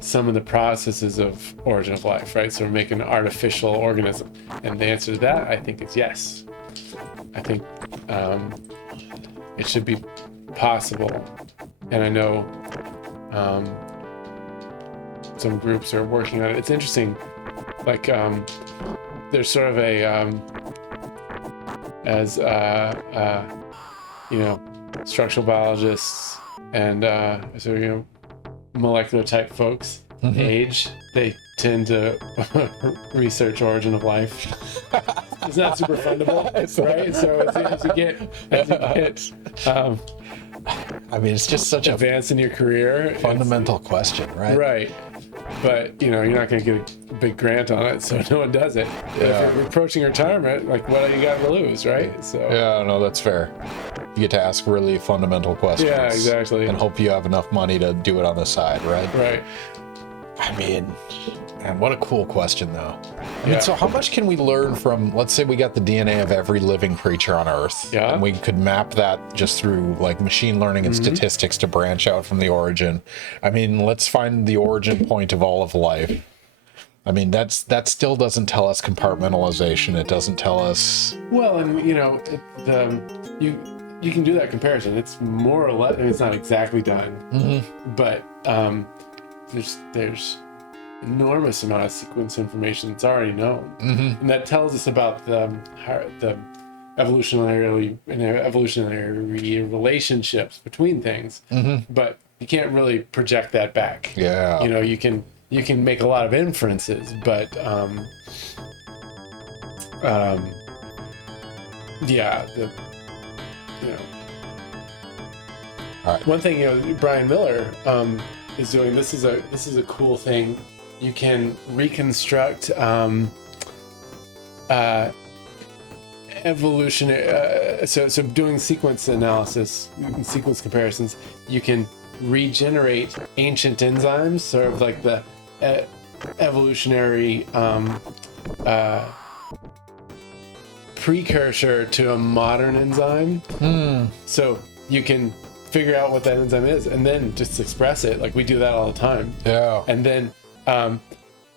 some of the processes of origin of life, right? So make an artificial organism. And the answer to that, I think, is yes. I think it should be possible. And I know some groups are working on it. It's interesting, like there's sort of a structural biologists and molecular type folks age, they tend to research origin of life. It's not super fundable, right? So as you get I mean, it's just such advance in your career, fundamental question, right? Right. But you're not going to get a big grant on it, so no one does it. Yeah. If you're approaching retirement, like, what do you got to lose, right? So yeah, no, that's fair. You get to ask really fundamental questions. Yeah, exactly. And hope you have enough money to do it on the side, right? Right. I mean, man, what a cool question, though. I mean, Yeah. so how much can we learn from, let's say we got the DNA of every living creature on Earth, Yeah. and we could map that just through like machine learning and statistics to branch out from the origin. I mean, let's find the origin point of all of life. I mean, that still doesn't tell us compartmentalization. It doesn't tell us. Well, and you can do that comparison. It's more or less. I mean, it's not exactly done, but there's enormous amount of sequence information that's already known, and that tells us about the evolutionary relationships between things. But you can't really project that back. Yeah. You can make a lot of inferences, but All right. One thing Brian Miller is doing. This is a cool thing. You can reconstruct evolutionary. So doing sequence analysis, sequence comparisons, you can regenerate ancient enzymes, sort of like the evolutionary precursor to a modern enzyme. So you can figure out what that enzyme is and then just express it. Like we do that all the time. Yeah. And then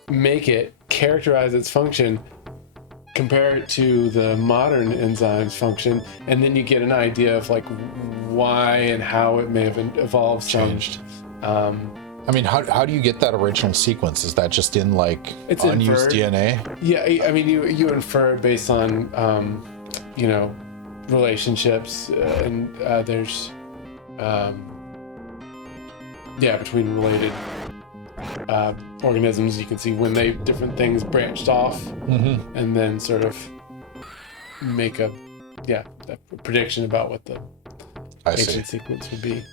make it, characterize its function, compare it to the modern enzyme's function, and then you get an idea of like why and how it may have evolved. Changed. I mean, how do you get that original sequence? Is that just in like It's unused inferred. DNA? Yeah, I mean, you infer based on relationships, and there's between related organisms. You can see when different things branched off, and then sort of make a prediction about what the ancient sequence would be.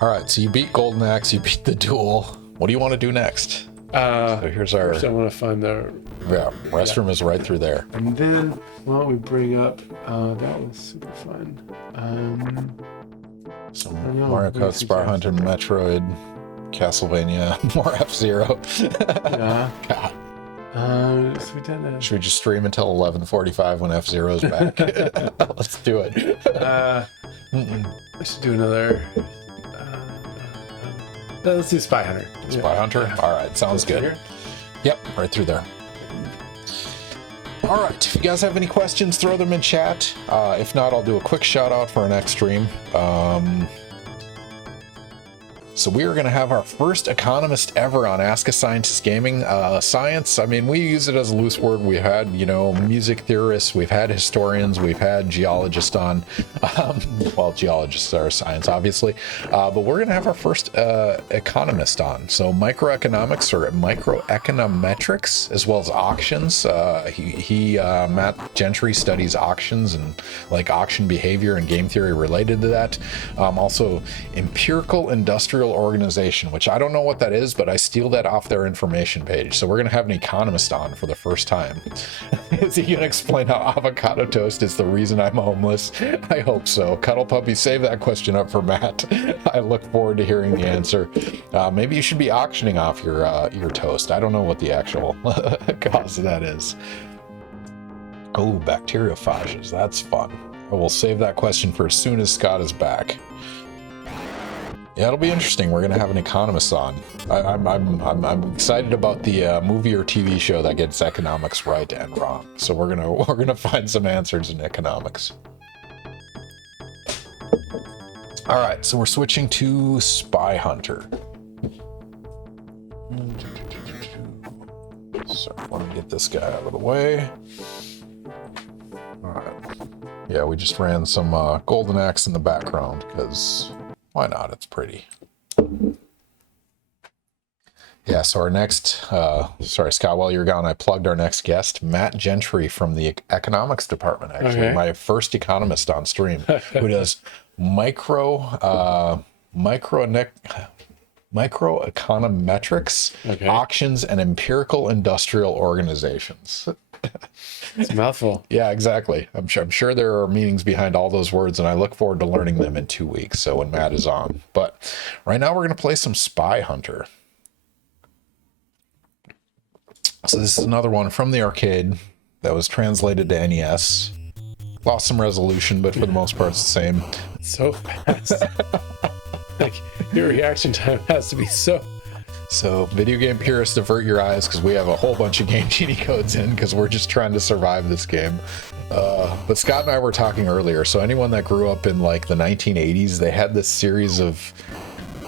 All right, so you beat Golden Axe, you beat the duel. What do you want to do next? So here's our. First I want to find the. Restroom is right through there. And then, why don't we bring up? That was super fun. So I don't know. Mario What do you Kart, Spar Hunter, Metroid, Castlevania, more F-Zero. Yeah. God. So we done that. Should we just stream until 11:45 when F-Zero's back? Let's do it. I should do another. No, let's do Spy Hunter. Spy Hunter? All right, sounds good. Here? Yep, right through there. All right, if you guys have any questions, throw them in chat. If not, I'll do a quick shout out for our next stream. So we are going to have our first economist ever on Ask a Scientist Gaming. Science, I mean, we use it as a loose word. We've had, music theorists, we've had historians, we've had geologists on. Well, geologists are science, obviously. But we're going to have our first economist on. So microeconomics or microeconometrics, as well as auctions. Matt Gentry studies auctions and like auction behavior and game theory related to that. Also empirical industrial Industrial Organization, which I don't know what that is, but I steal that off their information page. So we're going to have an economist on for the first time. Is he going to explain how avocado toast is the reason I'm homeless? I hope so. Cuddle Puppy, save that question up for Matt. I look forward to hearing the answer. Maybe you should be auctioning off your toast. I don't know what the actual cause of that is. Oh, bacteriophages. That's fun. We'll save that question for as soon as Scott is back. Yeah, it'll be interesting. We're gonna have an economist on. I'm excited about the movie or TV show that gets economics right and wrong. So we're gonna find some answers in economics. All right, so we're switching to Spy Hunter. So let me get this guy out of the way. All right. Yeah, we just ran some Golden Axe in the background because why not? It's pretty. Yeah, so our next, sorry, Scott, while you're gone, I plugged our next guest, Matt Gentry from the economics department, actually. Okay. My first economist on stream, who does microeconometrics, okay, auctions, and empirical industrial organizations. It's a mouthful. Yeah, exactly. I'm sure there are meanings behind all those words, and I look forward to learning them in 2 weeks, so when Matt is on. But right now we're going to play some Spy Hunter. So this is another one from the arcade that was translated to NES. Lost some resolution, but for the most part it's the same. So fast. Like, your reaction time has to be so... So, video game purists, avert your eyes because we have a whole bunch of game cheaty codes in because we're just trying to survive this game. But Scott and I were talking earlier, so anyone that grew up in like the 1980s, they had this series of,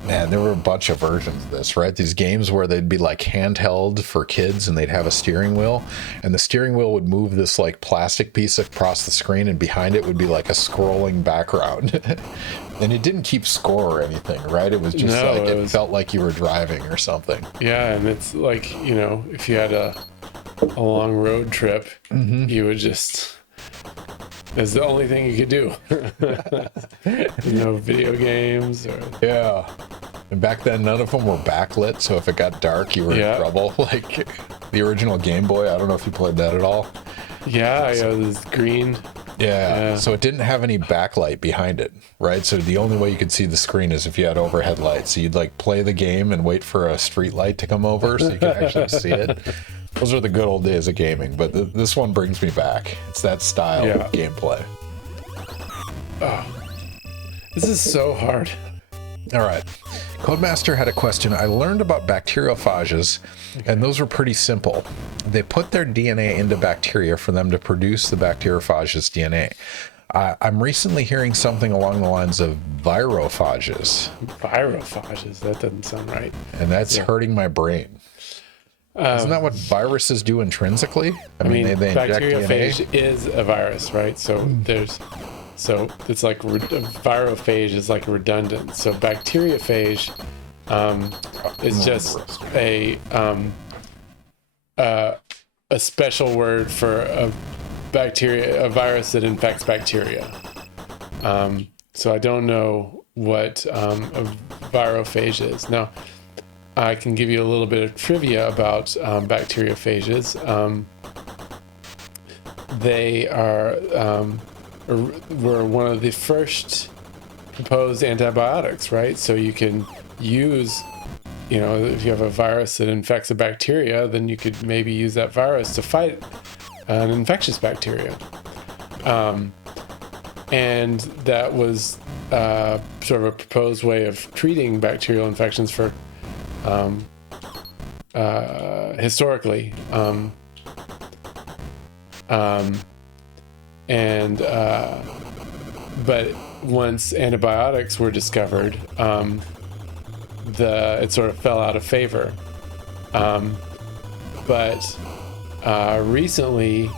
man, there were a bunch of versions of this, right? These games where they'd be like handheld for kids and they'd have a steering wheel, and the steering wheel would move this like plastic piece across the screen, and behind it would be like a scrolling background. And it didn't keep score or anything, right? It was just it felt like you were driving or something. Yeah, and it's like, you know, if you had a long road trip, mm-hmm, you would just... It's the only thing you could do. No video games. Or... Yeah. And back then, none of them were backlit, so if it got dark, you were in trouble. Like the original Game Boy, I don't know if you played that at all. Yeah, it was green. Yeah, so it didn't have any backlight behind it, right? So the only way you could see the screen is if you had overhead lights. So you'd like play the game and wait for a street light to come over so you could actually see it. Those are the good old days of gaming, but this one brings me back. It's that style of gameplay. Oh, this is so hard. All right. Codemaster had a question. I learned about bacteriophages, and those were pretty simple. They put their DNA into bacteria for them to produce the bacteriophage's DNA. I'm recently hearing something along the lines of virophages. Virophages? That doesn't sound right. And that's hurting my brain. Isn't that what viruses do intrinsically? I mean, they bacteriophage is a virus, right? So it's like virophage is like redundant. So bacteriophage is just a special word for a virus that infects bacteria. So I don't know what a virophage is. Now, I can give you a little bit of trivia about bacteriophages. They were one of the first proposed antibiotics, right? So you can use, you know, if you have a virus that infects a bacteria, then you could maybe use that virus to fight an infectious bacteria. And that was sort of a proposed way of treating bacterial infections for historically. But once antibiotics were discovered, it sort of fell out of favor. But recently,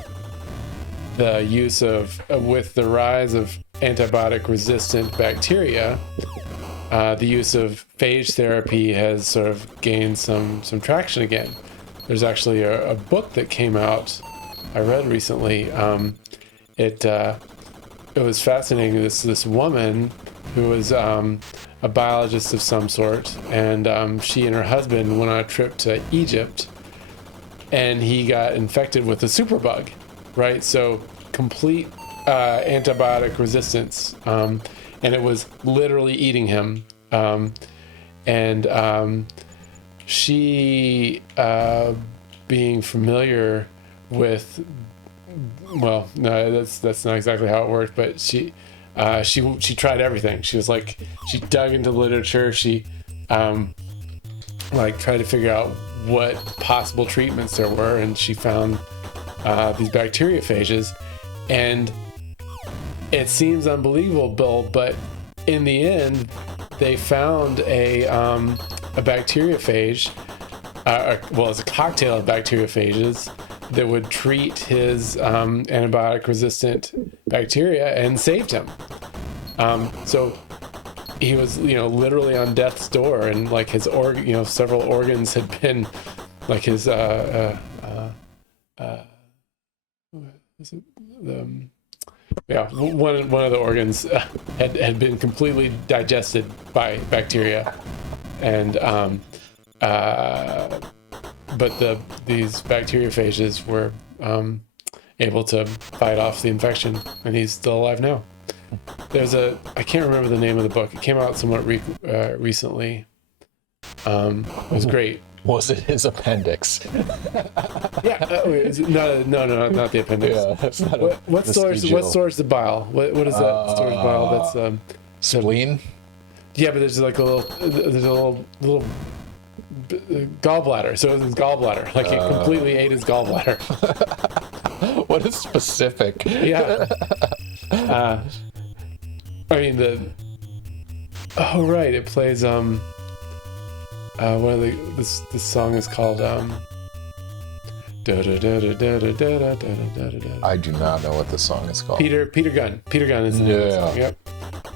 the use of, with the rise of antibiotic-resistant bacteria, the use of phage therapy has sort of gained some traction again. There's actually a book that came out I read recently. It was fascinating. This woman who was a biologist of some sort, and she and her husband went on a trip to Egypt, and he got infected with a superbug, right? So complete antibiotic resistance, and it was literally eating him. She, being familiar with, well, no, that's not exactly how it worked, but she tried everything. She was like, she dug into literature. She like tried to figure out what possible treatments there were, and she found these bacteriophages, and it seems unbelievable, but in the end they found a bacteriophage, it's a cocktail of bacteriophages that would treat his antibiotic resistant bacteria and saved him. So he was, literally on death's door, and like his several organs had been, like his one of the organs had been completely digested by bacteria, and but these bacteriophages were able to fight off the infection, and he's still alive now. I can't remember the name of the book. It came out somewhat recently. It was great. Was it his appendix? Yeah. No, not the appendix. Yeah, that's not what stores the bile? What is that stores bile? That's spleen. Yeah, but there's like a little gallbladder. So it was his gallbladder. Like it completely ate his gallbladder. What is specific? Yeah. I mean right, it plays one of this song is called I do not know what the song is called. Peter Gunn is the name of the song. Yep.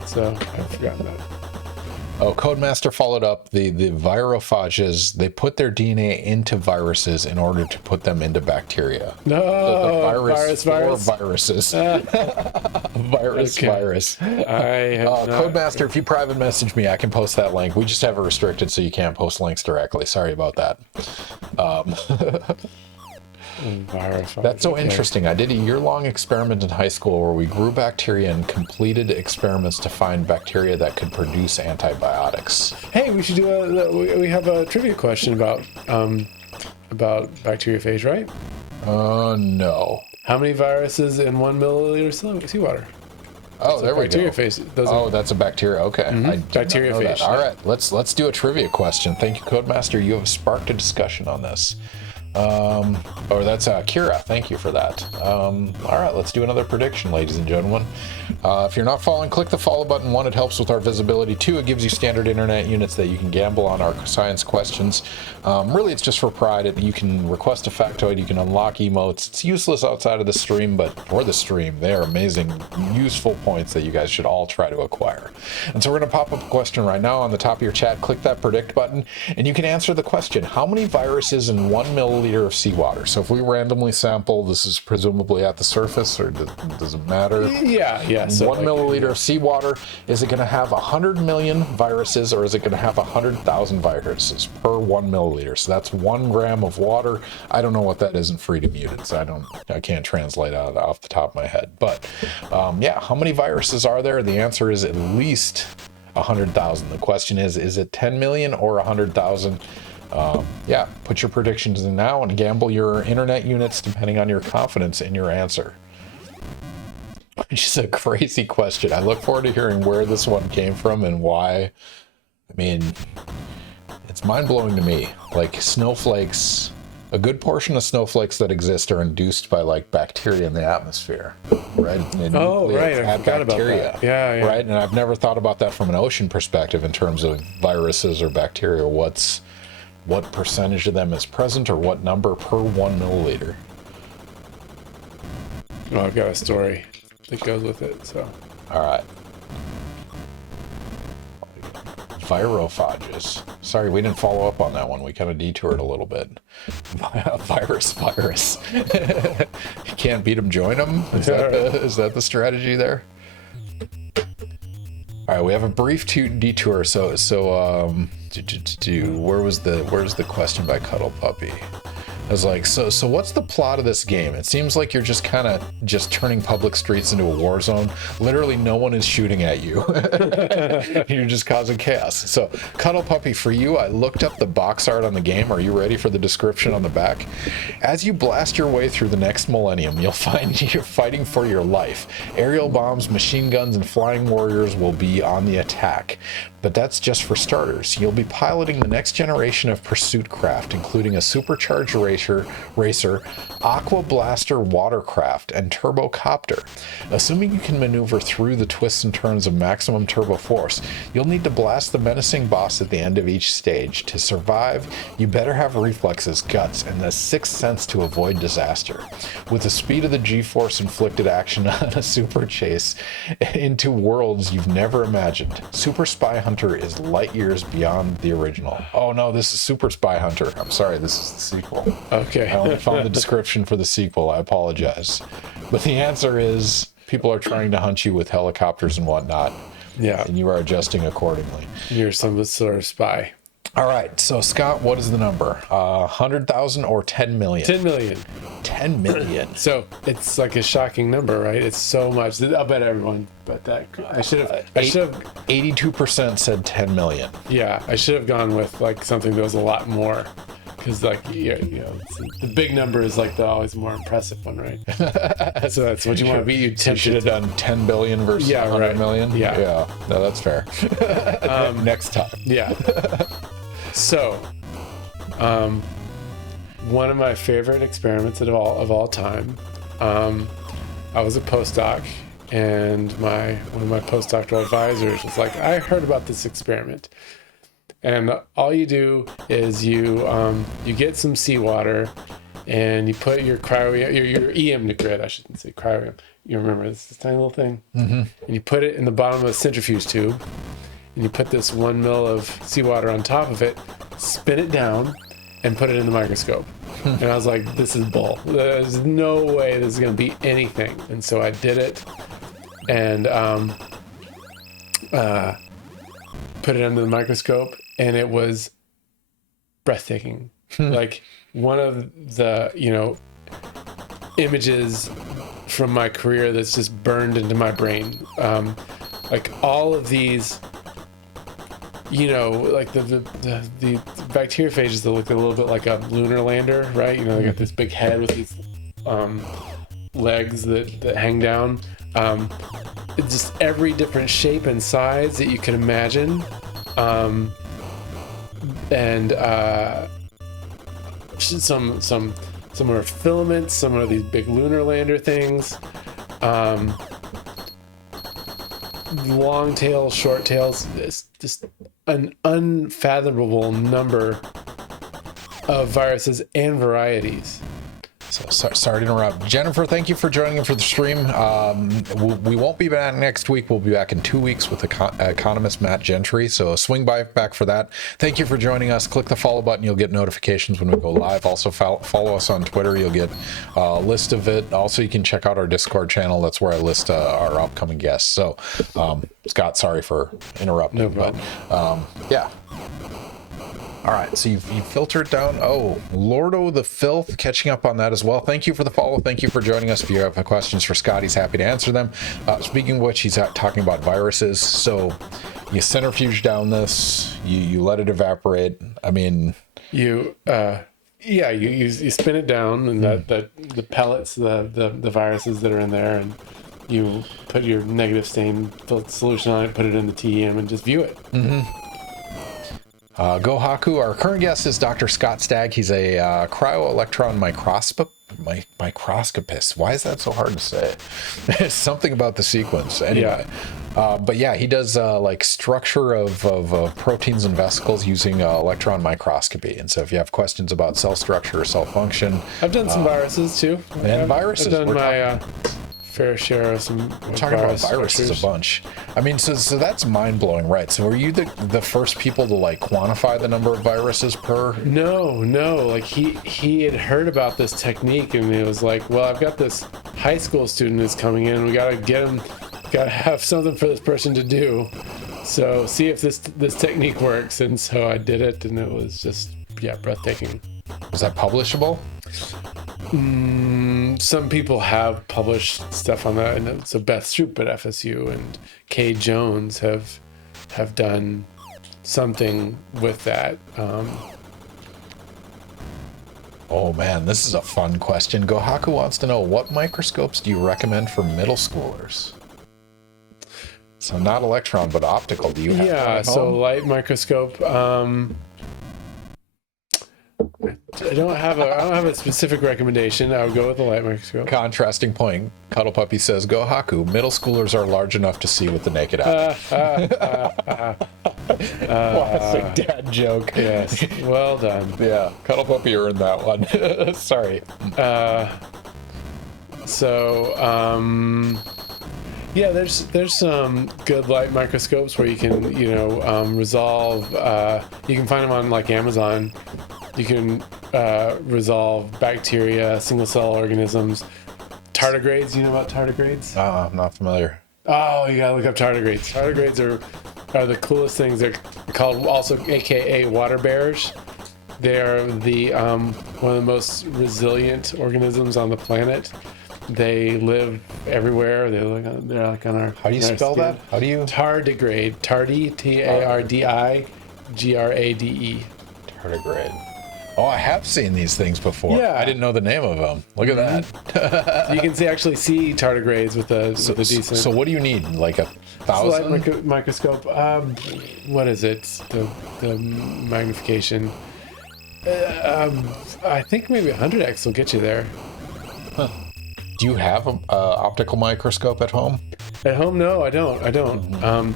So I've forgotten that. Oh, Codemaster followed up the virophages. They put their DNA into viruses in order to put them into bacteria. No, so the virus. viruses. Virus. I have Codemaster, if you private message me, I can post that link. We just have it restricted, so you can't post links directly. Sorry about that. That's so interesting. I did a year-long experiment in high school where we grew bacteria and completed experiments to find bacteria that could produce antibiotics. Hey, we should do we have a trivia question about bacteriophage, right? No. How many viruses in 1 milliliter seawater? Oh, there we go. Bacteriophage. That's a bacteria. Okay. Mm-hmm. Bacteriophage. All right, let's do a trivia question. Thank you, Codemaster. You have sparked a discussion on this. That's Kira. Thank you for that. All right, let's do another prediction, ladies and gentlemen. If you're not following, click the follow button. 1, it helps with our visibility. 2, it gives you standard internet units that you can gamble on our science questions. Really, it's just for pride. You can request a factoid. You can unlock emotes. It's useless outside of the stream, but for the stream, they are amazing, useful points that you guys should all try to acquire. And so we're going to pop up a question right now on the top of your chat. Click that predict button, and you can answer the question: how many viruses in 1 milliliter of seawater? So if we randomly sample, this is presumably at the surface, or does it matter? Yeah. So 1 milliliter of seawater, is it going to have 100 million viruses, or is it going to have 100,000 viruses per 1 milliliter? So that's 1 gram of water. I don't know what that is in Freedom Muted, so I can't translate out off the top of my head. But how many viruses are there? The answer is at least 100,000. The question is it 10 million or 100,000? Put your predictions in now and gamble your internet units depending on your confidence in your answer. Which is a crazy question. I look forward to hearing where this one came from and why. I mean, it's mind-blowing to me. Like, snowflakes, a good portion of snowflakes that exist are induced by, like, bacteria in the atmosphere, right? And right. I forgot about that. Yeah. Right? And I've never thought about that from an ocean perspective in terms of viruses or bacteria. What percentage of them is present, or what number per 1 milliliter? Oh, I've got a story that goes with it, so. All right. Virophages. Sorry, we didn't follow up on that one. We kind of detoured a little bit. Virus. You can't beat them, join them? Is that the strategy there? All right, we have a brief detour. So where's the question by Cuddle Puppy? I was like, so what's the plot of this game? It seems like you're just kind of just turning public streets into a war zone. Literally, no one is shooting at you. You're just causing chaos. So, Cuddle Puppy, for you, I looked up the box art on the game. Are you ready for the description on the back? As you blast your way through the next millennium, you'll find you're fighting for your life. Aerial bombs, machine guns, and flying warriors will be on the attack. But that's just for starters. You'll be piloting the next generation of pursuit craft, including a supercharged racer, aqua blaster watercraft, and turbocopter. Assuming you can maneuver through the twists and turns of maximum turbo force, you'll need to blast the menacing boss at the end of each stage. To survive, you better have reflexes, guts, and the sixth sense to avoid disaster. With the speed of the G-force inflicted action on a super chase into worlds you've never imagined, Super Spy Hunter is light years beyond the original. Oh no, this is Super Spy Hunter. I'm sorry, this is the sequel. Okay. I only found the description for the sequel. I apologize. But the answer is people are trying to hunt you with helicopters and whatnot. Yeah. And you are adjusting accordingly. You're some sort of spy. All right. So, Scott, what is the number? 100,000 or 10 million? 10 million. 10 million. So it's like a shocking number, right? It's so much. I'll bet everyone bet that. I should have. 82% said 10 million. Yeah, I should have gone with like something that was a lot more. Because like the big number is like the always more impressive one, right? So that's what you want to be. You should have done 10 billion versus 100 million. Yeah. No, that's fair. Next time. Yeah. So, one of my favorite experiments of all time. I was a postdoc, and one of my postdoctoral advisors was like, "I heard about this experiment." And all you do is you get some seawater, and you put your your EM to grid. I shouldn't say cryo. You remember this tiny little thing, and you put it in the bottom of a centrifuge tube, and you put this 1 ml of seawater on top of it, spin it down, and put it in the microscope. And I was like, "This is bull. There's no way this is gonna be anything." And so I did it, and put it under the microscope. And it was breathtaking. Like one of the, images from my career that's just burned into my brain. Like all of these, like the bacteriophages that look a little bit like a lunar lander, right? They got this big head with these legs that hang down. It's just every different shape and size that you can imagine. And some are filaments, some are these big lunar lander things, long tails, short tails. It's just an unfathomable number of viruses and varieties. So sorry to interrupt. Jennifer, thank you for joining in for the stream. We won't be back next week. We'll be back in 2 weeks with economist Matt Gentry. So swing back for that. Thank you for joining us. Click the follow button. You'll get notifications when we go live. Also follow us on Twitter. You'll get a list of it. Also, you can check out our Discord channel. That's where I list our upcoming guests. So, Scott, sorry for interrupting. No problem. But yeah. All right, so you filtered down. Oh, Lordo the Filth, catching up on that as well. Thank you for the follow. Thank you for joining us. If you have questions for Scott, he's happy to answer them. Speaking of which, he's talking about viruses. So you centrifuge down this, you let it evaporate. I mean, you spin it down, and the pellets, the viruses that are in there, and you put your negative stain solution on it, put it in the TEM, and just view it. Go Haku. Our current guest is Dr. Scott Stagg. He's a cryo-electron microscopist. Why is that so hard to say? It's something about the sequence. Anyway. Yeah. But yeah, he does like structure of proteins and vesicles using electron microscopy. And so if you have questions about cell structure or cell function. I've done some viruses too. Viruses. I've done my fair share of some. We're talking about viruses a bunch. I mean, so that's mind blowing, right? So were you the first people to like quantify the number of viruses per? No. Like he had heard about this technique, and it was like, well, I've got this high school student that's coming in. We gotta get him. Gotta have something for this person to do. So see if this technique works. And so I did it, and it was just breathtaking. Is that publishable? Some people have published stuff on that, and so Beth Stroop at FSU and Kay Jones have done something with that. Oh man, this is a fun question. Gohaku wants to know, what microscopes do you recommend for middle schoolers? So not electron, but optical. Do you have one at So home? light microscope. I don't have a specific recommendation. I would go with the light microscope. Contrasting point. Cuddle Puppy says, Gohaku, middle schoolers are large enough to see with the naked eye. Classic dad joke. Yes. Well done. Yeah, Cuddle Puppy earned that one. Sorry. There's some good light microscopes where you can resolve. You can find them on like Amazon. You can resolve bacteria, single cell organisms, tardigrades. You know about tardigrades? I'm not familiar. Oh, you gotta look up tardigrades. Tardigrades are the coolest things. They're called also AKA water bears. They are the one of the most resilient organisms on the planet. They live everywhere. They're like on our. How do you spell skin. that? How do you? Tardigrade. Tardy. TARDIGRADE. Tardigrade. Oh, I have seen these things before. Yeah. I didn't know the name of them. Look at that. You can actually see tardigrades with a decent. So what do you need? Like 1,000? Light microscope. What is it? The magnification. I think maybe 100x will get you there. Huh. Do you have an optical microscope at home? At home, no, I don't. I'm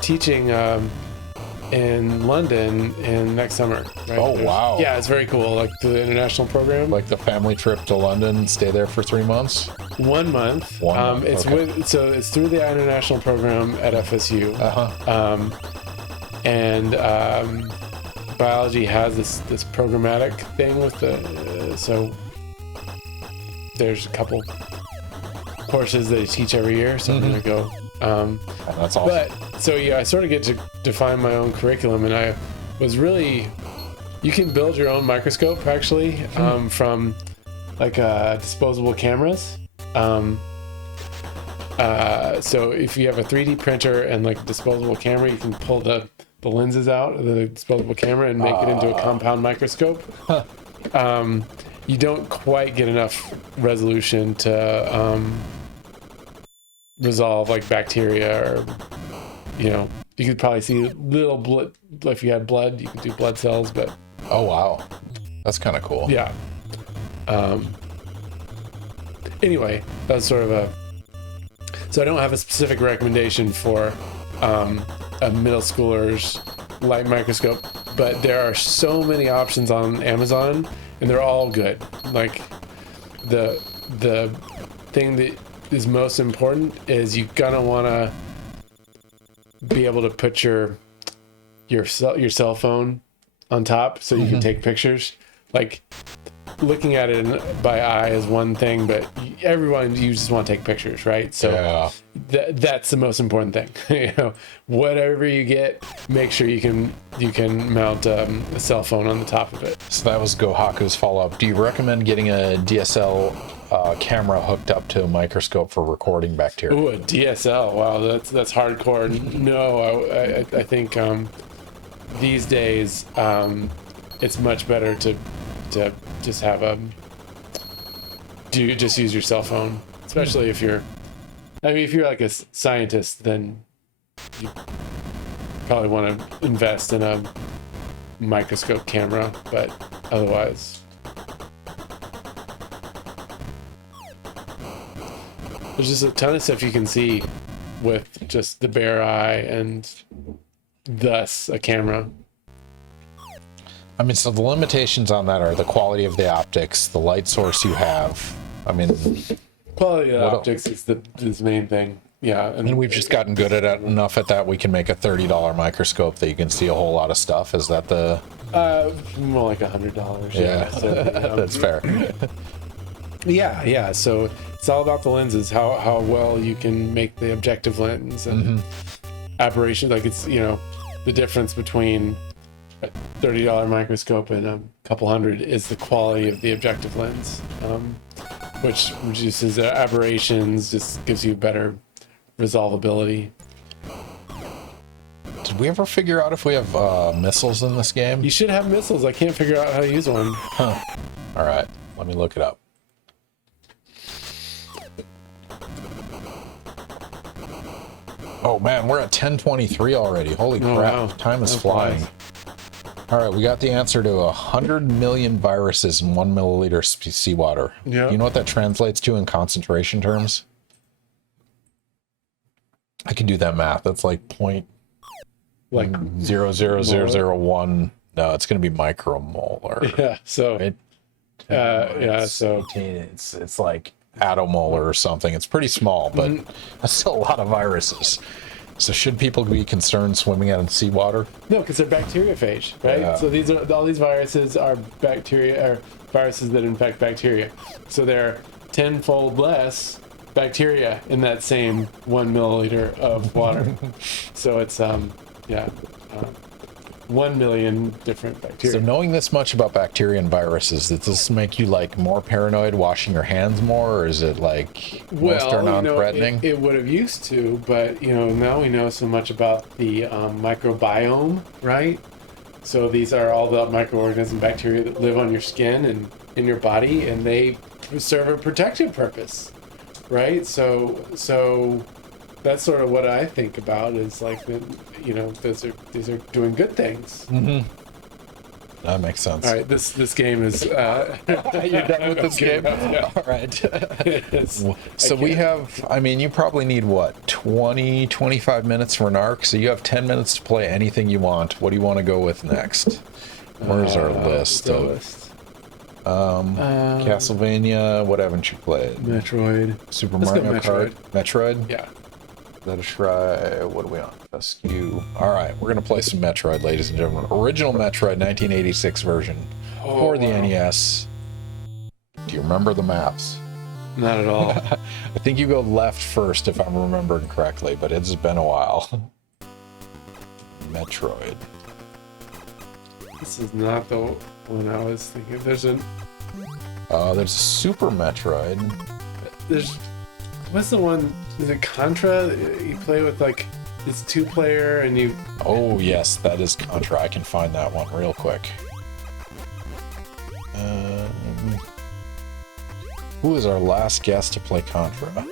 teaching in London in next summer. Right? Oh, wow. Yeah, it's very cool. Like the international program. Like the family trip to London, stay there for 3 months? 1 month. 1 month. It's okay. it's through the international program at FSU. Biology has this programmatic thing with so there's a couple courses they teach every year, so I'm gonna go. That's awesome. But so I sort of get to define my own curriculum, and I was really, you can build your own microscope actually from like disposable cameras. So if you have a 3D printer and like a disposable camera, you can pull the lenses out of the disposable camera and make it into a compound microscope. You don't quite get enough resolution to resolve like bacteria, or you could probably see little blood. If you had blood, you could do blood cells, but oh wow, that's kind of cool. yeah. Anyway, that's sort of so I don't have a specific recommendation for a middle schooler's light microscope, but there are so many options on Amazon, and they're all good. Like the thing that is most important is you're gonna want to be able to put your cell phone on top so you can take pictures. Like looking at it by eye is one thing, but you just want to take pictures, right? So Yeah. that's the most important thing. Whatever you get, make sure you can mount a cell phone on the top of it. So that was Gohaku's follow-up. Do you recommend getting a DSL camera hooked up to a microscope for recording bacteria? Ooh, a DSL. Wow, that's hardcore. No, I think these days it's much better to just have just use your cell phone, especially if you're like a scientist, then you probably want to invest in a microscope camera, but otherwise there's just a ton of stuff you can see with just the bare eye, and thus a camera. I mean, so the limitations on that are the quality of the optics, the light source you have. I mean, Quality of optics is the main thing. Yeah, and we've just gotten good at it enough at that we can make a $30 microscope that you can see a whole lot of stuff. Is that the more like $100? Yeah, So, that's fair. yeah. So It's all about the lenses, how well you can make the objective lens and aberration. Like it's, you know, the difference between a $30 microscope and a couple hundred is the quality of the objective lens, which reduces the aberrations, just gives you better resolvability. Did we ever figure out if we have missiles in this game? You should have missiles. I can't figure out how to use one. Huh. All right, let me look it up. Oh man, we're at 10:23 already. Holy crap, wow. time is That flying. flies. All right, we got the answer to 100 million viruses in 1 milliliter seawater. Yeah. Do you know what that translates to in concentration terms? I can do that math. That's like point Like 0.00001. No, it's going to be micromolar. yeah. So Right? yeah. So It's like attomolar or something. It's pretty small, but that's still a lot of viruses. So should people be concerned swimming out in seawater? no, because they're bacteriophage, right? Yeah. So these are all these viruses are bacteria or viruses that infect bacteria. So they're tenfold less bacteria in that same 1 milliliter of water. So it's 1 million different bacteria. So knowing this much about bacteria and viruses, does this make you like more paranoid, washing your hands more, or is it like most are non-threatening? It would have used to, but now we know so much about the microbiome, right? So these are all the microorganisms, bacteria that live on your skin and in your body, and they serve a protective purpose, right? So that's sort of what I think about is like these are doing good things. That makes sense. All right, this game is. You're done with this game? Yeah. All right. It's- So we have, I mean, you probably need what, 20, 25 minutes for NARC? So you have 10 minutes to play anything you want. What do you want to go with next? Where's our list the of list? Castlevania? What haven't you played? Metroid. Super Let's go Mario Kart? Metroid? Yeah. Let us try. What are we on? Fescue. All right, we're gonna play some Metroid, ladies and gentlemen. Original Metroid, 1986 version for the wow. NES. Do you remember the maps? Not at all. I think you go left first, if I'm remembering correctly, but it's been a while. Metroid. This is not the one I was thinking. There's a Super Metroid. what's the one? Is it Contra? You play with like it's 2-player and you. Oh yes, that is Contra. I can find that one real quick. Who is our last guest to play Contra?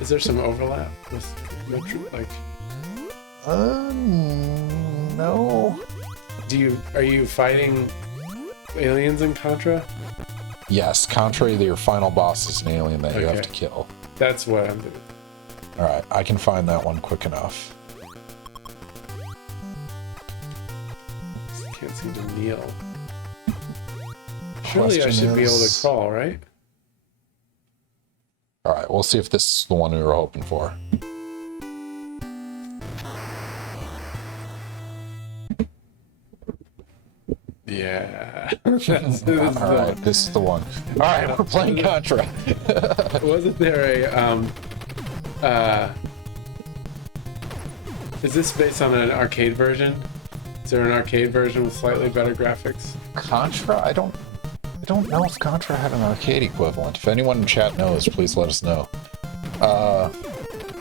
Is there some overlap with Metro? Like, No. are you fighting aliens in Contra? Yes, Contra, your final boss is an alien that you have Okay. to kill. That's what I'm doing. All right, I can find that one quick enough. Can't seem to kneel. Surely I Question should be able to is- crawl, right? All right, we'll see if this is the one we were hoping for. Yeah. All right, this is the one. All right, we're playing Contra. Wasn't there a is this based on an arcade version? Is there an arcade version with slightly better graphics? Contra? I don't know if Contra had an arcade equivalent. If anyone in chat knows, please let us know.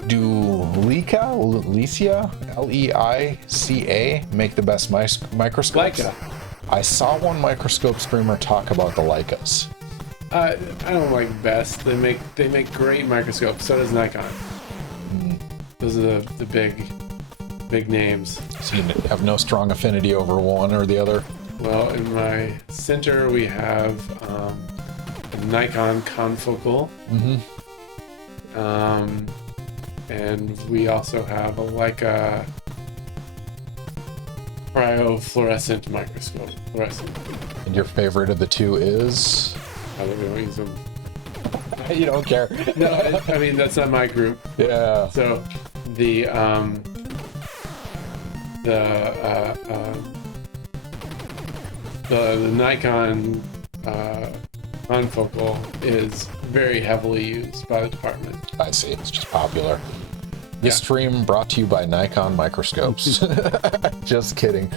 Do Leica, L-E-I-C-A, make the best microscopes? Leica. I saw one microscope streamer talk about the Leicas. I don't like best. They make great microscopes. So does Nikon. Those are the big names. So you have no strong affinity over one or the other? Well, in my center we have a Nikon confocal. And we also have a Leica cryofluorescent microscope. Fluorescent. And your favorite of the two is? I don't use them. You don't care. No, I mean that's not my group. Yeah. So the the Nikon confocal is very heavily used by the department. I see. It's just popular. This Yeah. stream brought to you by Nikon microscopes. Just kidding.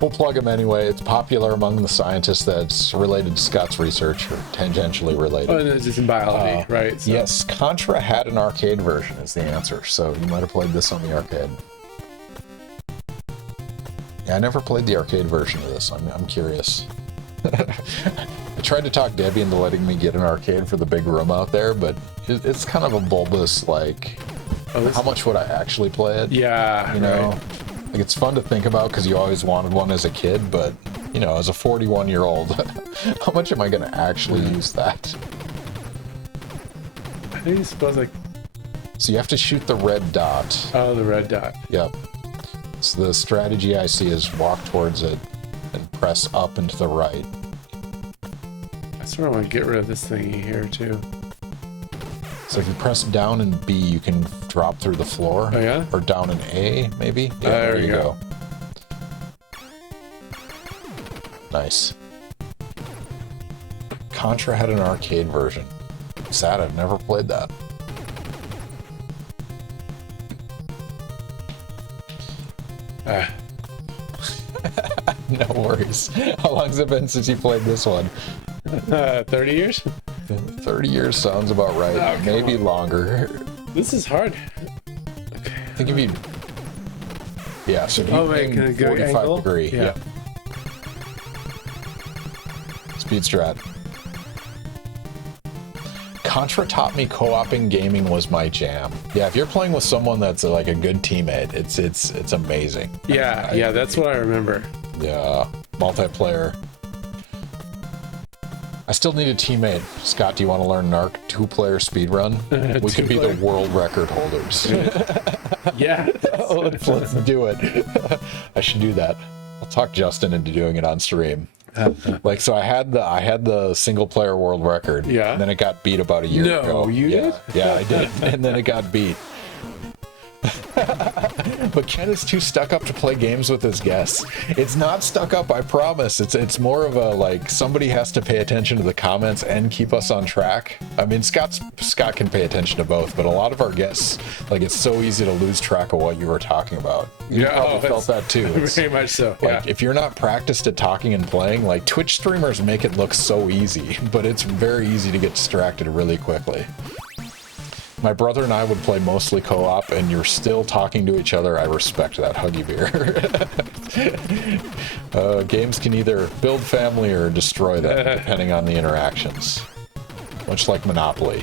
We'll plug them anyway. It's popular among the scientists that's related to Scott's research or tangentially related. Oh, and it's just in biology, right? So, Yes, Contra had an arcade version is the answer. So you might have played this on the arcade. Yeah, I never played the arcade version of this. I'm curious. I tried to talk Debbie into letting me get an arcade for the big room out there, but it's kind of a bulbous, like, how much would I actually play it? Yeah, You know? right. Like, it's fun to think about because you always wanted one as a kid, but, you know, as a 41-year-old, how much am I going to actually use that? I think you're supposed like, So you have to shoot the red dot. oh, the red dot. Yep. So the strategy I see is walk towards it and press up and to the right. I sort of want to get rid of this thingy here too. So if you press down and B, you can drop through the floor. Oh, yeah? Or down and A, maybe? Yeah, There you go. Nice. Contra had an arcade version. Sad, I've never played that. No worries. How long's it been since you played this one? 30 years? 30 years sounds about right. Oh, come Maybe on. longer. This is hard. I think if you... Yeah, so if you Oh, wait, aim can it go 45 angle? degree. Yeah. Speed strat. Contra taught me co-oping gaming was my jam. Yeah, if you're playing with someone that's like a good teammate, it's amazing. Yeah, yeah, that's what I remember. Yeah, multiplayer. I still need a teammate. Scott, do you want to learn NARC 2-player speedrun? We could be the Two-player? world record holders. Yeah. Let's do it. I should do that. I'll talk Justin into doing it on stream. Like, so I had the single player world record. Yeah. And then it got beat about a year No, ago. you yeah. did? Yeah, I did. And then it got beat. But Ken is too stuck up to play games with his guests. It's not stuck up, I promise. It's more of a, like, somebody has to pay attention to the comments and keep us on track. I mean, Scott can pay attention to both, but a lot of our guests, like, it's so easy to lose track of what you were talking about. You probably felt that too. It's, Very much so. like, if you're not practiced at talking and playing, like, Twitch streamers make it look so easy, but it's very easy to get distracted really quickly. My brother and I would play mostly co-op, and you're still talking to each other. I respect that, Huggy Beer. Games can either build family or destroy them, depending on the interactions. Much like Monopoly.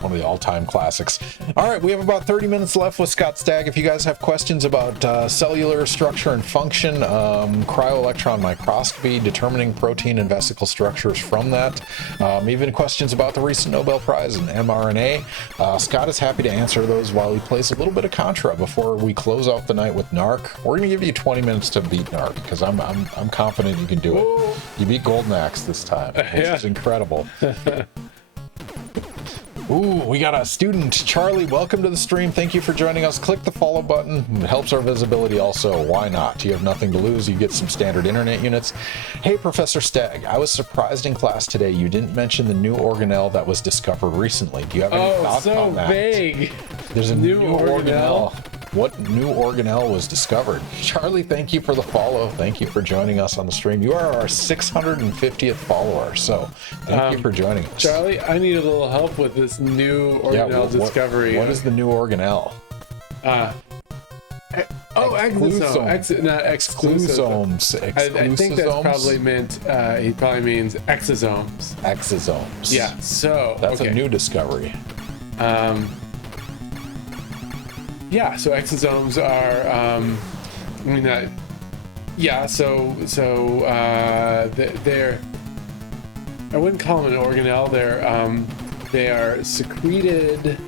One of the all-time classics. All right, we have about 30 minutes left with Scott Stagg. If you guys have questions about cellular structure and function, cryo-electron microscopy, determining protein and vesicle structures from that, even questions about the recent Nobel Prize in mRNA, Scott is happy to answer those while he plays a little bit of Contra before we close out the night with NARC. We're going to give you 20 minutes to beat NARC because I'm confident you can do it. Whoa. You beat Golden Axe this time, which Yeah. is incredible. Ooh, we got a student. Charlie, welcome to the stream. Thank you for joining us. Click the follow button. It helps our visibility also. Why not? You have nothing to lose. You get some standard internet units. Hey, Professor Stagg, I was surprised in class today you didn't mention the new organelle that was discovered recently. Do you have any thoughts so on that? vague. There's a new organelle? What new organelle was discovered? Charlie, thank you for the follow. Thank you for joining us on the stream. You are our 650th follower, so thank you for joining us. Charlie, I need a little help with this new organelle discovery. What is the new organelle? Exosome. Not exclusome. Exclusomes. I think that's probably meant, he probably means exosomes. Exosomes. Yeah, so. That's okay. a new discovery. Yeah, so exosomes are, they're, I wouldn't call them an organelle. They are secreted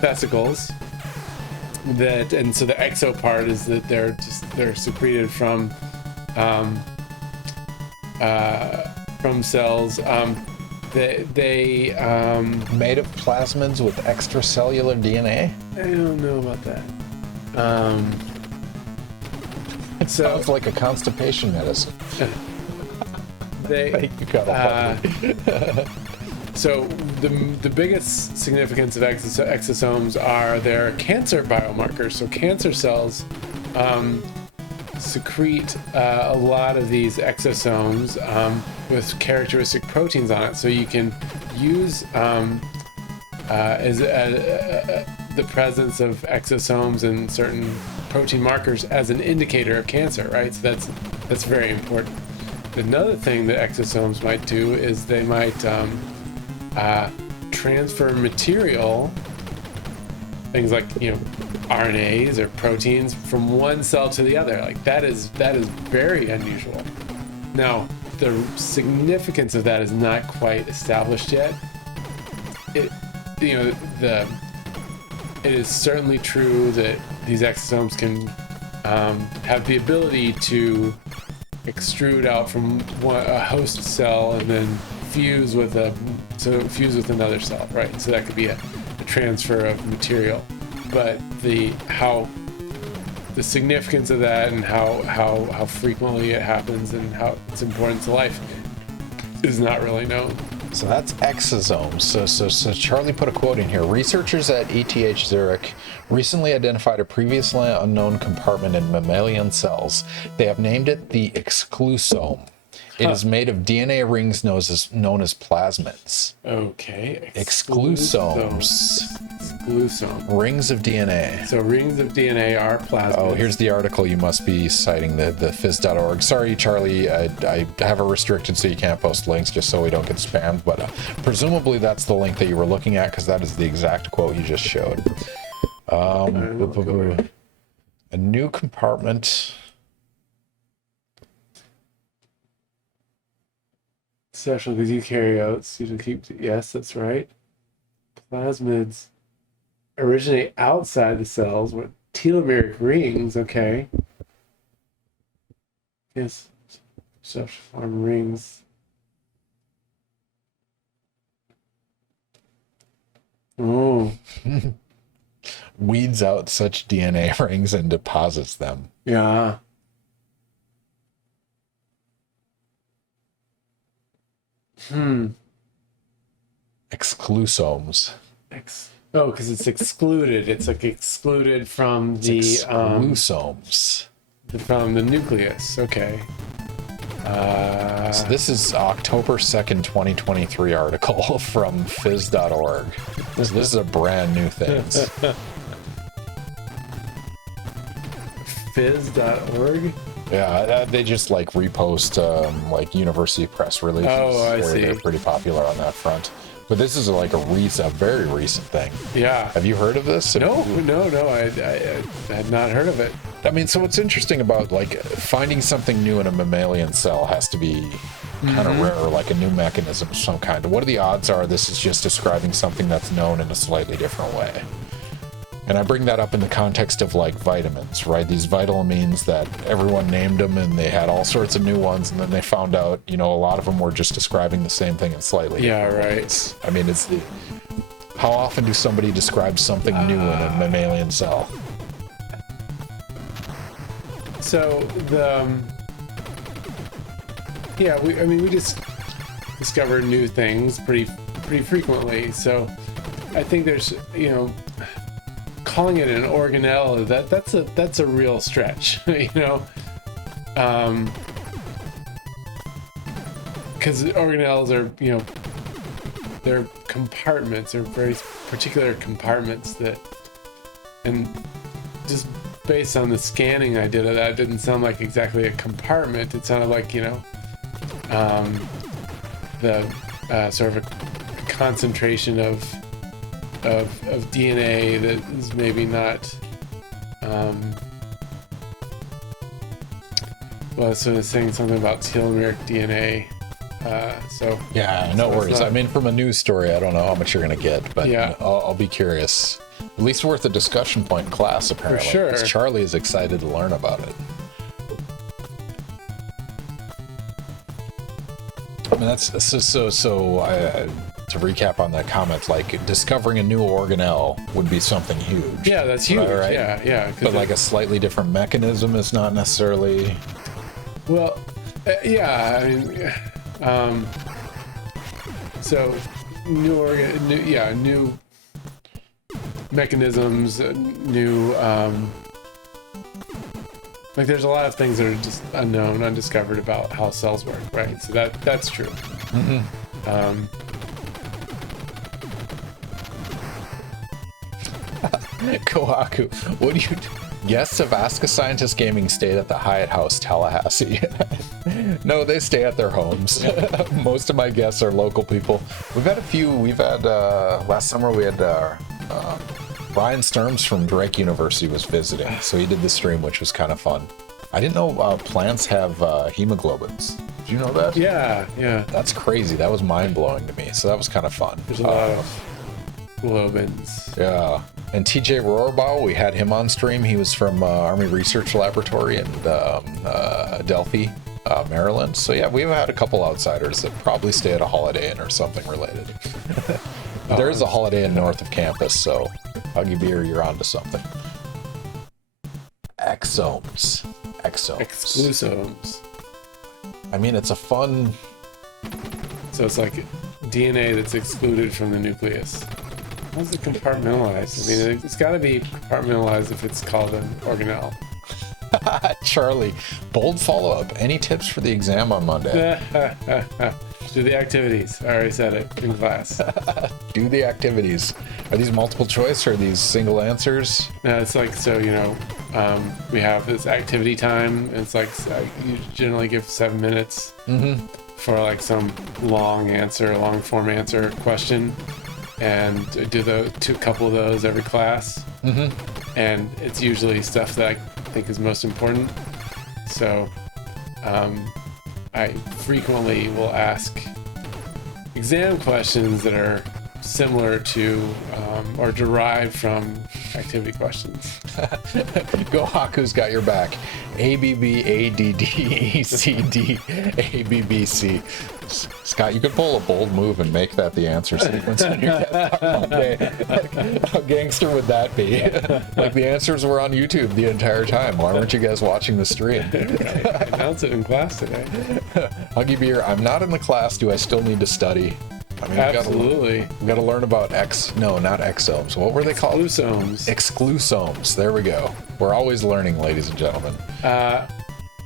vesicles that, and so the exo part is that they're secreted from cells. They Made of plasmids with extracellular DNA? I don't know about that. It sounds like a constipation medicine. They You gotta so the biggest significance of exosomes are their cancer biomarkers. So cancer cells secrete a lot of these exosomes with characteristic proteins on it. So you can use the presence of exosomes and certain protein markers as an indicator of cancer, right? So that's very important. Another thing that exosomes might do is they might transfer material, things like RNAs or proteins, from one cell to the other. Like that is very unusual. Now, the significance of that is not quite established yet. It is certainly true that these exosomes can have the ability to extrude out from a host cell and then fuse with another cell, right? So that could be a transfer of material. But the significance of that and how frequently it happens and how it's important to life is not really known. So that's exosomes. So Charlie put a quote in here. Researchers at ETH Zurich recently identified a previously unknown compartment in mammalian cells. They have named it the exclusome. It is made of DNA rings known as plasmids. Okay. Exclusomes. Exclusome. Rings of DNA. So rings of DNA are plasmids. Oh, here's the article. You must be citing the phys.org. Sorry, Charlie, I have it restricted so you can't post links just so we don't get spammed, but presumably that's the link that you were looking at because that is the exact quote you just showed. A new compartment. Special because eukaryotes usually keep. Yes, that's right. Plasmids originate outside the cells with telomeric rings. Okay. Yes, such form rings. Oh. Weeds out such DNA rings and deposits them. Yeah. Exclusomes. Because it's excluded. It's like excluded from the Exclusomes. from the nucleus. Okay. So this is October 2nd, 2023 article from phys.org. This is a brand new thing. Phys.org? Yeah, they just like repost like university press releases I see. They're pretty popular on that front. But this is like a very recent thing. Yeah. Have you heard of this? No, I had not heard of it. I mean, so what's interesting about like finding something new in a mammalian cell has to be kind of rare, or like a new mechanism of some kind. What are the odds are this is just describing something that's known in a slightly different way? And I bring that up in the context of like vitamins, right? These vitalamines that everyone named them and they had all sorts of new ones, and then they found out, a lot of them were just describing the same thing in slightly different ways. I mean, how often do somebody describe something new in a mammalian cell? So we just discover new things pretty frequently. So I think there's, calling it an organelle, that's a real stretch, because organelles are, they're compartments, they're very particular compartments and just based on the scanning I did of that, it didn't sound like exactly a compartment. It sounded like, the sort of a concentration of DNA that is maybe not so it's saying something about telomeric DNA. No worries. I mean, from a news story, I don't know how much you're gonna get, but yeah. I'll be curious. At least worth a discussion point in class, apparently. For sure. 'Cause Charlie is excited to learn about it. mean, that's to recap on that comment, like discovering a new organelle would be something huge. Yeah, that's huge. Right? Yeah. But like a slightly different mechanism is not necessarily. Well, yeah. I mean, so new mechanisms, new. Like there's a lot of things that are just unknown, undiscovered about how cells work, right? So that's true. Kohaku, what do you guests of Ask a Scientist Gaming stayed at the Hyatt House, Tallahassee? No, they stay at their homes. Most of my guests are local people. We've had a few. We've had last summer we had Brian Sturms from Drake University was visiting, so he did the stream, which was kind of fun. I didn't know plants have hemoglobins. Did you know that? Yeah. That's crazy. That was mind-blowing to me, so that was kind of fun. There's a lot of globins. Yeah. And TJ Rohrbaugh, we had him on stream. He was from Army Research Laboratory in Delphi, Maryland. So yeah, we've had a couple outsiders that probably stay at a Holiday Inn or something related. There is a Holiday Inn north of campus, so Huggy Beer, you're onto something. Exomes. Exclusomes. I mean, it's a fun... So it's like DNA that's excluded from the nucleus. How's it compartmentalized? I mean, it's got to be compartmentalized if it's called an organelle. Charlie, bold follow-up. Any tips for the exam on Monday? Do the activities. I already said it in class. Do the activities. Are these multiple choice or are these single answers? No, it's like, so, we have this activity time. And it's like, you generally give 7 minutes for like some long form answer question. And do a couple of those every class. And it's usually stuff that I think is most important. So I frequently will ask exam questions that are similar to or derived from activity questions. Gohaku's got your back. ABBADDECD ABBC. Scott, you could pull a bold move and make that the answer sequence on your test on Monday. How gangster would that be? Like the answers were on YouTube the entire time. Why weren't you guys watching the stream? I announced it in class today. Huggy Beer, I'm not in the class. Do I still need to study? I mean, absolutely. We got to learn about not exomes. What were they called? Exclusomes. Exclusomes. There we go. We're always learning, ladies and gentlemen.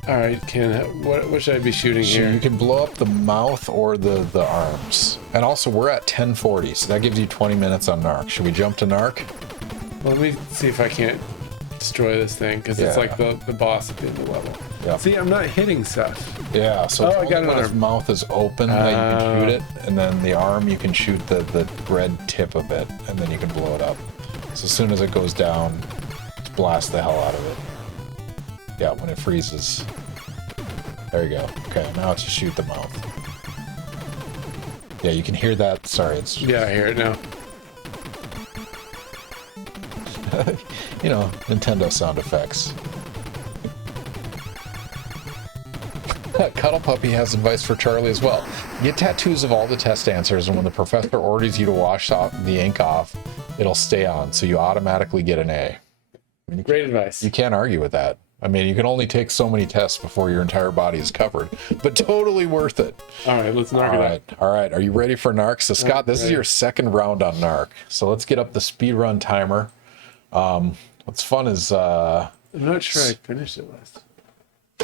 All right, Ken, what should I be shooting here? You can blow up the mouth or the arms. And also, we're at 10:40, so that gives you 20 minutes on NARC. Should we jump to NARC? Well, let me see if I can't destroy this thing, because it's like the boss at the end of the level. Yep. See, I'm not hitting stuff. Yeah, so I got when his mouth is open, that you can shoot it, and then the arm, you can shoot the red tip of it, and then you can blow it up. So as soon as it goes down, just blast the hell out of it. Yeah, when it freezes. There you go. Okay, now it's just shoot the mouth. Yeah, you can hear that. Sorry, it's... Yeah, I hear it now. Nintendo sound effects. Cuddle Puppy has advice for Charlie as well. Get tattoos of all the test answers, and when the professor orders you to wash the ink off, it'll stay on, so you automatically get an A. Great advice. You can't argue with that. I mean, you can only take so many tests before your entire body is covered, but totally worth it. All right, let's NARC it up. All right. Are you ready for NARC? So, Scott, this is your second round on NARC. So let's get up the speed run timer. What's fun is... I'm not sure I finished it last.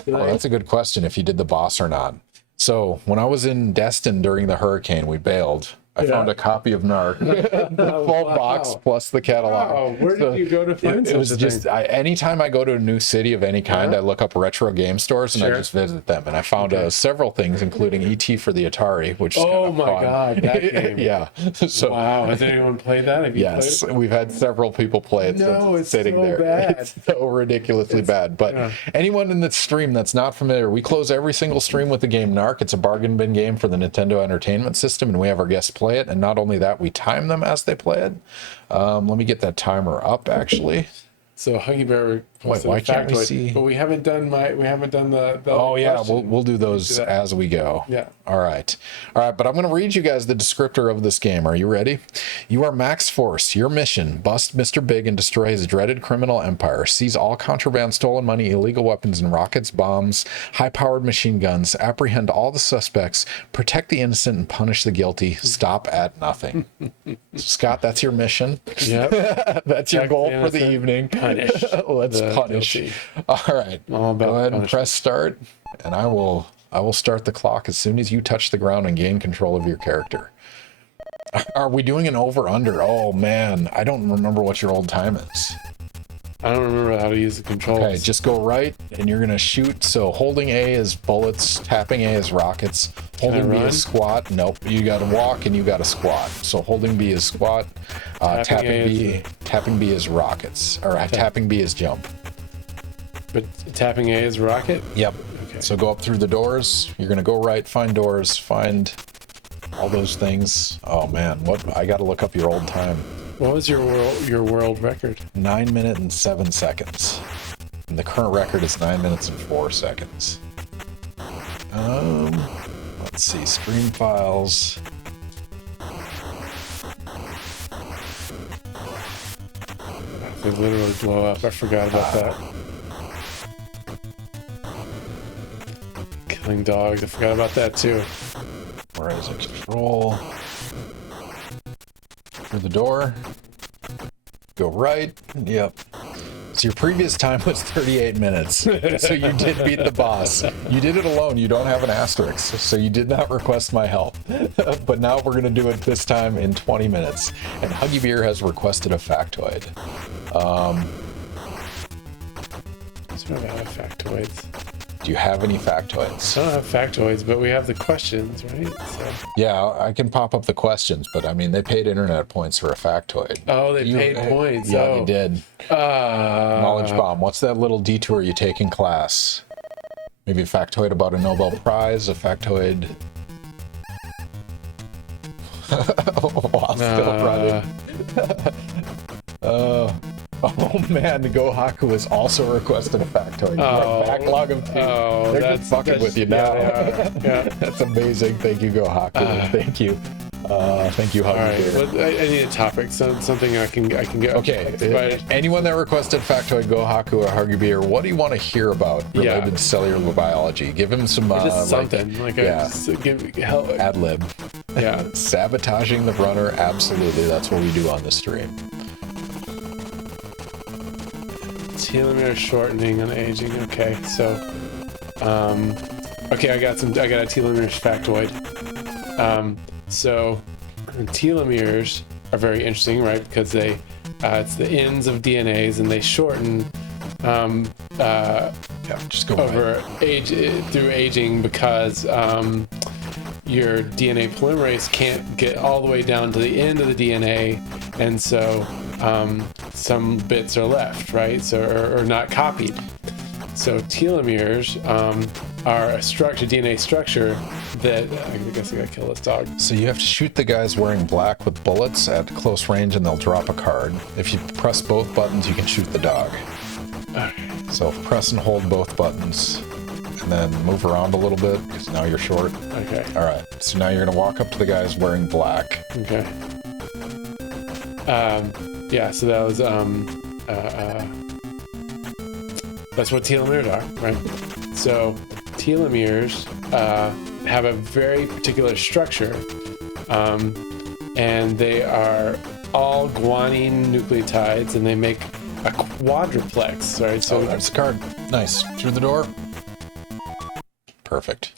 Well, that's a good question, if you did the boss or not. So when I was in Destin during the hurricane, we bailed. I found a copy of NARC, the full box plus the catalog. Wow, where did you go to find it? It was just anytime I go to a new city of any kind, I look up retro game stores and I just visit them. And I found several things, including ET for the Atari, which is kind of fun. God, that game! Yeah. So, wow, has anyone played that? Have you yes, played it? We've had several people play it. No, it's sitting so there. bad. It's so ridiculously bad. But anyone in the stream that's not familiar, we close every single stream with the game NARC. It's a bargain bin game for the Nintendo Entertainment System, and we have our guests play it. And not only that, we time them as they play it. Let me get that timer up, actually. So Huggy Bear posted why a can't we factoid, see? but we haven't done the Oh yeah, question. we'll do those Do that. as we go. Yeah. All right. But I'm going to read you guys the descriptor of this game. Are you ready? You are Max Force. Your mission: bust Mr. Big and destroy his dreaded criminal empire. Seize all contraband, stolen money, illegal weapons and rockets, bombs, high-powered machine guns. Apprehend all the suspects. Protect the innocent and punish the guilty. Stop at nothing. Scott, that's your mission. Yep. That's your Protect goal the for the innocent, evening. punish Let's the punish. guilty. All right. All about Go ahead and punishment. press start, and I will start the clock as soon as you touch the ground and gain control of your character. Are we doing an over/under? Oh man, I don't remember what your old time is. I don't remember how to use the controls. Okay, just go right, and you're gonna shoot. So holding A is bullets, tapping A is rockets, holding B run? is squat. Nope, you gotta walk and you gotta squat. So holding B is squat, tapping B is rockets, or tapping B is jump. But tapping A is rocket? Yep. Okay. So go up through the doors. You're gonna go right, find doors, find all those things. Oh man, what? I gotta look up your old time. What was your world record? 9 minutes and 7 seconds. And the current record is 9 minutes and 4 seconds. Let's see, stream files. They literally blow up. I forgot about that. Killing dogs. I forgot about that too. Where is it? Control. Through the door. Go right. Yep. So your previous time was 38 minutes. So you did beat the boss. You did it alone. You don't have an asterisk. So you did not request my help. But now we're going to do it this time in 20 minutes. And Huggy Beer has requested a factoid. Sort of have factoids. Do you have any factoids? I don't have factoids, but we have the questions, right? So. Yeah, I can pop up the questions, but I mean, they paid internet points for a factoid. Oh, they paid points. Yeah, oh. they did. Knowledge bomb. What's that little detour you take in class? Maybe a factoid about a Nobel Prize, a factoid. While still running. Oh man, the Go Haku has also requested a factoid. Backlog of two. They're just fucking with you now. Yeah. That's amazing. Thank you, Go Haku. Thank you. Thank you, Huggy. All right. Well, I need a topic, something I can get. Okay. Anyone that requested factoid, Go Haku or Huggy Beer, what do you want to hear about related to cellular biology? Give him some just something help. Ad lib. Yeah. Sabotaging the runner. Absolutely. That's what we do on this stream. Telomere shortening and aging. Okay, so, okay, I got a telomere factoid. So, telomeres are very interesting, right? Because they, it's the ends of DNAs, and they shorten Just go over through aging because your DNA polymerase can't get all the way down to the end of the DNA, and so some bits are left, right? So or not copied. So telomeres are a DNA structure that I guess I gotta kill this dog. So you have to shoot the guys wearing black with bullets at close range, and they'll drop a card. If you press both buttons, you can shoot the dog. Okay. So press and hold both buttons, and then move around a little bit because now you're short. Okay. All right. So now you're gonna walk up to the guys wearing black. Okay. Yeah. So that was that's what telomeres are, right? So telomeres have a very particular structure, and they are all guanine nucleotides, and they make a quadruplex, right? So there's a card. Nice. Through the door. Perfect.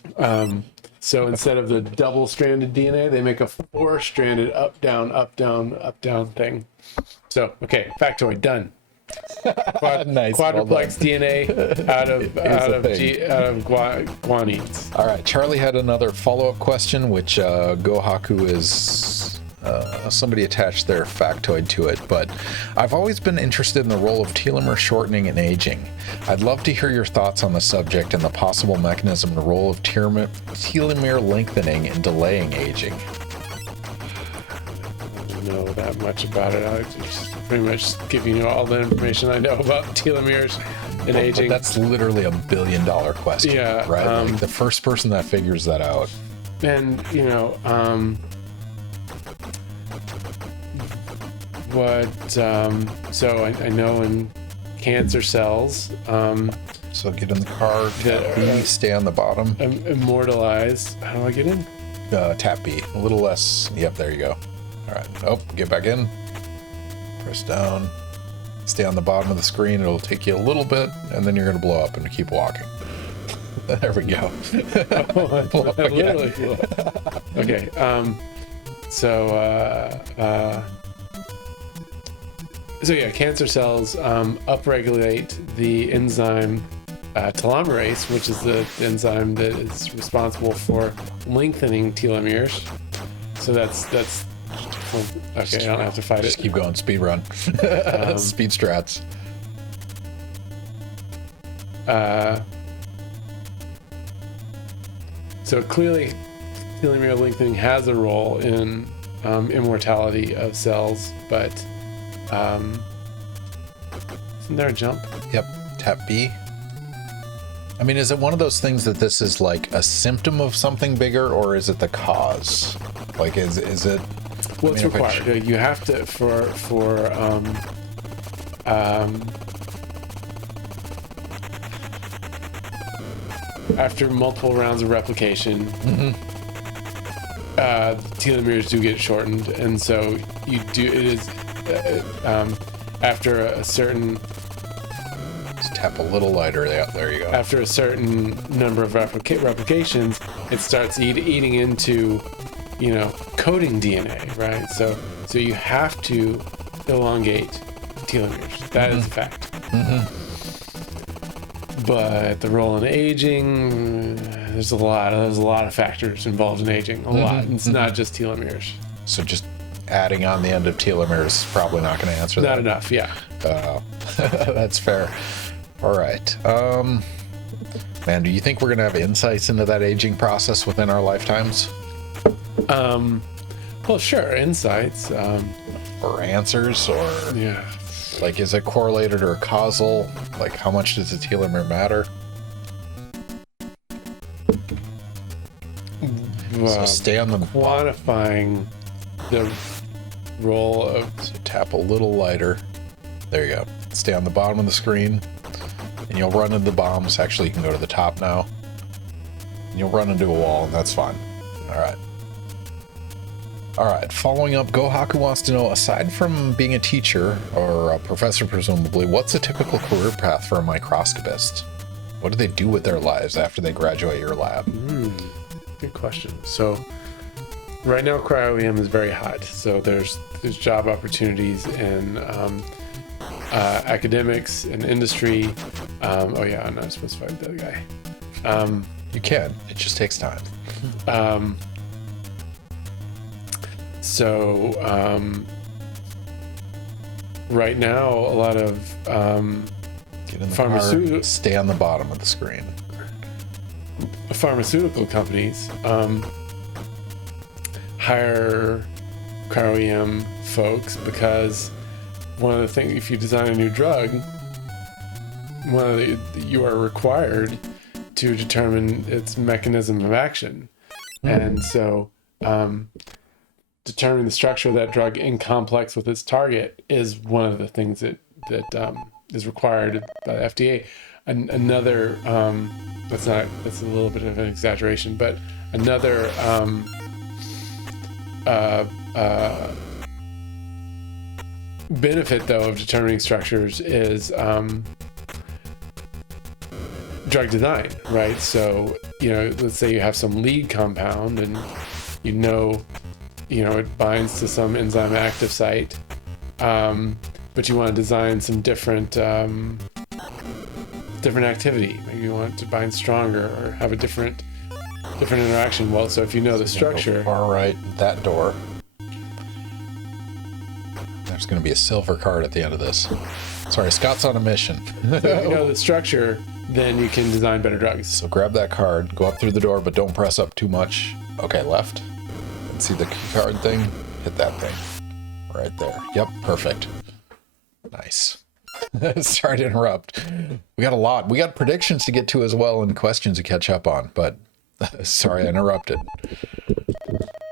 So instead of the double-stranded DNA, they make a four-stranded up down thing. So okay, factoid done. Nice. Quadruplex DNA out of guanines. All right, Charlie had another follow-up question, which Go Haku is somebody attached their factoid to it, but I've always been interested in the role of telomere shortening and aging. I'd love to hear your thoughts on the subject and the possible mechanism and role of telomere lengthening and delaying aging. know that much about it. I'm just pretty much giving you all the information I know about telomeres and aging. But that's literally $1 billion question. Yeah, right. Like the first person that figures that out. And so I know in cancer cells, so get in the car, tap B, stay on the bottom. Immortalized. How do I get in? Tap B, a little less. Yep, there you go. All right. Oh, get back in. Press down. Stay on the bottom of the screen. It'll take you a little bit, and then you're going to blow up and keep walking. There we go. Literally. Okay. So yeah, cancer cells upregulate the enzyme telomerase, which is the enzyme that is responsible for lengthening telomeres. So that's okay. I don't have to fight Just it. keep going. Speed run. Speed strats. So clearly, telomere lengthening has a role in immortality of cells, but isn't there a jump? Yep. Tap B. I mean, is it one of those things that this is like a symptom of something bigger, or is it the cause? Like, is it? Well, it's required. You have to after multiple rounds of replication, telomeres do get shortened, and so you do. It is after a certain. Just tap a little lighter. Yeah, there you go. After a certain number of replications, it starts eating into, coding DNA, right? So you have to elongate telomeres. That is a fact. But the role in aging, there's a lot of factors involved in aging. A lot. It's not just telomeres. So just adding on the end of telomeres is probably not going to answer that. Not enough, yeah. That's fair. All right. Man, do you think we're going to have insights into that aging process within our lifetimes? Well, sure, insights. Or answers, or Yeah. like, is it correlated or causal? Like, how much does the telomere matter? So stay on the quantifying the role of. So tap a little lighter. There you go. Stay on the bottom of the screen, and you'll run into the bombs. Actually, you can go to the top now. And you'll run into a wall, and that's fine. All right. All right. Following up, Gohaku wants to know, aside from being a teacher or a professor, presumably, what's a typical career path for a microscopist? What do they do with their lives after they graduate your lab? Good question. So right now, cryo-EM is very hot. So there's job opportunities in academics and industry. Oh yeah, I'm not supposed to fight the other guy. You can. It just takes time. Right now, a lot of Get in the car, stay on the bottom of the screen. Pharmaceutical companies hire cryo-EM folks because one of the things, if you design a new drug, you are required to determine its mechanism of action. And so determining the structure of that drug in complex with its target is one of the things that is required by the FDA. Another that's a little bit of an exaggeration, but another benefit though of determining structures is drug design, right? So let's say you have some lead compound and it binds to some enzyme active site, but you want to design some different activity. Maybe you want it to bind stronger or have a different interaction. Well, so if you know the structure, far right, that door. There's going to be a silver card at the end of this. Sorry, Scott's on a mission. So if you know the structure, then you can design better drugs. So grab that card, go up through the door, but don't press up too much. Okay, left. And see the key card thing? Hit that thing. right there. Yep, perfect. Nice. Sorry to interrupt. We got a lot. We got predictions to get to as well and questions to catch up on, but sorry I interrupted.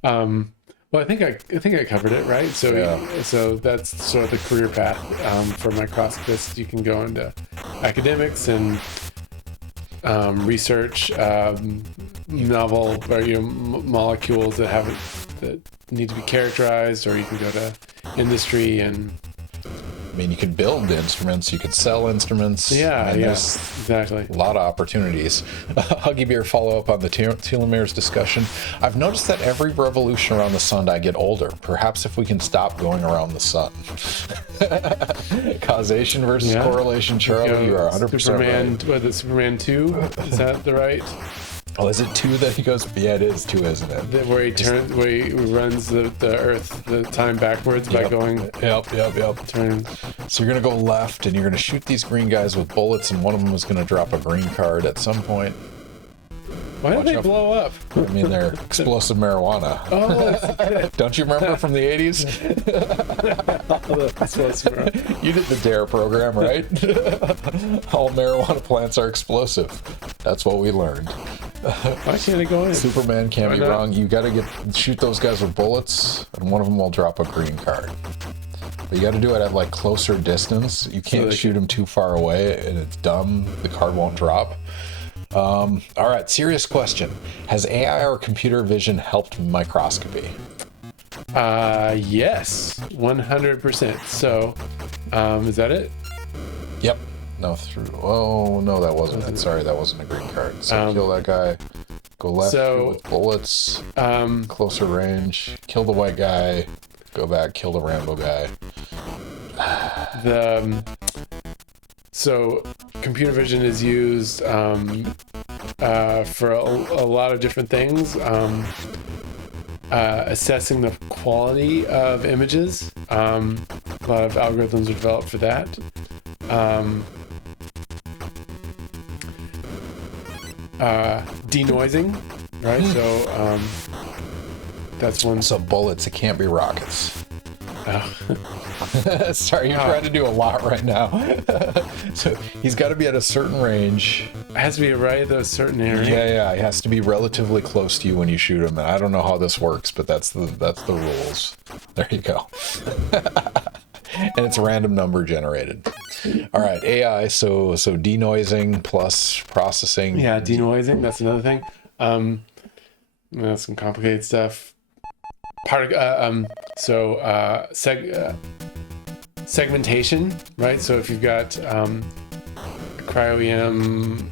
Well, I think I covered it, right? So Yeah. so that's sort of the career path for microscopists. You can go into academics and research novel or molecules that need to be characterized, or you can go to industry and. I mean, you could build instruments, you could sell instruments. Yeah, I mean, yes, exactly. A lot of opportunities. Huggy Bear follow-up on the telomeres discussion. I've noticed that every revolution around the sun, I get older. Perhaps if we can stop going around the sun. Causation versus correlation, Charlie. You are 100% Superman, right. what is it, Superman 2? Is that the right? Oh, is it 2 that he goes? Yeah, it is 2, isn't it? Where he runs the Earth, the time backwards by going. Yep. Turn. So you're going to go left, and you're going to shoot these green guys with bullets, and one of them is going to drop a green card at some point. Why did they blow up? I mean, they're explosive marijuana. Oh, Don't you remember from the 80s? You did the DARE program, right? All marijuana plants are explosive. That's what we learned. why can't it go in? Superman can't Why be not? wrong. You got to shoot those guys with bullets, and one of them will drop a green card. But you got to do it at like closer distance. You can't shoot them too far away, and it's dumb. The card won't drop. All right, serious question. Has AI or computer vision helped microscopy? Yes, 100%. So, is that it? Yep. No, oh, no, that wasn't it. Sorry, that wasn't a green card. So kill that guy. Go left with bullets. Closer range. Kill the white guy. Go back, kill the Rambo guy. So computer vision is used for a lot of different things. Assessing the quality of images. A lot of algorithms are developed for that. Denoising, right? So that's one. So bullets, it can't be rockets. Oh. Sorry, you're trying to do a lot right now. So he's got to be at a certain range. It has to be right at a certain area. Yeah, he has to be relatively close to you when you shoot him. And I don't know how this works, but that's the rules. There you go. And it's a random number generated. All right, AI. So denoising plus processing. Yeah, denoising. That's another thing. That's some complicated stuff. Segmentation, right? So if you've got cryo-EM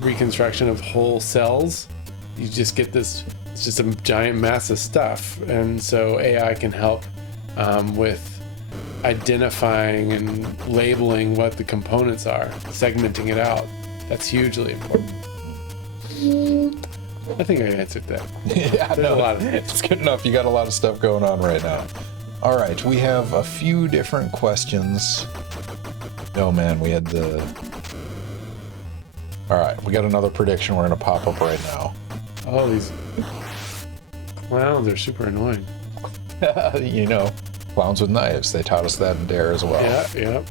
reconstruction of whole cells, you just get this. It's just a giant mass of stuff, and so AI can help with identifying and labeling what the components are, segmenting it out. That's hugely important. I think I answered that. Yeah, There's a lot of it's good enough. You got a lot of stuff going on right now. All right, we have a few different questions. Oh man, we had the... All right, we got another prediction we're going to pop up right now. Oh, these clowns are super annoying. You know, clowns with knives. They taught us that in DARE as well. Yeah.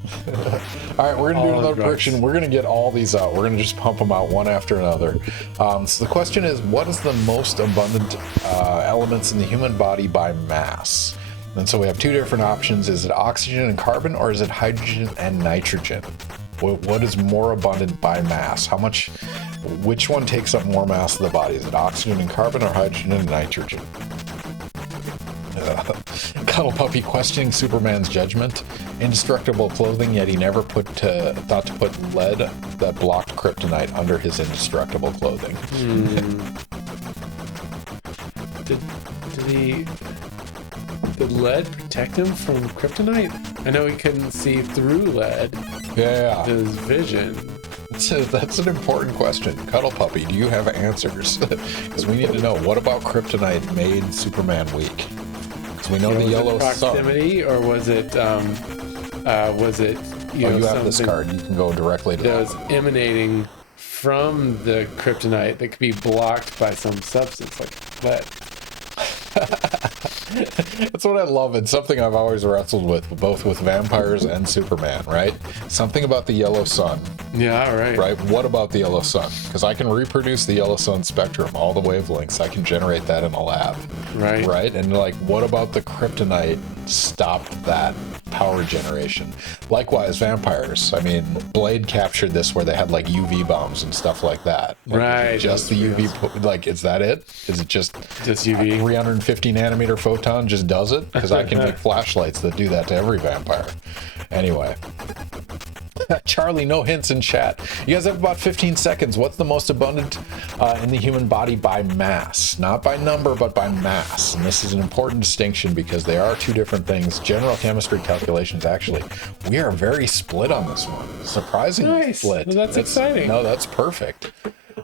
All right, we're going to do All another drugs. prediction. We're going to get all these out. We're going to just pump them out one after another. So the question is, what is the most abundant elements in the human body by mass? And so we have two different options. Is it oxygen and carbon, or is it hydrogen and nitrogen? What is more abundant by mass? Which one takes up more mass of the body? Is it oxygen and carbon, or hydrogen and nitrogen? Cuddle Puppy questioning Superman's judgment. Indestructible clothing, yet he never thought to put lead that blocked kryptonite under his indestructible clothing. Did lead protect him from kryptonite? I know he couldn't see through lead. Yeah. His vision. That's an important question. Cuddle Puppy, do you have answers? Because we need to know, what about kryptonite made Superman weak? Because we know the yellow proximity, sun. or was it you have this card. You can go directly to that that. was emanating from the kryptonite that could be blocked by some substance like lead. That's what I love. It's something I've always wrestled with, both with vampires and Superman, right? Something about the yellow sun. Yeah, right. Right? What about the yellow sun? Because I can reproduce the yellow sun spectrum, all the wavelengths. I can generate that in a lab. Right. Right? And like, what about the kryptonite stopped that power generation? Likewise, vampires. I mean, Blade captured this where they had like UV bombs and stuff like that. Like, Right. just the UV, like, is that it? Is it just UV? 350 nanometer photon just does it? Because I can make flashlights that do that to every vampire. Anyway. Charlie, no hints in chat. You guys have about 15 seconds. What's the most abundant in the human body by mass? Not by number, but by mass. And this is an important distinction because they are two different things. General chemistry calculations, actually. We are very split on this one. Surprisingly split. Well, that's exciting. No, that's perfect.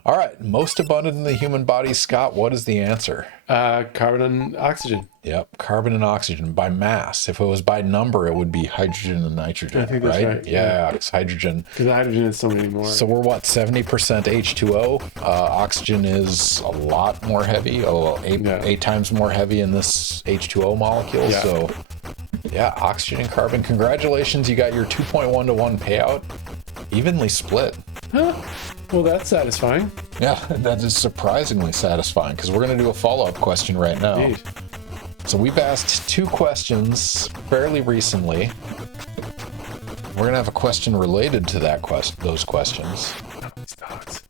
All right. Most abundant in the human body, Scott, what is the answer? Carbon and oxygen. Yep, carbon and oxygen by mass. If it was by number, it would be hydrogen and nitrogen, I think that's right. Yeah, it's hydrogen. Because hydrogen is so many more. So we're what, 70% H2O? Oxygen is a lot more heavy, eight times more heavy in this H2O molecule. Yeah. So yeah, oxygen and carbon. Congratulations, you got your 2.1 to 1 payout. Evenly split. Huh? Well, that's satisfying. Yeah, that is surprisingly satisfying because we're going to do a follow-up question right now. Indeed. So we've asked 2 questions fairly recently. We're going to have a question related to those questions. These dogs.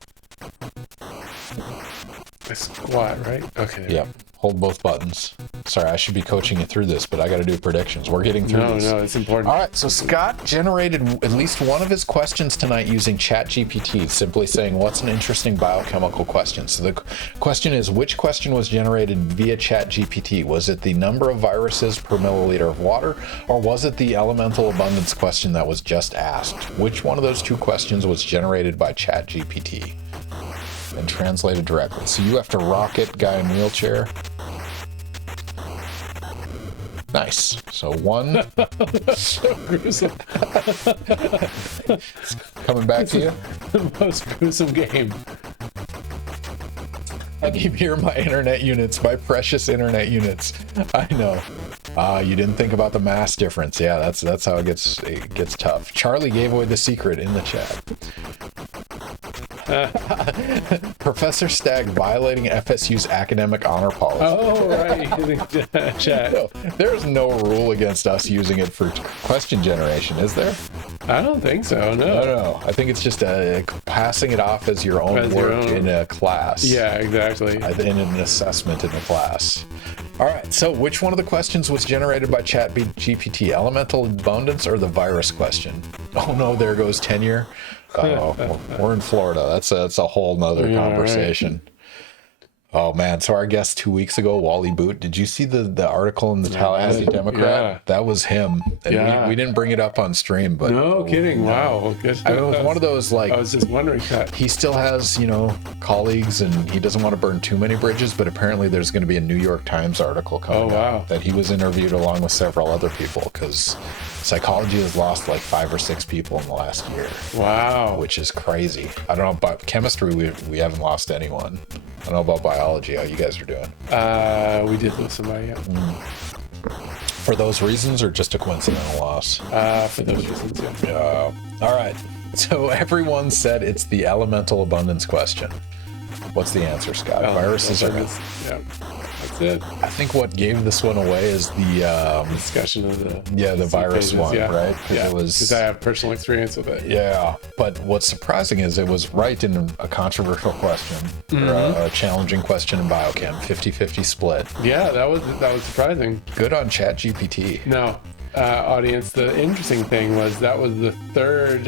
I squat, right? Okay. Yep. Hold both buttons. Sorry, I should be coaching you through this, but I got to do predictions. We're getting through these. No, it's important. All right, so Scott generated at least one of his questions tonight using ChatGPT, simply saying, what's an interesting biochemical question? So the question is, which question was generated via ChatGPT? Was it the number of viruses per milliliter of water, or was it the elemental abundance question that was just asked? Which one of those 2 questions was generated by ChatGPT and translated directly? So you have to rocket guy in wheelchair. Nice. So 1. So gruesome. Coming back to you. The most gruesome game. I keep hearing my internet units, my precious internet units. I know. You didn't think about the mass difference. Yeah, that's how it gets tough. Charlie gave away the secret in the chat. Professor Stagg violating FSU's academic honor policy. Oh, right. Chat. No, there's no rule against us using it for question generation, is there? I don't think so. No. No. I think it's just passing it off as your own work in a class. Yeah, exactly. In an assessment in a class. All right, so which one of the questions was generated by ChatGPT? Elemental abundance or the virus question? Oh no, there goes tenure. Oh, we're in Florida. That's a whole nother conversation. Right. Oh man, so our guest 2 weeks ago, Wally Boot, did you see the article in the Tallahassee Democrat? Yeah. That was him. And we didn't bring it up on stream, but no kidding. Wow. It was one of those, like, I was just wondering that. He still has, colleagues, and he doesn't want to burn too many bridges, but apparently there's going to be a New York Times article coming out that he was interviewed along with several other people, because psychology has lost like 5 or 6 people in the last year. Wow. Which is crazy. I don't know about chemistry, we haven't lost anyone. I don't know about biology, how you guys are doing. We did lose somebody, yeah. For those reasons, or just a coincidental loss? For those reasons, yeah. All right. So everyone said it's the elemental abundance question. What's the answer, Scott? Viruses are... Yeah, that's it. I think what gave this one away is the... discussion of the... Yeah, the virus one, right? Yeah, it was... because I have personal experience with it. Yeah, but what's surprising is it was right in a controversial question, or a challenging question in biochem, 50-50 split. Yeah, that was surprising. Good on ChatGPT. No, audience, the interesting thing was that was the third...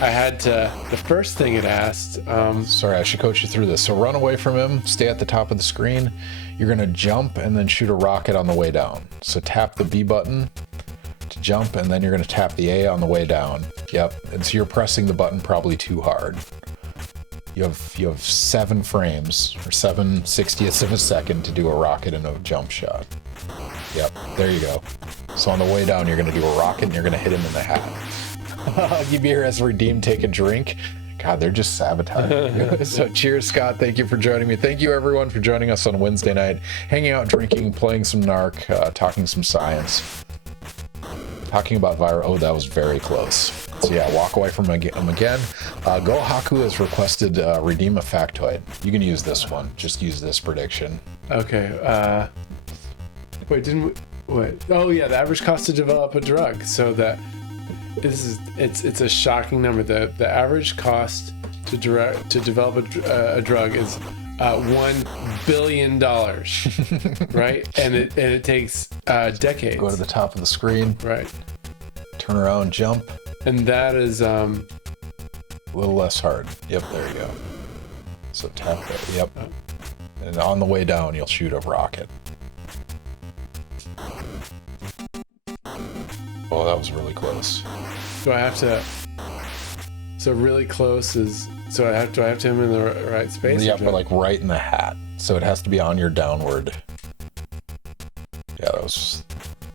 the first thing it asked... Sorry, I should coach you through this. So run away from him, stay at the top of the screen. You're going to jump and then shoot a rocket on the way down. So tap the B button to jump, and then you're going to tap the A on the way down. Yep, and so you're pressing the button probably too hard. You have 7 frames, or 7/60ths of a second to do a rocket and a jump shot. Yep, there you go. So on the way down, you're going to do a rocket, and you're going to hit him in the hat. Gibir has redeemed take a drink. God, they're just sabotaging. So cheers, Scott. Thank you for joining me. Thank you, everyone, for joining us on Wednesday night, hanging out, drinking, playing some NARC, talking some science, talking about virus. Oh, that was very close. So yeah, walk away from him again. Go Haku has requested redeem a factoid. You can use this one. Just use this prediction. Okay. Wait, wait. Oh yeah, the average cost to develop a drug. So that it's a shocking number. The average cost to develop a drug is $1 billion, right? And it takes decades. Go to the top of the screen. Right. Turn around, jump. And that is a little less hard. Yep, there you go. So tap that. Yep. And on the way down, you'll shoot a rocket. Oh, that was really close. Do I have to? So really close is. So do I have to have him in the right space? Yeah, but like right in the hat. So it has to be on your downward. Yeah,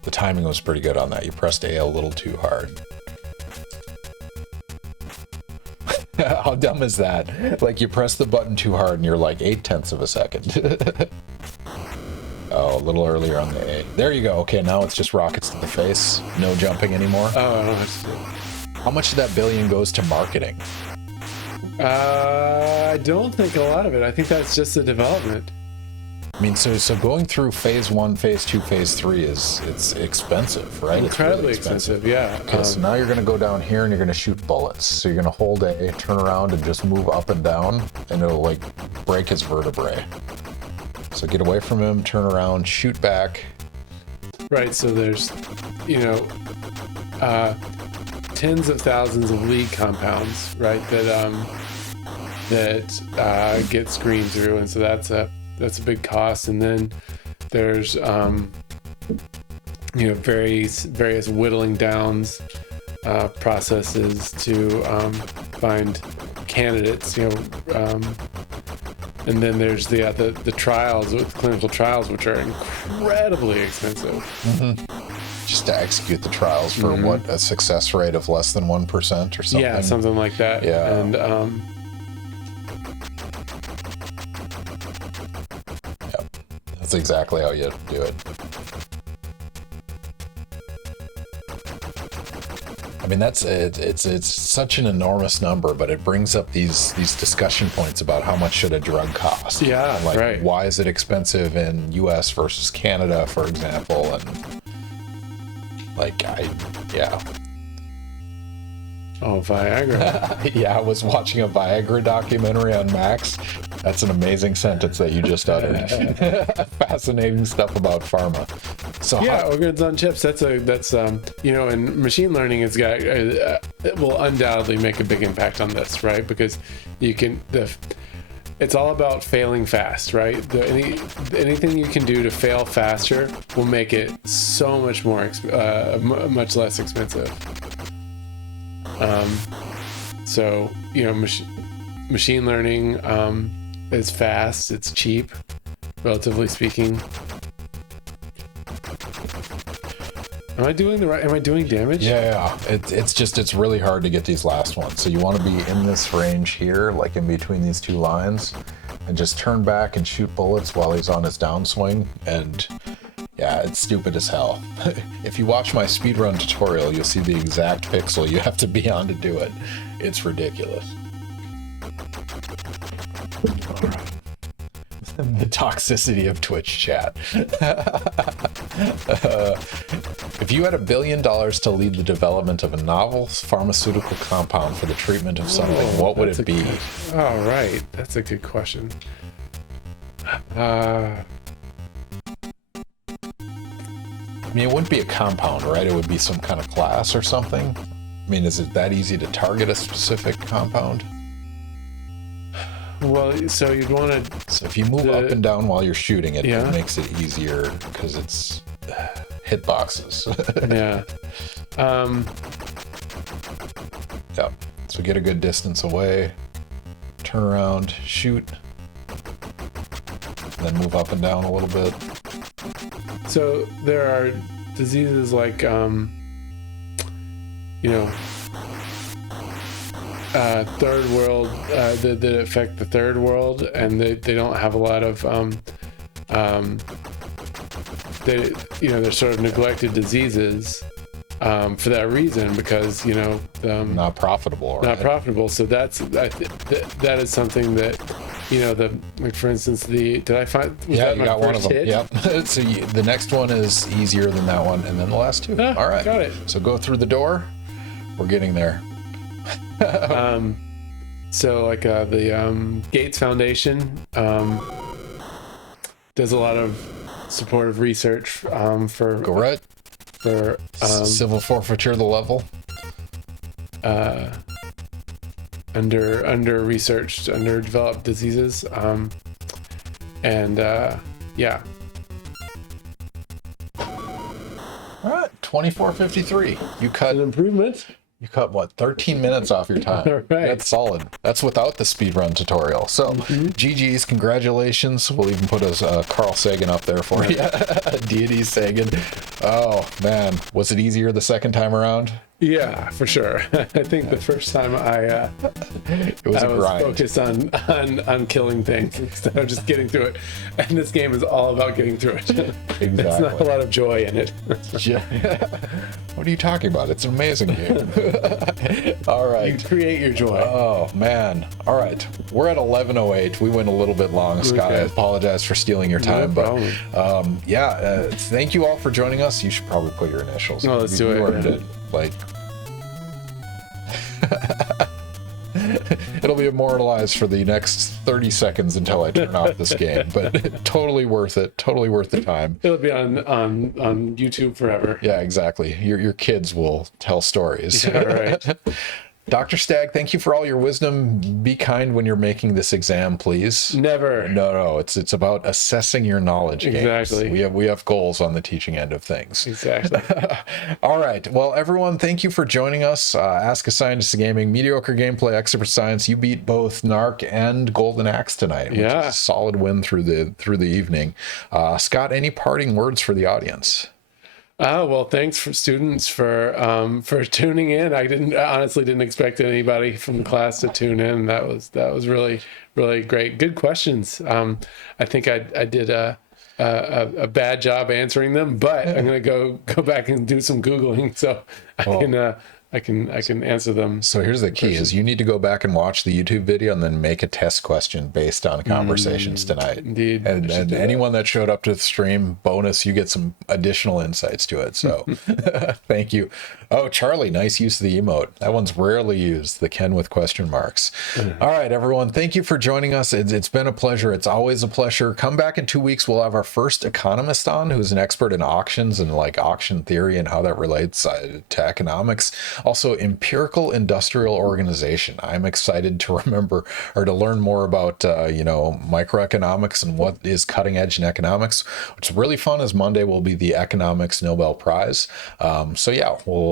the timing was pretty good on that. You pressed A a little too hard. How dumb is that? Like you press the button too hard and you're like 0.8 of a second. Oh, a little earlier on the A. There you go. Okay, now it's just rockets to the face. No jumping anymore. Oh, I don't have to do it. How much of that billion goes to marketing? I don't think a lot of it. I think that's just the development. I mean, so going through phase 1, phase 2, phase 3 it's expensive, right? Incredibly expensive, yeah. Okay, so now you're going to go down here and you're going to shoot bullets. So you're going to hold A, turn around, and just move up and down, and it'll like break his vertebrae. So get away from him, turn around, shoot back. Right, so there's, tens of thousands of lead compounds, right, that get screened through, and so that's a big cost. And then there's various whittling downs processes to find candidates, and then there's the trials, with clinical trials, which are incredibly expensive. Mm-hmm. Just to execute the trials for what, a success rate of less than 1% or something? Yeah, something like that. Yeah. And yep. That's exactly how you do it. I mean, it's such an enormous number, but it brings up these discussion points about how much should a drug cost. Yeah, like, right. Why is it expensive in U.S. versus Canada, for example? And Oh, Viagra. Yeah, I was watching a Viagra documentary on Max. That's an amazing sentence that you just uttered. Fascinating stuff about pharma. So yeah, organs on chips. That's and machine learning has got it will undoubtedly make a big impact on this, right? Because it's all about failing fast, right? Anything you can do to fail faster will make it so much more much less expensive. So machine learning is fast, it's cheap, relatively speaking. Am I doing damage? Yeah. It's really hard to get these last ones. So you want to be in this range here, like in between these two lines, and just turn back and shoot bullets while he's on his downswing. And yeah, it's stupid as hell. If you watch my speedrun tutorial, you'll see the exact pixel you have to be on to do it. It's ridiculous. All right. The toxicity of Twitch chat. If you had $1 billion to lead the development of a novel pharmaceutical compound for the treatment of something, what would it be? All right, that's a good question. I mean, it wouldn't be a compound, right? It would be some kind of class or something. I mean, is it that easy to target a specific compound? Well, so you'd want to... So if you move up and down while you're shooting it, it makes it easier because it's hitboxes. Yeah. Yep. So get a good distance away, turn around, shoot, and then move up and down a little bit. So there are diseases like, third world that affect the third world, and they don't have a lot of they're sort of neglected diseases for that reason, because not profitable. Not Right? profitable. So that is something that like for instance, did I find? Yeah, that you my got one of first them. hit? Yep. So the next one is easier than that one, and then the last two. All right, got it. So go through the door. We're getting there. So like the Gates Foundation does a lot of supportive research for Go right. for Civil forfeiture the level. under researched, underdeveloped diseases, and yeah. All right, 24:53. You cut An improvement. what, 13 minutes off your time. All right. That's solid. That's without the speedrun tutorial. So GG's, congratulations. We'll even put Carl Sagan up there for you. Deity Sagan. Oh man, was it easier the second time around? Yeah, for sure. I think the first time I was focused on killing things instead of just getting through it. And this game is all about getting through it. Exactly. There's not a lot of joy in it. What are you talking about? It's an amazing game. All right. You create your joy. Oh man. All right. We're at 11:08. We went a little bit long, Scott. I Okay. apologize for stealing your time, problem. but thank you all for joining us. You should probably put your initials. No, let's do it. You earned it. Like it'll be immortalized for the next 30 seconds until I turn off this game, but totally worth it. Totally worth the time. It'll be on YouTube forever. Yeah, exactly. Your kids will tell stories. Yeah, right. Dr. Stagg, thank you for all your wisdom. Be kind when you're making this exam, please. Never. No, it's about assessing your knowledge. Exactly. Games. We have goals on the teaching end of things. Exactly. All right. Well, everyone, thank you for joining us. Ask a Scientist Gaming, mediocre gameplay, expert science. You beat both NARC and Golden Axe tonight, which is a solid win through the evening. Scott, any parting words for the audience? Well, thanks for students for tuning in. I honestly didn't expect anybody from the class to tune in. That was really, really great. Good questions. I think I did a bad job answering them, but I'm gonna go back and do some Googling so I can answer them. So here's the key: is you need to go back and watch the YouTube video and then make a test question based on conversations tonight. Indeed. And anyone that showed up to the stream, bonus, you get some additional insights to it. So thank you. Oh, Charlie, nice use of the emote. That one's rarely used, the Ken with question marks. All right, everyone, thank you for joining us. It's been a pleasure. It's always a pleasure. Come back in 2 weeks. We'll have our first economist on, who's an expert in auctions and like auction theory and how that relates to economics. Also, empirical industrial organization. I'm excited to to learn more about, microeconomics and what is cutting edge in economics. What's really fun is Monday will be the Economics Nobel Prize.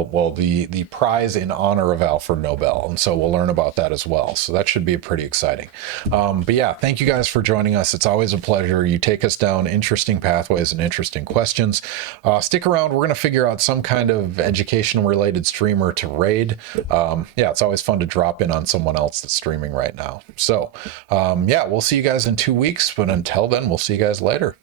The prize in honor of Alfred Nobel. And so we'll learn about that as well. So that should be pretty exciting. But yeah, thank you guys for joining us. It's always a pleasure. You take us down interesting pathways and interesting questions. Stick around. We're going to figure out some kind of education related streamer to raid. It's always fun to drop in on someone else that's streaming right now. So we'll see you guys in 2 weeks. But until then, we'll see you guys later.